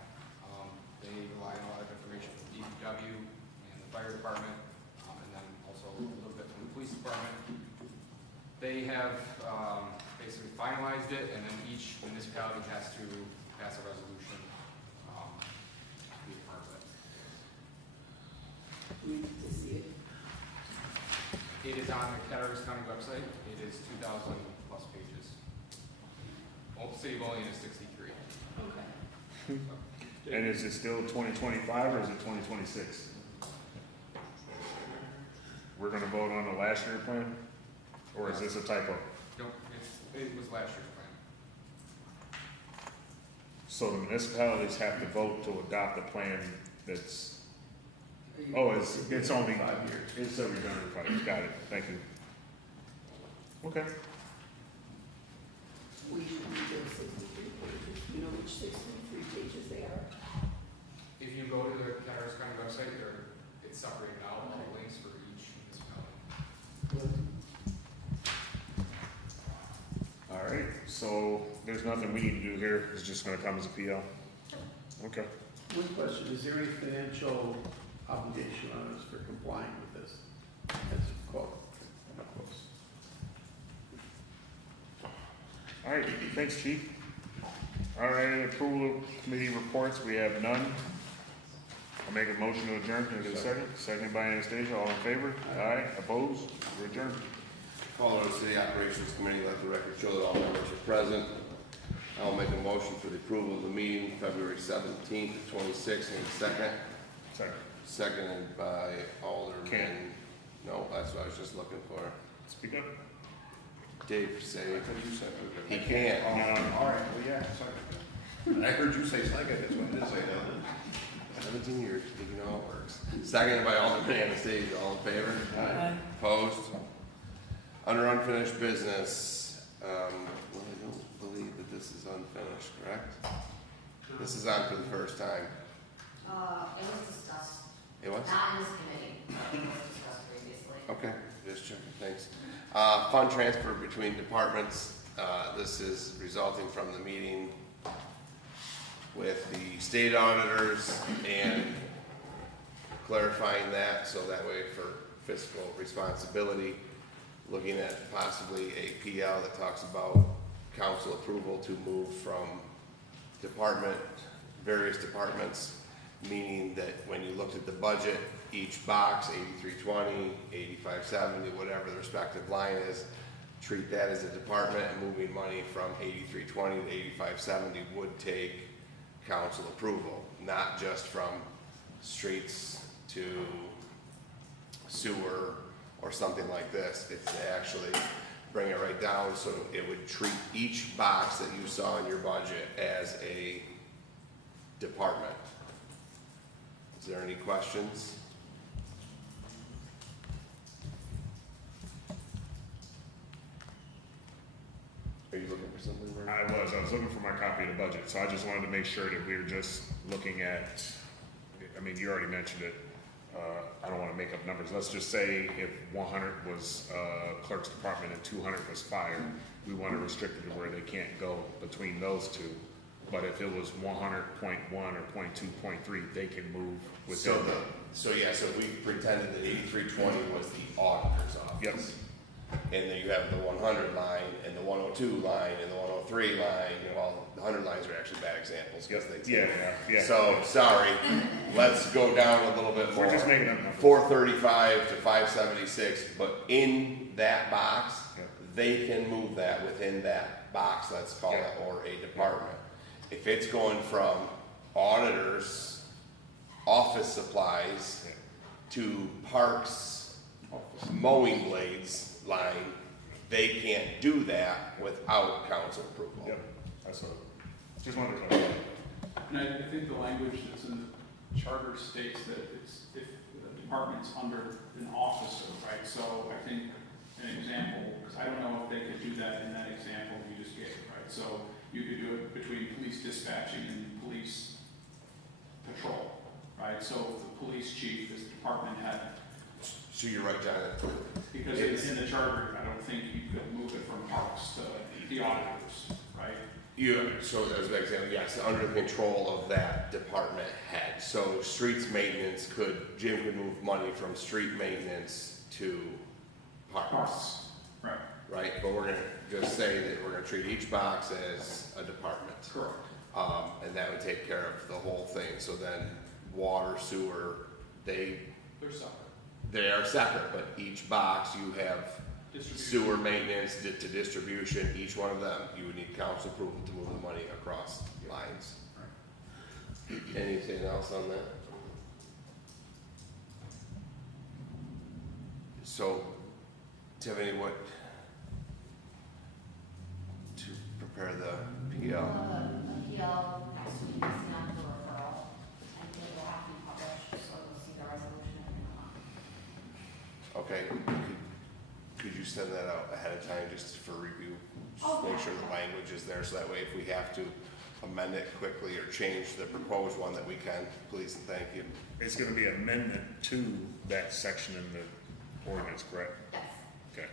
They rely on a lot of information from DPW and the fire department, and then also a little bit from the police department. They have basically finalized it, and then each municipality has to pass a resolution to be a part of it. We need to see it. It is on the Cataraqui County website. It is 2,000 plus pages. City of Olean is 63. Okay. And is it still 2025 or is it 2026? we're gonna vote on the last year plan? Or is this a typo? No, it was last year's plan. So the municipalities have to vote to adopt a plan that's, it's only 5 years. It's every 5 years, got it, thank you. Okay. We should read those 63 pages. You know which 63 pages they are? If you go to the Catarsis County website, it's separated out, all the links for each municipality. All right, so there's nothing we need to do here, it's just gonna come as a PL? Okay. One question, is there any financial obligation on us for complying with this? That's a quote. All right, thanks, chief. All right, approval of committee reports, we have none. I'll make a motion to adjourn, can I get a second? Second by Anastasia, all in favor? Aye, opposed, we're adjourned. Call to the City Operations Committee, let the record show that all members are present. I'll make a motion for the approval of the meeting, February 17th, 26th, and second. Second. Seconded by Alderman. Ken. No, that's what I was just looking for. Speak up. Dave, say, he can't. No. All right, well, yeah, sorry. I heard you say second, that's what I did say that. 17 years, you know how it works. Seconded by Alderman Anastasia, all in favor? Aye. Opposed? Under unfinished business, well, I don't believe that this is unfinished, correct? This is on for the first time. It was discussed, It was? not in this committee, it was discussed previously. Okay, just checking, thanks. Fund transfer between departments. This is resulting from the meeting with the state auditors and clarifying that, so that way for fiscal responsibility, looking at possibly a PL that talks about council approval to move from various departments, meaning that when you looked at the budget, each box, 8320, 8570, whatever the respective line is, treat that as a department, and moving money from 8320 to 8570 would take council approval, not just from streets to sewer or something like this. It's to actually bring it right down, so it would treat each box that you saw in your budget as a department. Is there any questions? Are you looking for something, Vern? I was looking for my copy of the budget, so I just wanted to make sure that we were just looking at, I mean, you already mentioned it, I don't wanna make up numbers, let's just say if 100 was, clerk's department and 200 was fire, we wanna restrict it to where they can't go between those two. But if it was 100.1 or 0.2, 0.3, they can move within. So if we pretended that 8320 was the auditor's office. Yep. And then you have the 100 line, and the 102 line, and the 103 line, well, the 100 lines are actually bad examples, because they Yeah. So, sorry, let's go down a little bit more. We're just making up numbers. 435 to 576, but in that box, Yep. they can move that within that box, let's call it, or a department. If it's going from auditors, office supplies, to parks, mowing blades line, they can't do that without council approval. Yep, that's what, just wanted to know. And I think the language that's in the charter states that it's, if the department's under an officer, right? So I think an example, because I don't know if they could do that in that example you just gave, right? So you could do it between police dispatching and police patrol, right? So if the police chief is the department head. So you're right, John. Because it's in the charter, I don't think you could move it from parks to the auditors, right? So as an example, yes, under the control of that department head. So streets maintenance Jim could move money from street maintenance to parks. Right. Right, but we're gonna just say that we're gonna treat each box as a department. Correct. And that would take care of the whole thing. So then water, sewer, They're separate. they are separate, but each box you have Distribution. sewer maintenance to distribution, each one of them, you would need council approval to move the money across lines. Anything else on that? So, do you have any what to prepare the PL? Appeal next week is not the referral, and it will have to be published, so you'll see the resolution in a month. Okay, could you send that out ahead of time just for review? Just Oh, make yeah. sure the language is there, so that way if we have to amend it quickly or change the proposed one that we can, please and thank you. It's gonna be amendment to that section in the ordinance, correct? Yes. Okay.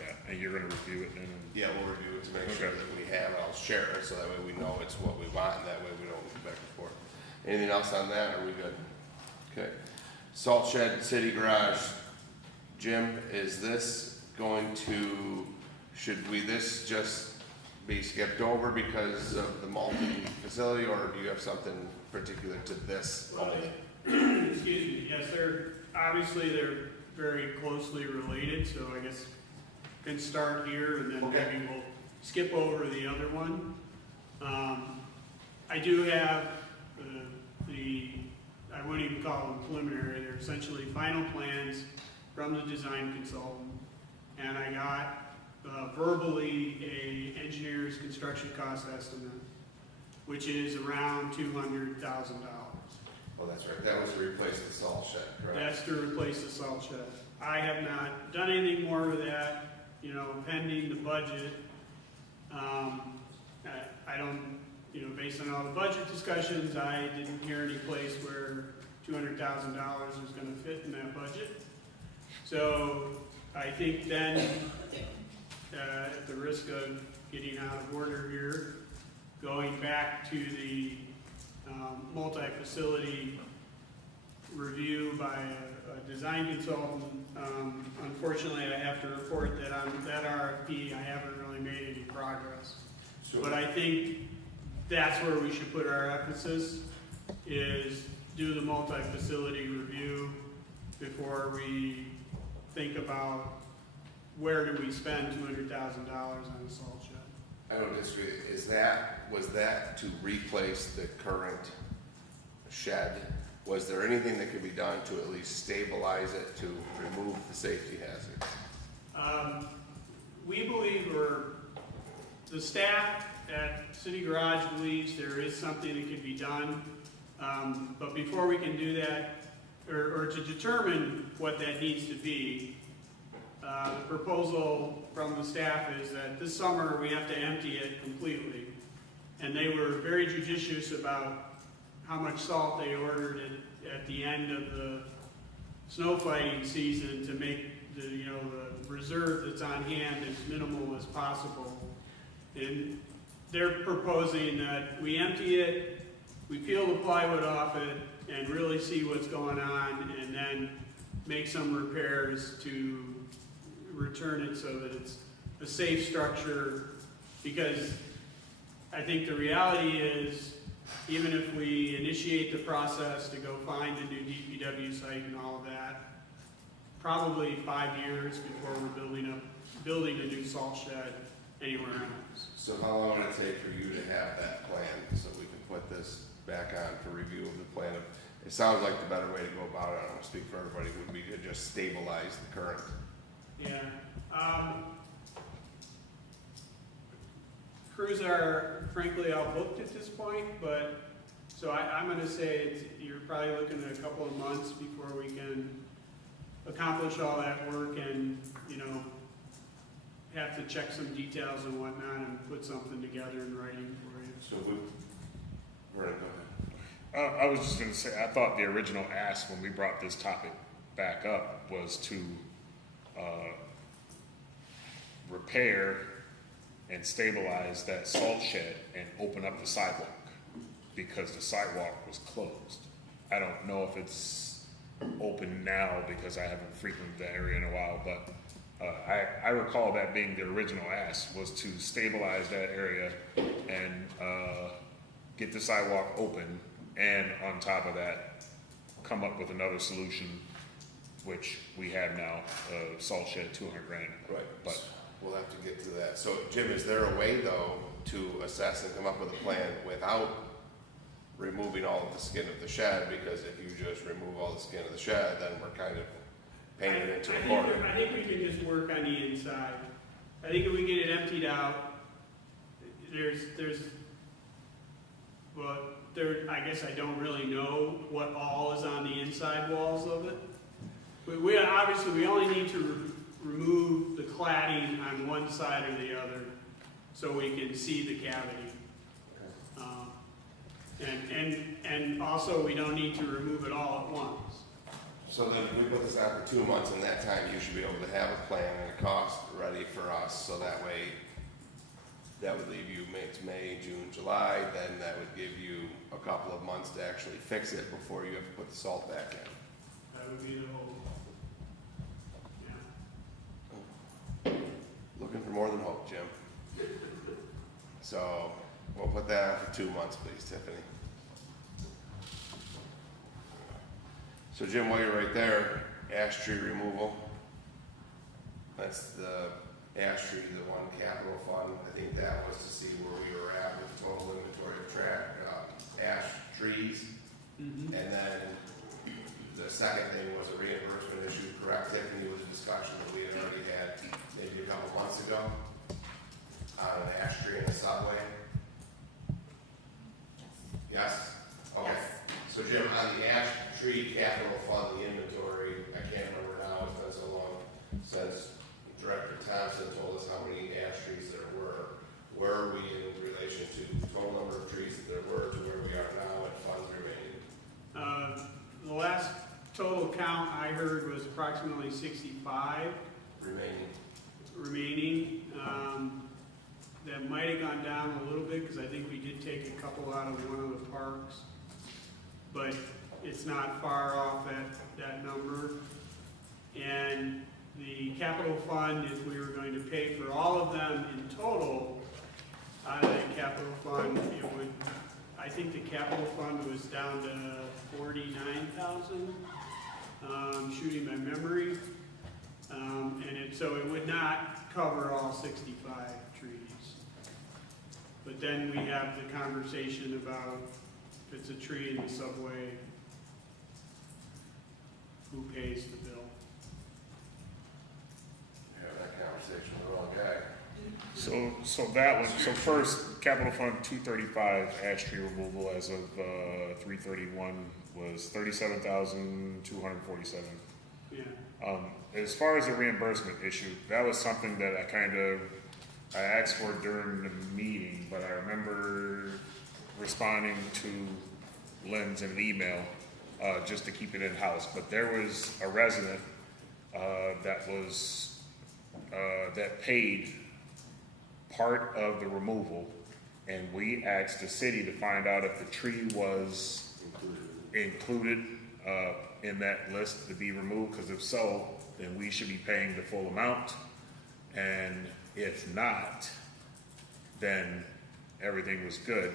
Yeah, and you're gonna review it then? Yeah, we'll review it to make sure Okay. that we have it, I'll share it, so that way we know it's what we want, and that way we don't go back and forth. Anything else on that, or are we good? Okay. Salt shed, city garage. Jim, is this going to, should this just be skipped over because of the multi-facility, or do you have something particular to this only? Excuse me, yes, they're very closely related, so I guess can start here and then Okay. maybe we'll skip over the other one. I do have I wouldn't even call them preliminary, they're essentially final plans from the design consultant. And I got verbally a engineer's construction cost estimate, which is around $200,000. Oh, that's right, that was to replace the salt shed, correct? That's to replace the salt shed. I have not done anything more with that, pending the budget. I don't, based on all the budget discussions, I didn't hear any place where $200,000 was gonna fit in that budget. So I think then, at the risk of getting out of order here, going back to the multi-facility review by a design consultant, unfortunately I have to report that on that RFP I haven't really made any progress. But I think that's where we should put our emphasis, is do the multi-facility review before we think about where do we spend $200,000 on a salt shed. I don't disagree, was that to replace the current shed? Was there anything that could be done to at least stabilize it, to remove the safety hazards? We believe, or the staff at City Garage believes there is something that can be done. But before we can do that, or to determine what that needs to be, the proposal from the staff is that this summer we have to empty it completely. And they were very judicious about how much salt they ordered at the end of the snow fighting season to make the reserve that's on hand as minimal as possible. And they're proposing that we empty it, we peel the plywood off it, and really see what's going on, and then make some repairs to return it so that it's a safe structure. Because I think the reality is, even if we initiate the process to go find a new DPW site and all of that, probably 5 years before we're building a new salt shed anywhere else. So how long would it take for you to have that plan, so we can put this back on for review of the plan? It sounds like the better way to go about it, I don't want to speak for everybody, would be to just stabilize the current. Yeah. Crews are frankly all booked at this point, but, so I'm gonna say you're probably looking at a couple of months before we can accomplish all that work and, have to check some details and whatnot and put something together in writing for you. So Vernon, go ahead. I was just gonna say, I thought the original ask when we brought this topic back up was to repair and stabilize that salt shed and open up the sidewalk, because the sidewalk was closed. I don't know if it's open now because I haven't frequented the area in a while, but I recall that being the original ask, was to stabilize that area and get the sidewalk open, and on top of that, come up with another solution, which we have now, salt shed, $200,000. Right, But we'll have to get to that. So Jim, is there a way though to assess and come up with a plan without removing all of the skin of the shed? Because if you just remove all the skin of the shed, then we're kind of painted into a I corner. think we can just work on the inside. I think if we get it emptied out, I guess I don't really know what all is on the inside walls of it. We obviously, we only need to remove the cladding on one side or the other so we can see the cavity. And also, we don't need to remove it all at once. So then if we put this out for 2 months, and that time you should be able to have a plan and a cost ready for us, so that way, that would leave you May, June, July, then that would give you a couple of months to actually fix it before you have to put the salt back in. That would be the whole, yeah. Looking for more than hope, Jim. So, we'll put that on for 2 months, please, Tiffany. So Jim, while you're right there, ash tree removal. That's the ash tree, the one capital fund. I think that was to see where we were at with total inventory of ash trees. Mm-hmm. And then the second thing was a reimbursement issue, correct, Tiffany? It was a discussion that we had already had maybe a couple months ago on an ash tree in the subway. Yes? Okay. So Jim, on the ash tree capital fund, the inventory, I can't remember now, it's been so long since Director Thompson told us how many ash trees there were. Where are we in relation to the total number of trees that there were to where we are now and funds remaining? The last total count I heard was approximately 65 remaining. That might have gone down a little bit because I think we did take a couple out of one of the parks, but it's not far off that number. And the capital fund, if we were going to pay for all of them in total out of the capital fund, it would, I think the capital fund was down to 49,000, shooting my memory. So it would not cover all 65 trees. But then we have the conversation about if it's a tree in the subway, who pays the bill? Have that conversation with the wrong guy. So that one, so first, capital fund 235 ash tree removal as of 3/31 was 37,247. Yeah. As far as the reimbursement issue, that was something that I asked for during the meeting, but I remember responding to Lynn's in an email just to keep it in-house. But there was a resident that paid part of the removal, and we asked the city to find out if the tree was included in that list to be removed, because if so, then we should be paying the full amount, and if not, then everything was good.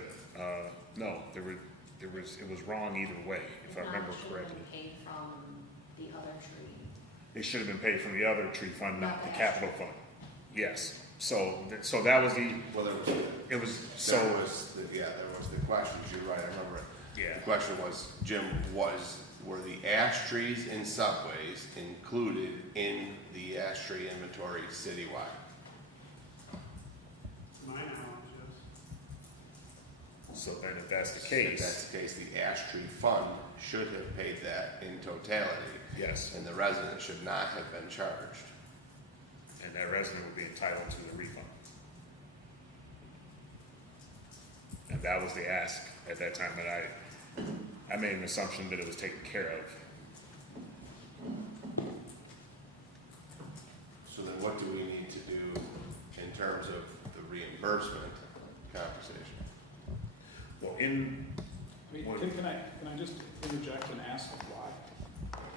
No, it was wrong either way, if I remember correctly. Paid from the other tree. It should have been paid from the other tree fund, not the capital fund. Yes, so that was the, Well, there was the questions, you're right, I remember it. Yeah. The question was, Jim, were the ash trees in subways included in the ash tree inventory citywide? My knowledge is. So then if that's the If case, that's the case, the ash tree fund should have paid that in totality. yes, And the resident should not have been charged. and that resident would be entitled to the refund. And that was the ask at that time that I made an assumption that it was taken care of. So then what do we need to do in terms of the reimbursement conversation? Well, Can I just interject and ask why?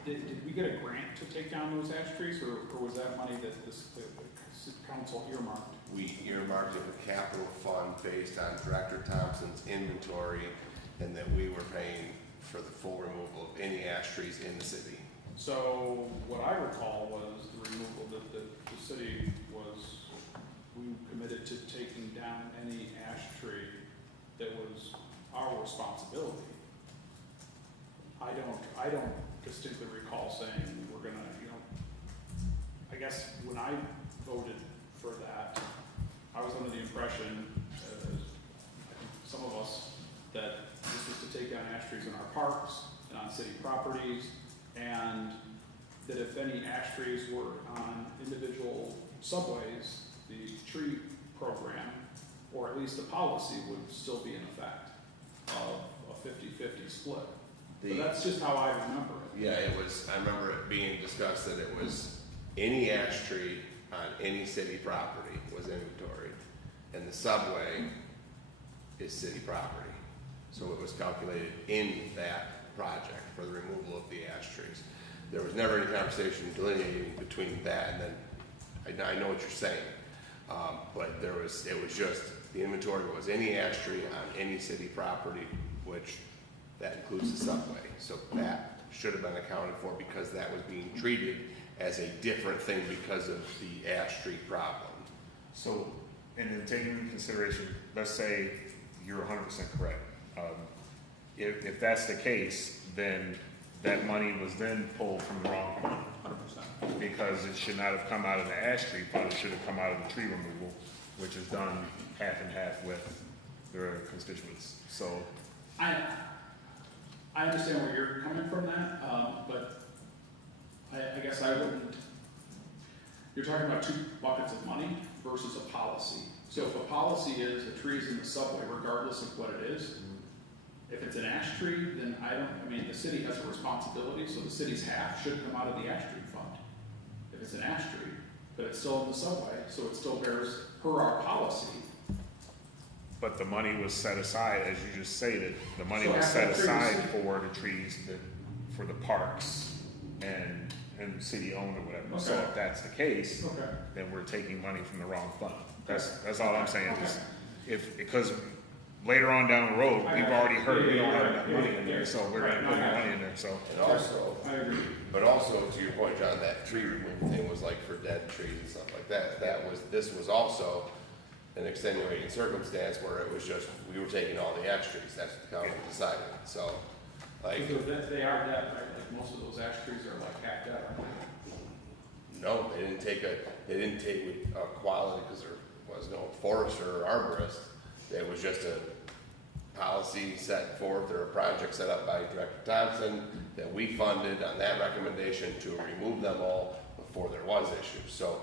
Did we get a grant to take down those ash trees, or was that money that the council earmarked? We earmarked it with capital fund based on Director Thompson's inventory, and that we were paying for the full removal of any ash trees in the city. So what I recall was the removal that the city was, we committed to taking down any ash tree that was our responsibility. I don't distinctly recall saying we're gonna, guess when I voted for that, I was under the impression, I think some of us, that this was to take down ash trees in our parks and on city properties, and that if any ash trees were on individual subways, the tree program, or at least the policy, would still be in effect of a 50-50 split. So that's just how I remember it. Yeah, it was, I remember it being discussed that it was any ash tree on any city property was inventoried, and the subway is city property. So it was calculated in that project for the removal of the ash trees. There was never any conversation delineating between that and then, I know what you're saying, but it was just, the inventory was any ash tree on any city property, which that includes the subway. So that should have been accounted for because that was being treated as a different thing because of the ash tree problem. So, and then taking into consideration, let's say you're 100% correct. If that's the case, then that money was then pulled from the wrong fund. 100%. Because it should not have come out of the ash tree fund, it should have come out of the tree removal, which is done half and half with their constituents. So, I understand where you're coming from that, but I guess I wouldn't, you're talking about two buckets of money versus a policy. So if a policy is a tree's in the subway, regardless of what it is, if it's an ash tree, then the city has a responsibility, so the city's half should come out of the ash tree fund. If it's an ash tree, but it's still in the subway, so it still bears, per our policy. but the money was set aside, as you just stated, the money So was after set the trees- aside for the trees for the parks and city owned or whatever. So Okay. if that's the case, Okay. then we're taking money from the wrong fund. That's all I'm saying is, because later on down the road, we've already heard we don't have enough money in there, so we're gonna put more money in there, so. And also, I agree. but also to your point, John, that tree removal thing was like for dead trees and stuff like that. This was also an extenuating circumstance where it was just, we were taking all the ash trees, that's what the county decided, so, like. They are dead, right? Like most of those ash trees are like half dead, aren't they? No, they didn't take quality, because there was no forester or arborist. It was just a policy set forth or a project set up by Director Thompson that we funded on that recommendation to remove them all before there was issues. So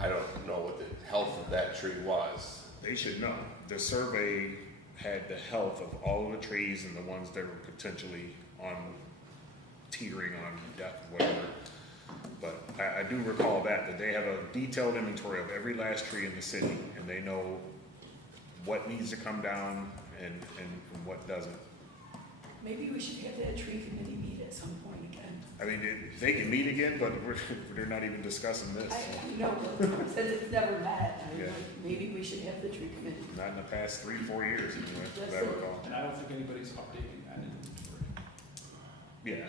I don't know what the health of that tree was. They should know. The survey had the health of all of the trees and the ones that were potentially teetering on death, whatever. But I do recall that they have a detailed inventory of every last tree in the city, and they know what needs to come down and what doesn't. Maybe we should have that tree committee meet at some point again. I mean, they can meet again, but they're not even discussing this. I know, but since it's never met, Yeah. maybe we should have the tree committee. Not in the past 3-4 years, anyway, That's that I it. recall. And I don't think anybody's updating that inventory. Yeah,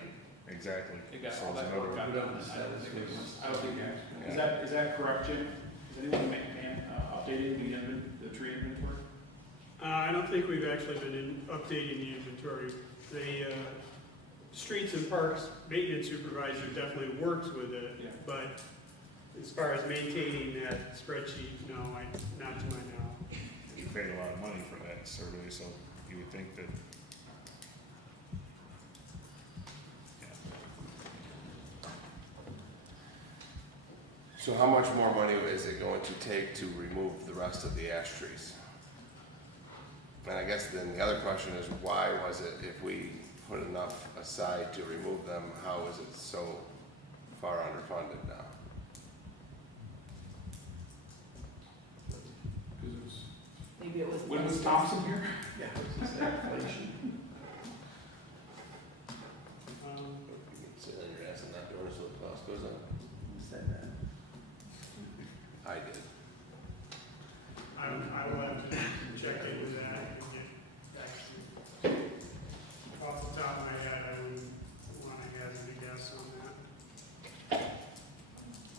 exactly. It got So all it's that another- work got done, and I don't think it was, is that correct, Jim? Is anyone updating the tree inventory? I don't think we've actually been updating the inventory. The streets and parks maintenance supervisor definitely works with it, Yeah. but as far as maintaining that spreadsheet, no, not to my knowledge. You paid a lot of money for that survey, so you would think that. So how much more money is it going to take to remove the rest of the ash trees? And I guess then the other question is, why was it, if we put enough aside to remove them, how is it so far underfunded now? Maybe it was. When was Thompson here? Yeah, it's just that inflation. Sit on your ass and not doing so the cost goes up. Who said that? I did. I will have to check into that and get back to you. Off the top of my head, I wouldn't want to hazard a guess on that.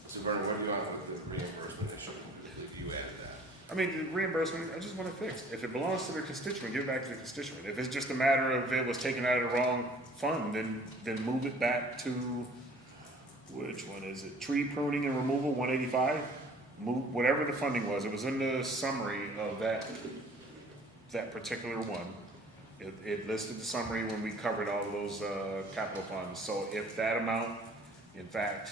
So Vernon, what do you want with the reimbursement issue, if you added that? I mean, the reimbursement, I just want it fixed. If it belongs to the constituent, give it back to the constituent. If it's just a matter of it was taken out of the wrong fund, then move it back to which one is it? Tree pruning and removal, 185. Move, whatever the funding was, it was in the summary of that particular one. It listed the summary when we covered all of those capital funds. So if that amount, in fact,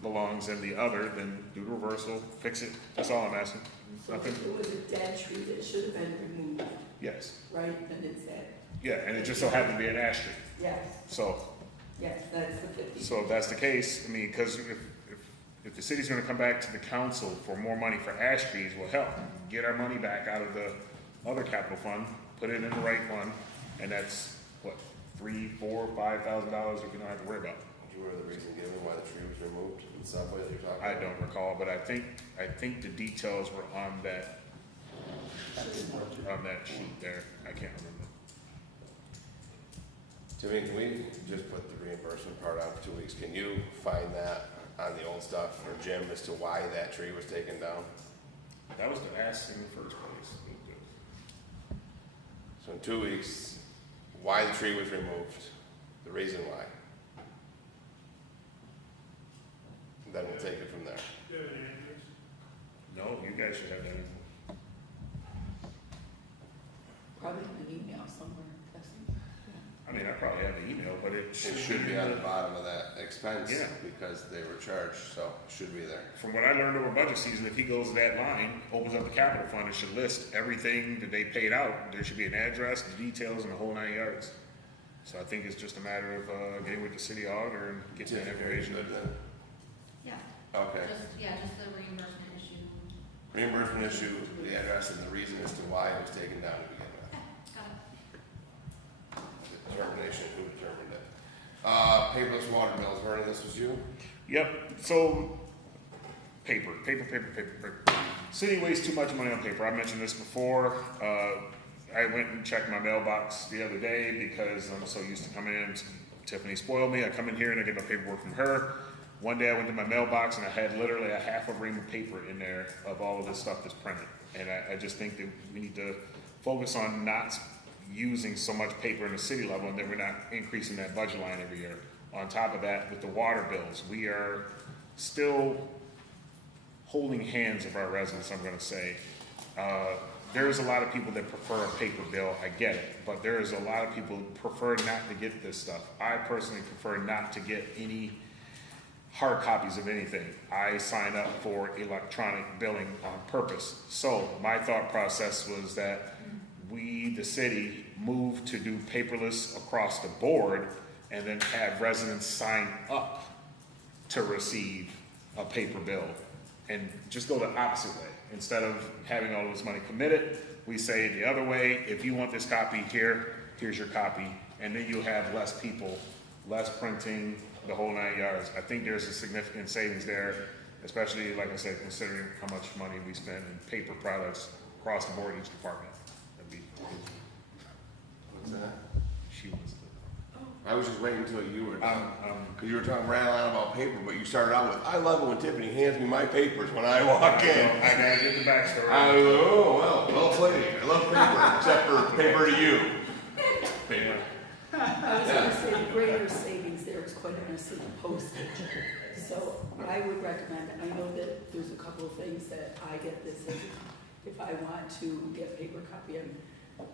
belongs in the other, then do the reversal, fix it. That's all I'm asking. So Nothing. if it was a dead tree that should have been removed, Yes. right, then it's dead. Yeah, and it just so happened to be an ash tree. Yes, So, yes, that's the 50. so if that's the case, I mean, because if the city's gonna come back to the council for more money for ash trees, will help get our money back out of the other capital fund, put it in the right one, and that's, what, $3,000, $4,000, $5,000 that we don't have to worry about. Do you remember the reason given why the tree was removed in Subway that you're talking I about? don't recall, but I think the details were on that sheet there. I can't remember. Timmy, can we just put the reimbursement part on for 2 weeks? Can you find that on the old stuff for Jim as to why that tree was taken down? That was the ask in the first place. So in 2 weeks, why the tree was removed, the reason why. And then we'll take it from there. Do you have an answer? No, you guys should have that info. Probably in an email somewhere. I mean, I probably have the email, but it It should be on the bottom of that expense Yeah. because they were charged, so it should be there. From what I learned over budget season, if he goes to that line, opens up the capital fund, it should list everything that they paid out. There should be an address, the details, and the whole 9 yards. So I think it's just a matter of getting with the city auditor and getting that information. Good then? Yeah, Okay. just the reimbursement issue. Reimbursement issue, the address, and the reason as to why it was taken down to begin with. Got it. The determination, who determined it. Paperless water bills, Vernon, this was you? Yep, so paper. City wastes too much money on paper. I mentioned this before. I went and checked my mailbox the other day because I'm so used to coming in. Tiffany spoiled me. I come in here and I get my paperwork from her. One day I went to my mailbox and I had literally a half a ream of paper in there of all of this stuff that's printed. And I just think that we need to focus on not using so much paper in the city level and then we're not increasing that budget line every year. On top of that, with the water bills, we are still holding hands of our residents, I'm gonna say. There's a lot of people that prefer a paper bill, I get it, but there is a lot of people who prefer not to get this stuff. I personally prefer not to get any hard copies of anything. I sign up for electronic billing on purpose. So my thought process was that we, the city, move to do paperless across the board and then have residents sign up to receive a paper bill and just go the opposite way. Instead of having all this money committed, we say it the other way. If you want this copy here, here's your copy. And then you'll have less people, less printing, the whole 9 yards. I think there's a significant savings there, especially, like I said, considering how much money we spend in paper products across the board, each department. That'd be, What's that? she was I was just waiting until you were the, done. Because you were talking rattling on about paper, but you started out with, I love it when Tiffany hands me my papers when I walk in. I gotta get the backstory. Well played. I love paper, except for paper to you. Paper. I was gonna say the greater savings there is quite honestly the postage. So I would recommend, I know that there's a couple of things that I get this, if I want to get paper copy,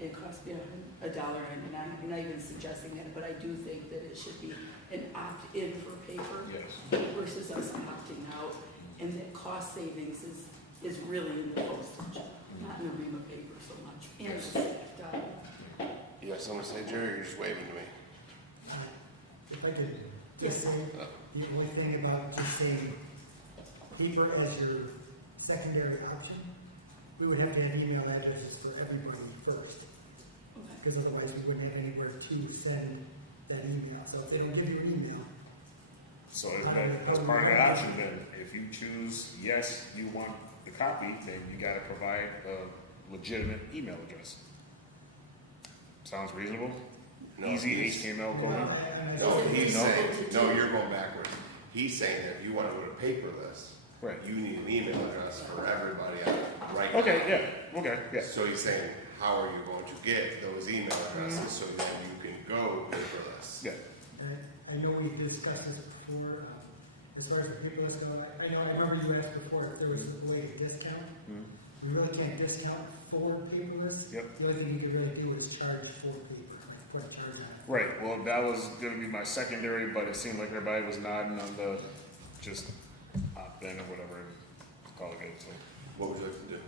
it costs me $1.99. I'm not even suggesting that, but I do think that it should be an opt-in for paper Yes. versus us opting out. And that cost savings is really in the postage, not in a ream of paper so much. And the staff time. You got something to say, Jerry, or you're just waving to me? If I could Yes. just say, the only thing about just saying paper as your secondary option, we would have to have email addresses for everybody first. Because otherwise we wouldn't have anywhere to send that email. So if they don't give you an email. So as part of that option, then, if you choose, yes, you want the copy, then you gotta provide a legitimate email address. Sounds reasonable? No, Easy he's- HTML code? No, he's saying, no, you're going backwards. He's saying that if you want to go to paperless, Right. you need an email address for everybody right now. Okay, yeah, okay, yeah. So he's saying, how are you going to get those email addresses so that you can go paperless? Yeah. And I know we've discussed this before. as far as the paperless go, I know, I remember you asked before if there was a way to discount. We really can't discount for paperless. Yep. The only thing you can really do is charge for paper, put a charge on it. Right, well, that was gonna be my secondary, but it seemed like everybody was nodding on the, just opt in or whatever, and call it good, so. What would you like to do?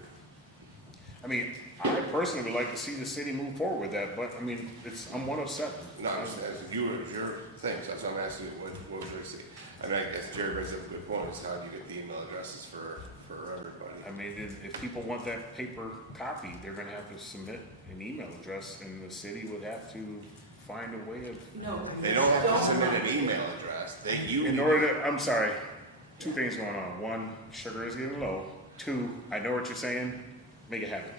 I mean, I personally would like to see the city move forward with that, but, I mean, I'm one of seven. No, it's your things, that's what I'm asking you, what would you see? I mean, I guess Jerry brings up a good point, is how do you get the email addresses for everybody? I mean, if people want that paper copy, they're gonna have to submit an email address, and the city would have to find a way of. No. They don't have to submit an email address, In order to, I'm sorry, two things going on. One, sugar is getting low. Two, I know what you're saying, make it happen.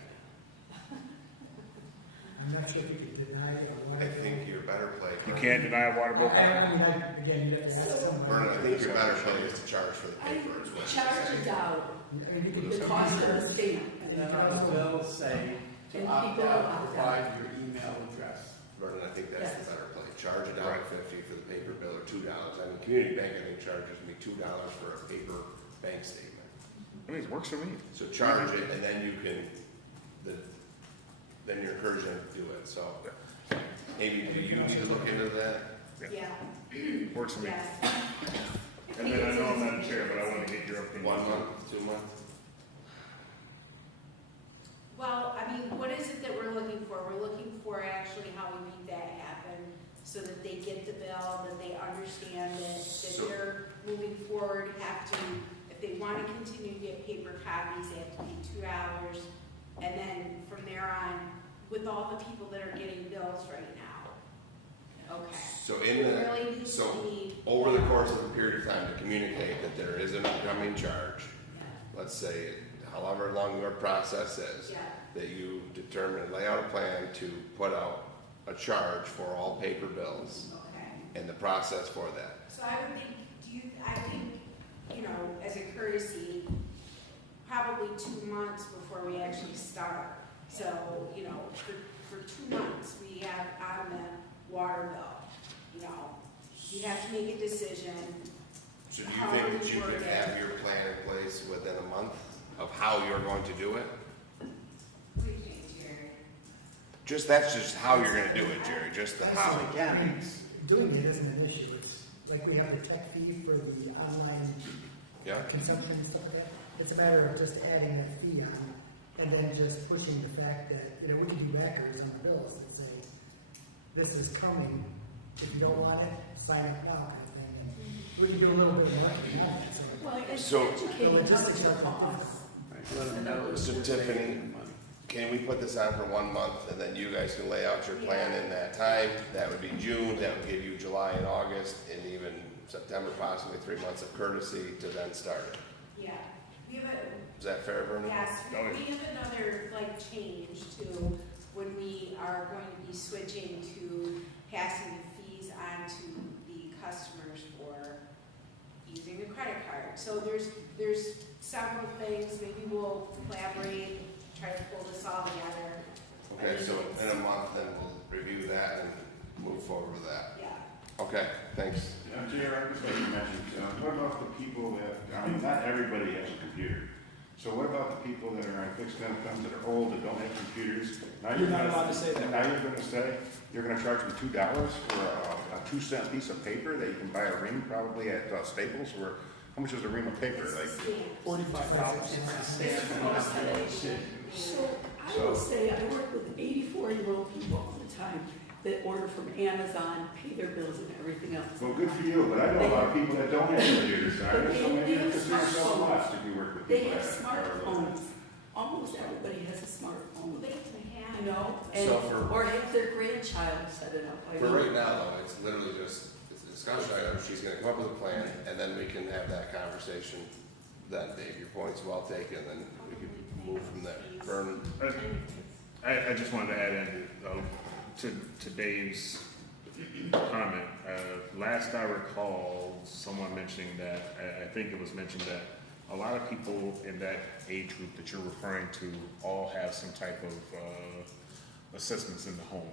I'm not sure if you could deny it or I why. think you're better play. You can't deny a water bill copy. I mean, again, that's something. Vernon, I think your better play is to charge for the I paper, is what you're charge saying. it out, I mean, you could the cost of the state. And then on the bill say to And opt people out, opt provide your email address. Vernon, I think that's the Yes. better play. Charge $1.50 Right. for the paper bill, or $2. I mean, community bank, I think, charges me $2 for a paper bank statement. I mean, it works for me. So charge it, and then you can, then you're encouraging them to do it, so. Amy, do you need to look into that? Yeah, Works for me. yes. And then I know I'm not a chair, but I want to get your opinion. 1 month, 2 months? Well, I mean, what is it that we're looking for? We're looking for actually how we make that happen, so that they get the bill, that they understand it, that So- they're moving forward, have to, if they want to continue to get paper copies, they have to pay $2. And then from there on, with all the people that are getting bills right now. Okay. So in It the, really needs so to be. over the course of a period of time to communicate that there is an upcoming charge, Yeah, let's say however long your process is, yeah. that you determine and lay out a plan to put out a charge for all paper bills Okay. and the process for that. So I would think, I think, you know, as a courtesy, probably 2 months before we actually start. So, you know, for 2 months, we have on the water bill, you know, you have to make a decision. So do you think that you could have your plan in place within a month of how you're going to do it? What do you think, Jerry? That's just how you're gonna do it, Jerry, just the how. I mean, doing it isn't an issue. It's like we have the tech fee for the online Yeah, consumption and stuff like that. It's a matter of just adding that fee on and then just pushing the fact that, you know, we can do backers on the bills and say, this is coming. If you don't want it, sign up now kind of thing. And we can do a little bit more than that. Well, it's So- educating how much logistics it are costs. Let them know. So they're Tiffany, saving money. can we put this on for 1 month and then you guys can lay out your plan in that time? That would be June, that would give you July and August and even September, possibly 3 months of courtesy to then start it. Yeah, we have a, Is that fair, Vernon? yes, Oh, yeah. we have another, like, change to when we are going to be switching to passing the fees on to the customers for using a credit card. So there's several things, maybe we'll collaborate, try to pull this all together. Okay, so in a month, then we'll review that and move forward with that. Yeah. Okay, thanks. J.R., I just like to mention, what about the people that, I mean, not everybody has a computer. So what about the people that are on fixed incomes, that are old, that don't have computers? Now You're not allowed to say that. Now you're gonna say, you're gonna charge them $2 for a 2-cent piece of paper that you can buy a ream probably at Staples, or how much is a ream of paper? Like, $45. So I will say, I work with 84-year-old people all the time that order from Amazon, pay their bills and everything else. well, good for you, but I know a lot of people that don't have computers, so But maybe they you have consider yourself smartphones. blessed if you work with They people have that are. smartphones. Almost everybody has a smartphone, They can have. you know, So for- or have their grandchild set it up. I For mean, right now, though, it's literally just, it's a discussion item. She's gonna come up with a plan and then we can have that conversation. Then, Dave, your point's well taken, and we can move from there. Vernon? I just wanted to add in, to Dave's comment. Last I recall, someone mentioning that, I think it was mentioned that a lot of people in that age group that you're referring to all have some type of assistance in the home.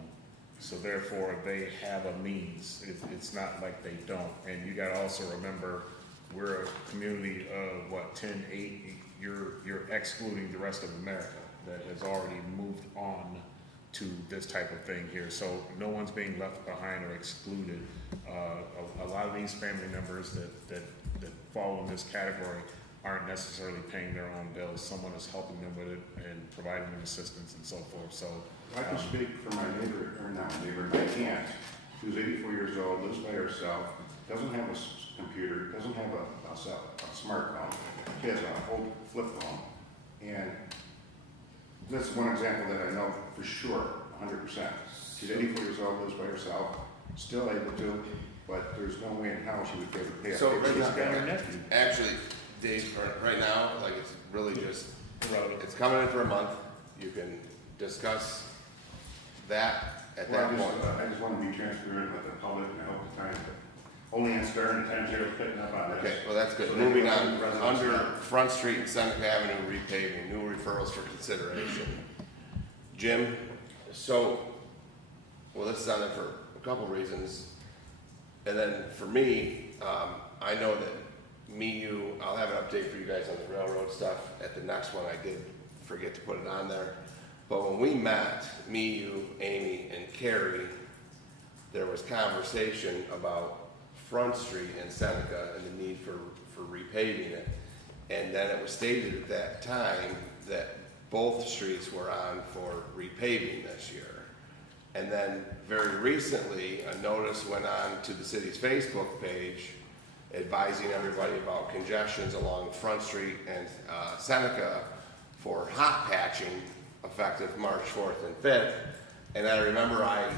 So therefore, they have a means. It's not like they don't. And you gotta also remember, we're a community of what, 10-8, you're excluding the rest of America that has already moved on to this type of thing here. So no one's being left behind or excluded. A lot of these family members that fall in this category aren't necessarily paying their own bills. Someone is helping them with it and providing them assistance and so forth. So I can speak for my neighbor, or not my neighbor, my aunt, who's 84 years old, lives by herself, doesn't have a computer, doesn't have a smartphone. She has a old flip phone. And that's one example that I know for sure, 100%. She's 84 years old, lives by herself, still able to, but there's no way in hell she would be able to pay. So right now, got her nephew. actually, Dave, right now, like it's really just, it's coming in for a month. You can discuss that at that point. I just want to be transparent with the public, and I hope the time that Olean Star and 10-0 picking up on this. Okay, well, that's good. So Moving they can on, residents under know. Front Street and Seneca Avenue repaving, new referrals for consideration. Jim, so, well, this is on there for a couple reasons. And then for me, I know that I'll have an update for you guys on the railroad stuff at the next one. I did forget to put it on there. But when we met, Amy, and Carrie, there was conversation about Front Street and Seneca and the need for repaving it. And then it was stated at that time that both streets were on for repaving this year. And then very recently, a notice went on to the city's Facebook page advising everybody about congestions along Front Street and Seneca for hot patching effective March 4th and 5th. And I remember I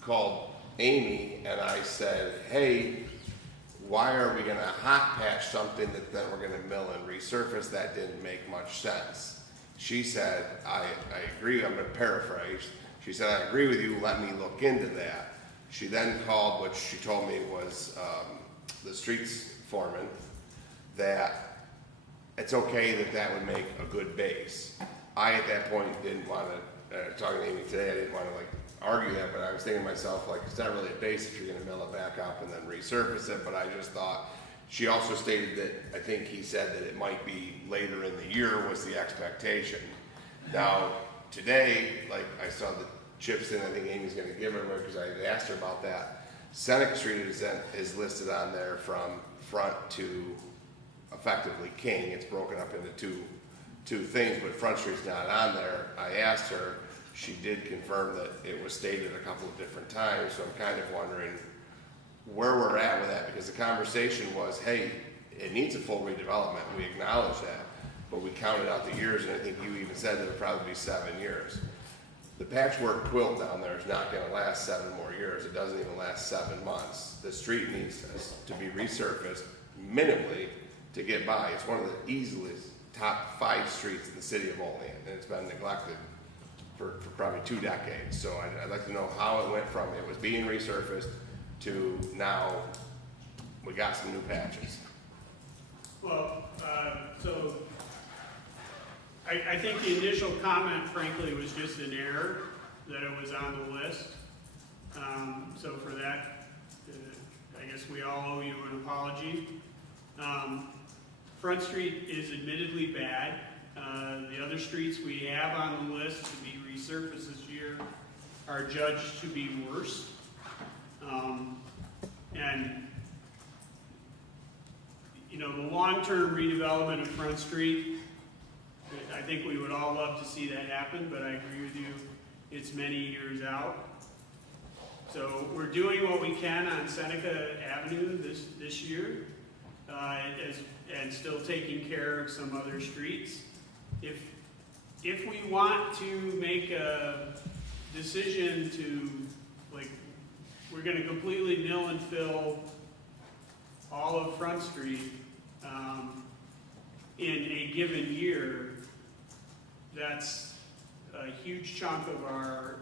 called Amy and I said, hey, why are we gonna hot patch something that then we're gonna mill and resurface? That didn't make much sense. She said, I agree, I'm gonna paraphrase. She said, I agree with you, let me look into that. She then called, which she told me was the streets foreman, that it's okay that would make a good base. I, at that point, didn't want to, talking to Amy today, I didn't want to like argue that, but I was thinking to myself, like, it's not really a base if you're going to mill it back up and then resurface it, but I just thought, she also stated that, I think he said that it might be later in the year was the expectation. Now, today, like, I saw the chips in, I think Amy's going to give it away because I had asked her about that. Seneca Street is listed on there from front to effectively King. It's broken up into two things, but Front Street's not on there. I asked her, she did confirm that it was stated a couple of different times, so I'm kind of wondering where we're at with that, because the conversation was, hey, it needs a full redevelopment, we acknowledge that, but we counted out the years, and I think you even said that it would probably be 7 years. The patchwork quilt down there is not gonna last 7 more years, it doesn't even last 7 months. The street needs to be resurfaced minimally to get by. It's one of the easiest top 5 streets in the city of Olean, and it's been neglected for probably 2 decades. So I'd like to know how it went from it was being resurfaced to now we got some new patches. Well, so I think the initial comment, frankly, was just an error that it was on the list. So for that, I guess we all owe you an apology. Front Street is admittedly bad. The other streets we have on the list to be resurfaced this year are judged to be worse. And, you know, the long-term redevelopment of Front Street, I think we would all love to see that happen, but I agree with you, it's many years out. So we're doing what we can on Seneca Avenue this year, and still taking care of some other streets. If we want to make a decision to, like, we're gonna completely mill and fill all of Front Street in a given year, that's a huge chunk of our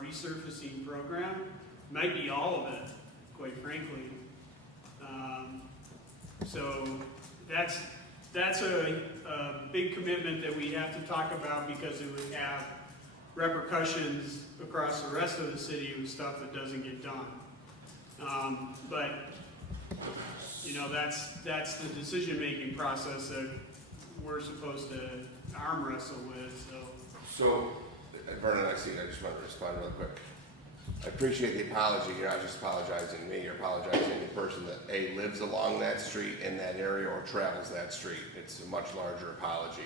resurfacing program. Might be all of it, quite frankly. So that's a big commitment that we have to talk about, because it would have repercussions across the rest of the city with stuff that doesn't get done. But you know, that's the decision-making process that we're supposed to arm wrestle with, so. So, Vernon, I just want to respond real quick. I appreciate the apology. You're not just apologizing to me, you're apologizing to the person that A, lives along that street in that area or travels that street. It's a much larger apology.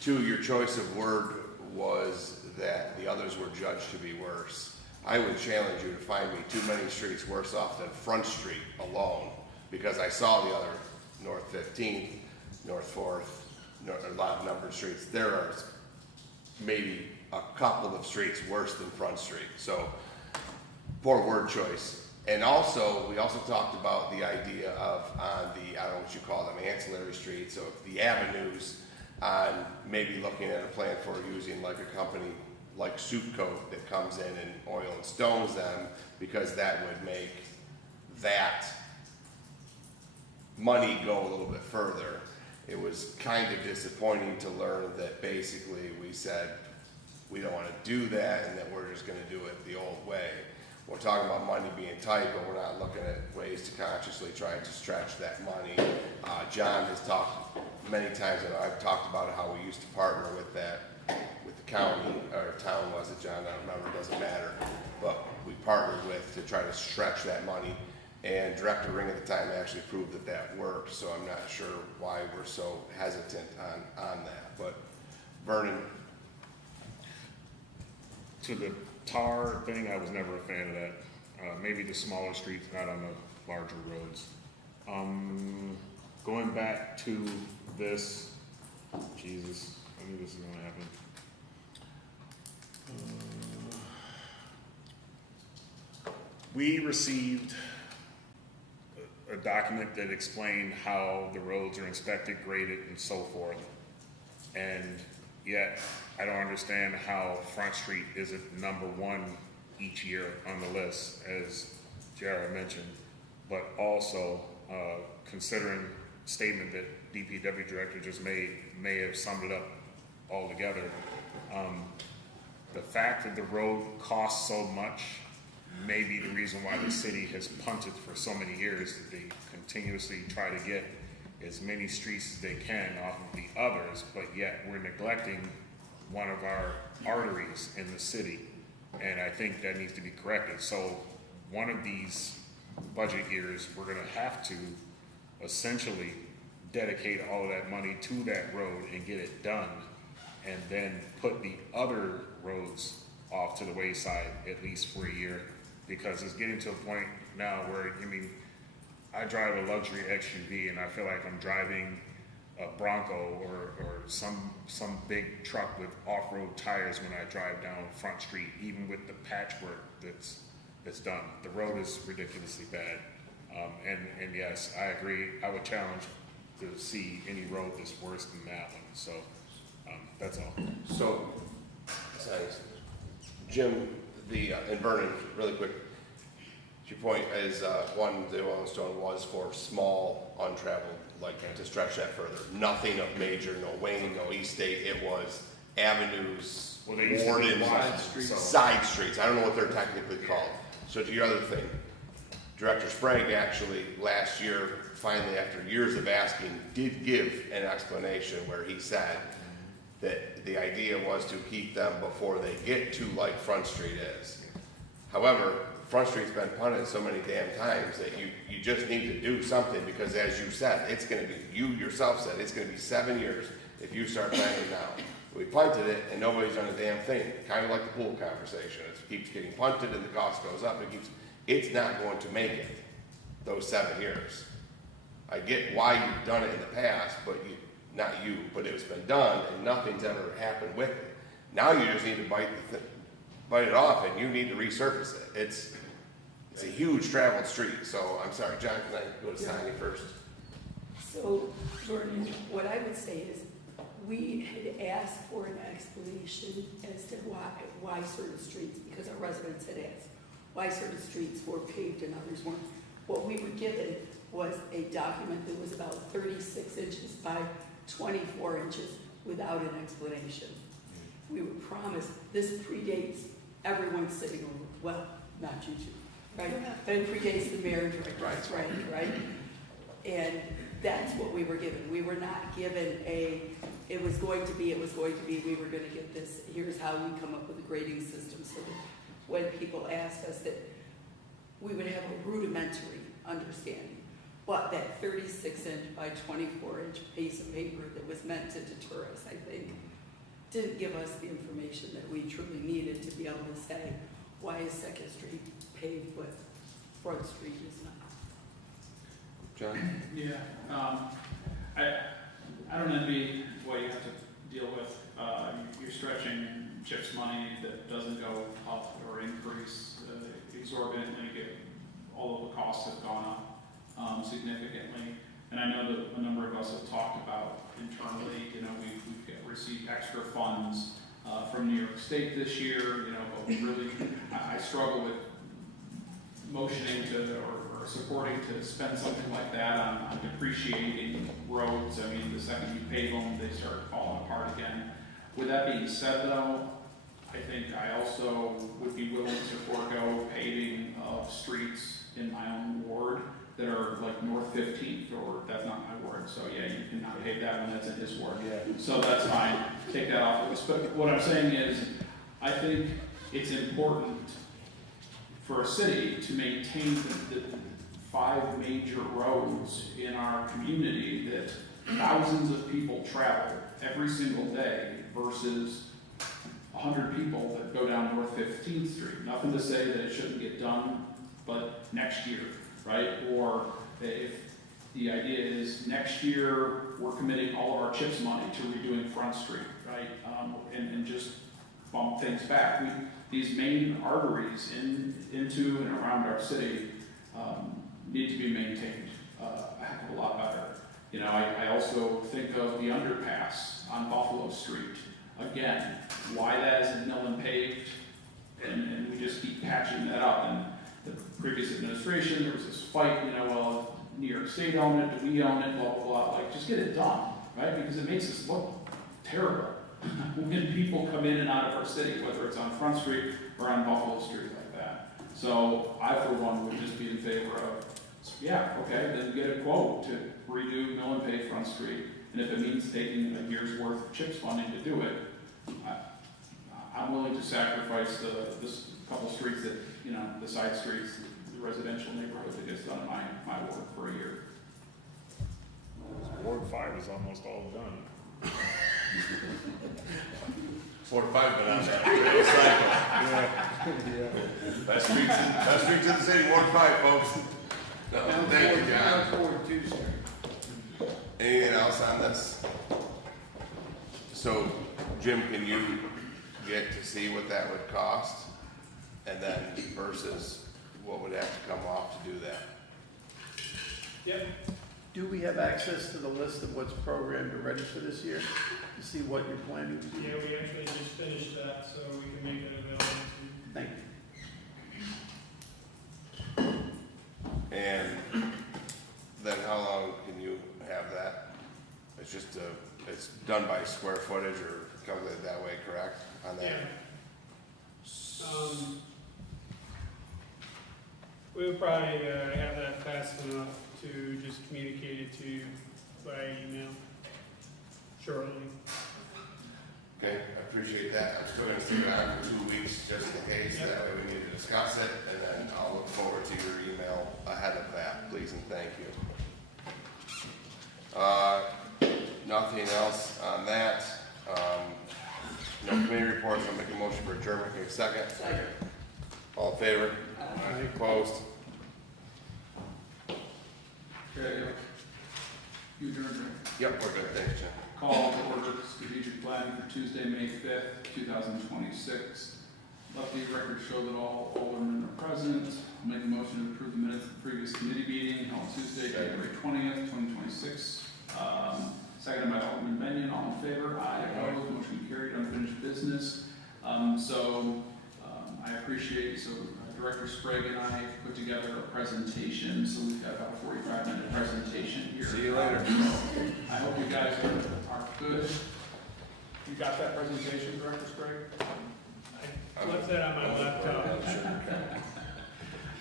2, your choice of word was that the others were judged to be worse. I would challenge you to find me too many streets worse off than Front Street alone, because I saw the other North 15th, North 4th, a lot of numbered streets. There are maybe a couple of streets worse than Front Street. So, poor word choice. And also, we also talked about the idea of on the, I don't know what you call them, ancillary streets, so the avenues, on maybe looking at a plan for using like a company like Soup Coat that comes in and oil and stones them, because that would make that money go a little bit further. It was kind of disappointing to learn that basically we said we don't want to do that and that we're just going to do it the old way. We're talking about money being tight, but we're not looking at ways to consciously try to stretch that money. John has talked many times, and I've talked about how we used to partner with that, with the county, or town was it, John? I don't remember, it doesn't matter. But we partnered with to try to stretch that money. And Director Ring at the time actually proved that that worked, so I'm not sure why we're so hesitant on that. But Vernon? To the tar thing, I was never a fan of that. Maybe the smaller streets, not on the larger roads. Going back to this, Jesus, I knew this was gonna happen. We received a document that explained how the roads are inspected, graded, and so forth. And yet, I don't understand how Front Street isn't number 1 each year on the list, as Jared mentioned. But also, considering the statement that DPW director just made, may have summed it up altogether. The fact that the road costs so much may be the reason why the city has punted for so many years, that they continuously try to get as many streets as they can off of the others, but yet we're neglecting one of our arteries in the city. And I think that needs to be corrected. So one of these budget years, we're gonna have to essentially dedicate all of that money to that road and get it done, and then put the other roads off to the wayside at least for a year, because it's getting to a point now where, I mean, I drive a luxury SUV and I feel like I'm driving a Bronco or some big truck with off-road tires when I drive down Front Street, even with the patchwork that's done. The road is ridiculously bad. And yes, I agree. I would challenge to see any road that's worse than that one. So that's all. So, Jim, and Vernon, really quick, your point is, one, the oil and stone was for small, untraveled, like to stretch that further. Nothing of major, no Wayne, no East State. It was avenues, warded, side streets. I don't know what they're technically called. So to your other thing, Director Sprague actually last year, finally after years of asking, did give an explanation where he said that the idea was to keep them before they get to like Front Street is. However, Front Street's been punted so many damn times that you just need to do something, because as you said, it's gonna be, you yourself said, it's gonna be 7 years if you start planning now. We punted it and nobody's done a damn thing. Kind of like the pool conversation. It keeps getting punted and the cost goes up. It's not going to make it those 7 years. I get why you've done it in the past, but not you, but it's been done and nothing's ever happened with it. Now you just need to bite it off and you need to resurface it. It's a huge traveled street. So I'm sorry, John, can I go to Sonia first? So, Jordan, what I would say is, we had asked for an explanation as to why certain streets, because our residents had asked, why certain streets were paved and others weren't. What we were given was a document that was about 36 inches by 24 inches without an explanation. We were promised, this predates everyone sitting over, well, not you two, right? But it predates the mayor and director, right? And that's what we were given. We were not given it was going to be, we were gonna get this, here's how we come up with a grading system, so that when people asked us that we would have a rudimentary understanding. But that 36-inch by 24-inch piece of paper that was meant to deter us, I think, didn't give us the information that we truly needed to be able to say, why is Second Street paved but Front Street is not? John? Yeah, I don't envy what you have to deal with. You're stretching CHIPS money that doesn't go up or increase exorbitantly. All of the costs have gone up significantly. And I know that a number of us have talked about internally, we've received extra funds from New York State this year, but really, I struggle with motioning to or supporting to spend something like that on depreciating roads. I mean, the second you pave them, they start falling apart again. With that being said, though, I think I also would be willing to forego paving of streets in my own ward that are like North 15th, or that's not my ward, so yeah, you cannot pave that one, that's in his ward. Yeah. So that's fine, take that off the list. But what I'm saying is, I think it's important for a city to maintain the 5 major roads in our community that thousands of people travel every single day versus 100 people that go down North 15th Street. Nothing to say that it shouldn't get done, but next year, right? Or if the idea is next year we're committing all of our CHIPS money to redoing Front Street, right? And just bump things back. These main arteries into and around our city need to be maintained a heck of a lot better. I also think of the underpass on Buffalo Street. Again, why that isn't mill and paved, and we just keep patching that up. And the previous administration, there was this fight, well, New York State owned it, do we own it, blah, blah, blah. Like, just get it done, right? Because it makes us look terrible when people come in and out of our city, whether it's on Front Street or on Buffalo Street like that. So I, for one, would just be in favor of, yeah, okay, then get a quote to redo mill and pave Front Street. And if it means taking a year's worth of CHIPS funding to do it, I'm willing to sacrifice this couple streets that, the side streets, the residential neighborhood that gets done in my ward for a year. Ward 5 is almost all done. Ward 5 been on that cycle. Best streets in the city, Ward 5, folks. No, thank you, John. Anything else on this? So, Jim, can you get to see what that would cost? And then versus what would have to come off to do that? Yep. Do we have access to the list of what's programmed already for this year, to see what you're planning to do? Yeah, we actually just finished that, so we can make it available to Thank you. And then how long can you have that? It's just it's done by square footage or calculated that way, correct? On that? Yeah. We would probably have that fast enough to just communicate it to you by email shortly. Okay, I appreciate that. I'm still gonna stick it on for 2 weeks just in case. Yep. That way we need to discuss it, and then I'll look forward to your email ahead of that, please and thank you. Nothing else on that. No committee reports. I'll make a motion for adjournment. Give a second. Second. All in favor? Aye. Opposed? Okay. You adjourned, Yep, we're good. Thanks, Jim. call to order strategic planning for Tuesday, May 5th, 2026. Let the record show that all aldermen are present. I'll make a motion to approve the minutes of the previous committee meeting held Tuesday, January 20th, 2026. Seconded by Alderman Benyon. All in favor? Aye. Opposed? Motion carried. Unfinished business. I appreciate, Director Sprague and I put together a presentation, so we've got about a 45-minute presentation here. See you later. I hope you guys are good. You got that presentation, Director Sprague? I left that on my laptop.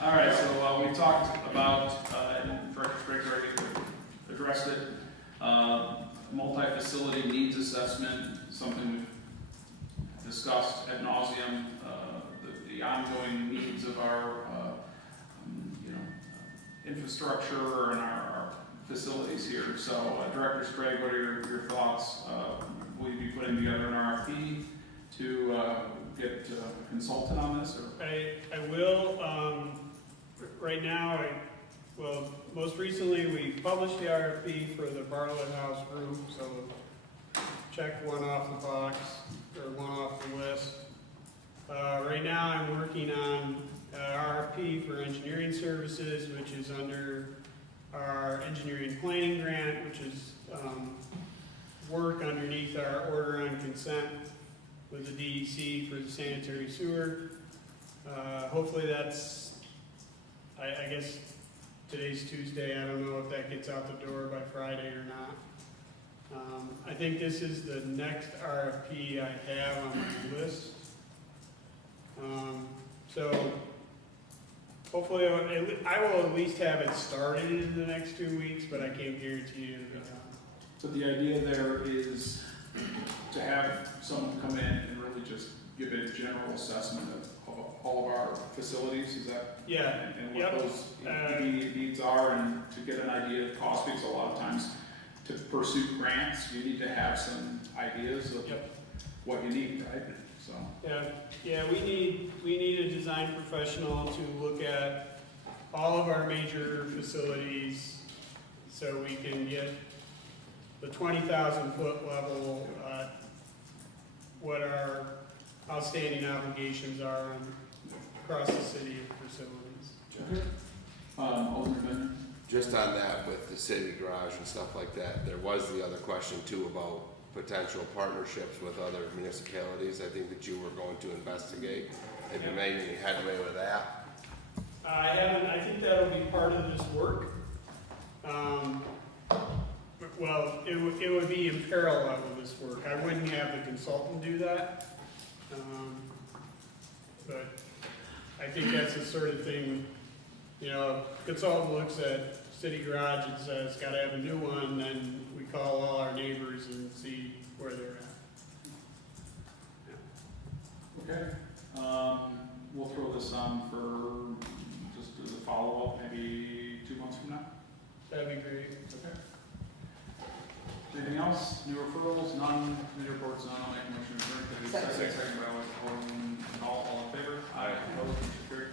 All right, so we talked about, and Director Sprague's already addressed it. Multi-facility needs assessment, something we've discussed ad nauseum, the ongoing needs of our, infrastructure and our facilities here. So, Director Sprague, what are your thoughts? Will you be putting together an RFP to get a consultant on this? Or? I will. Right now, most recently we published the RFP for the Bartlett House roof, so check one off the box, or one off the list. Right now I'm working on RFP for engineering services, which is under our engineering planning grant, which is work underneath our order on consent with the DEC for the sanitary sewer. Hopefully that's, I guess today's Tuesday, I don't know if that gets out the door by Friday or not. I think this is the next RFP I have on my list. So hopefully I will at least have it started in the next 2 weeks, but I can't guarantee you. But the idea there is to have someone come in and really just give a general assessment of all of our facilities, is that? Yeah. And what those immediate needs are, and to get an idea of cost, because a lot of times to pursue grants, you need to have some ideas of what you need, right? So. Yeah, we need a design professional to look at all of our major facilities so we can get the 20,000 foot level, what our outstanding obligations are across the city of facilities. Alderman. Just on that with the city garage and stuff like that, there was the other question too about potential partnerships with other municipalities. I think that you were going to investigate. Have you made any headway with that? I haven't. I think that'll be part of this work. Well, it would be in parallel with this work. I wouldn't have the consultant do that. But I think that's the sort of thing, consultant looks at city garage and says, gotta have a new one, then we call all our neighbors and see where they're at. Okay. We'll throw this on for just as a follow-up, maybe 2 months from now. That'd be great. Okay. Anything else? New referrals? None. New reports? None. I'll make a motion to adjourn. Second by Olean. All in favor? Aye. Opposed? Motion carried.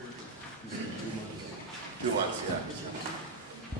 2 months, yeah.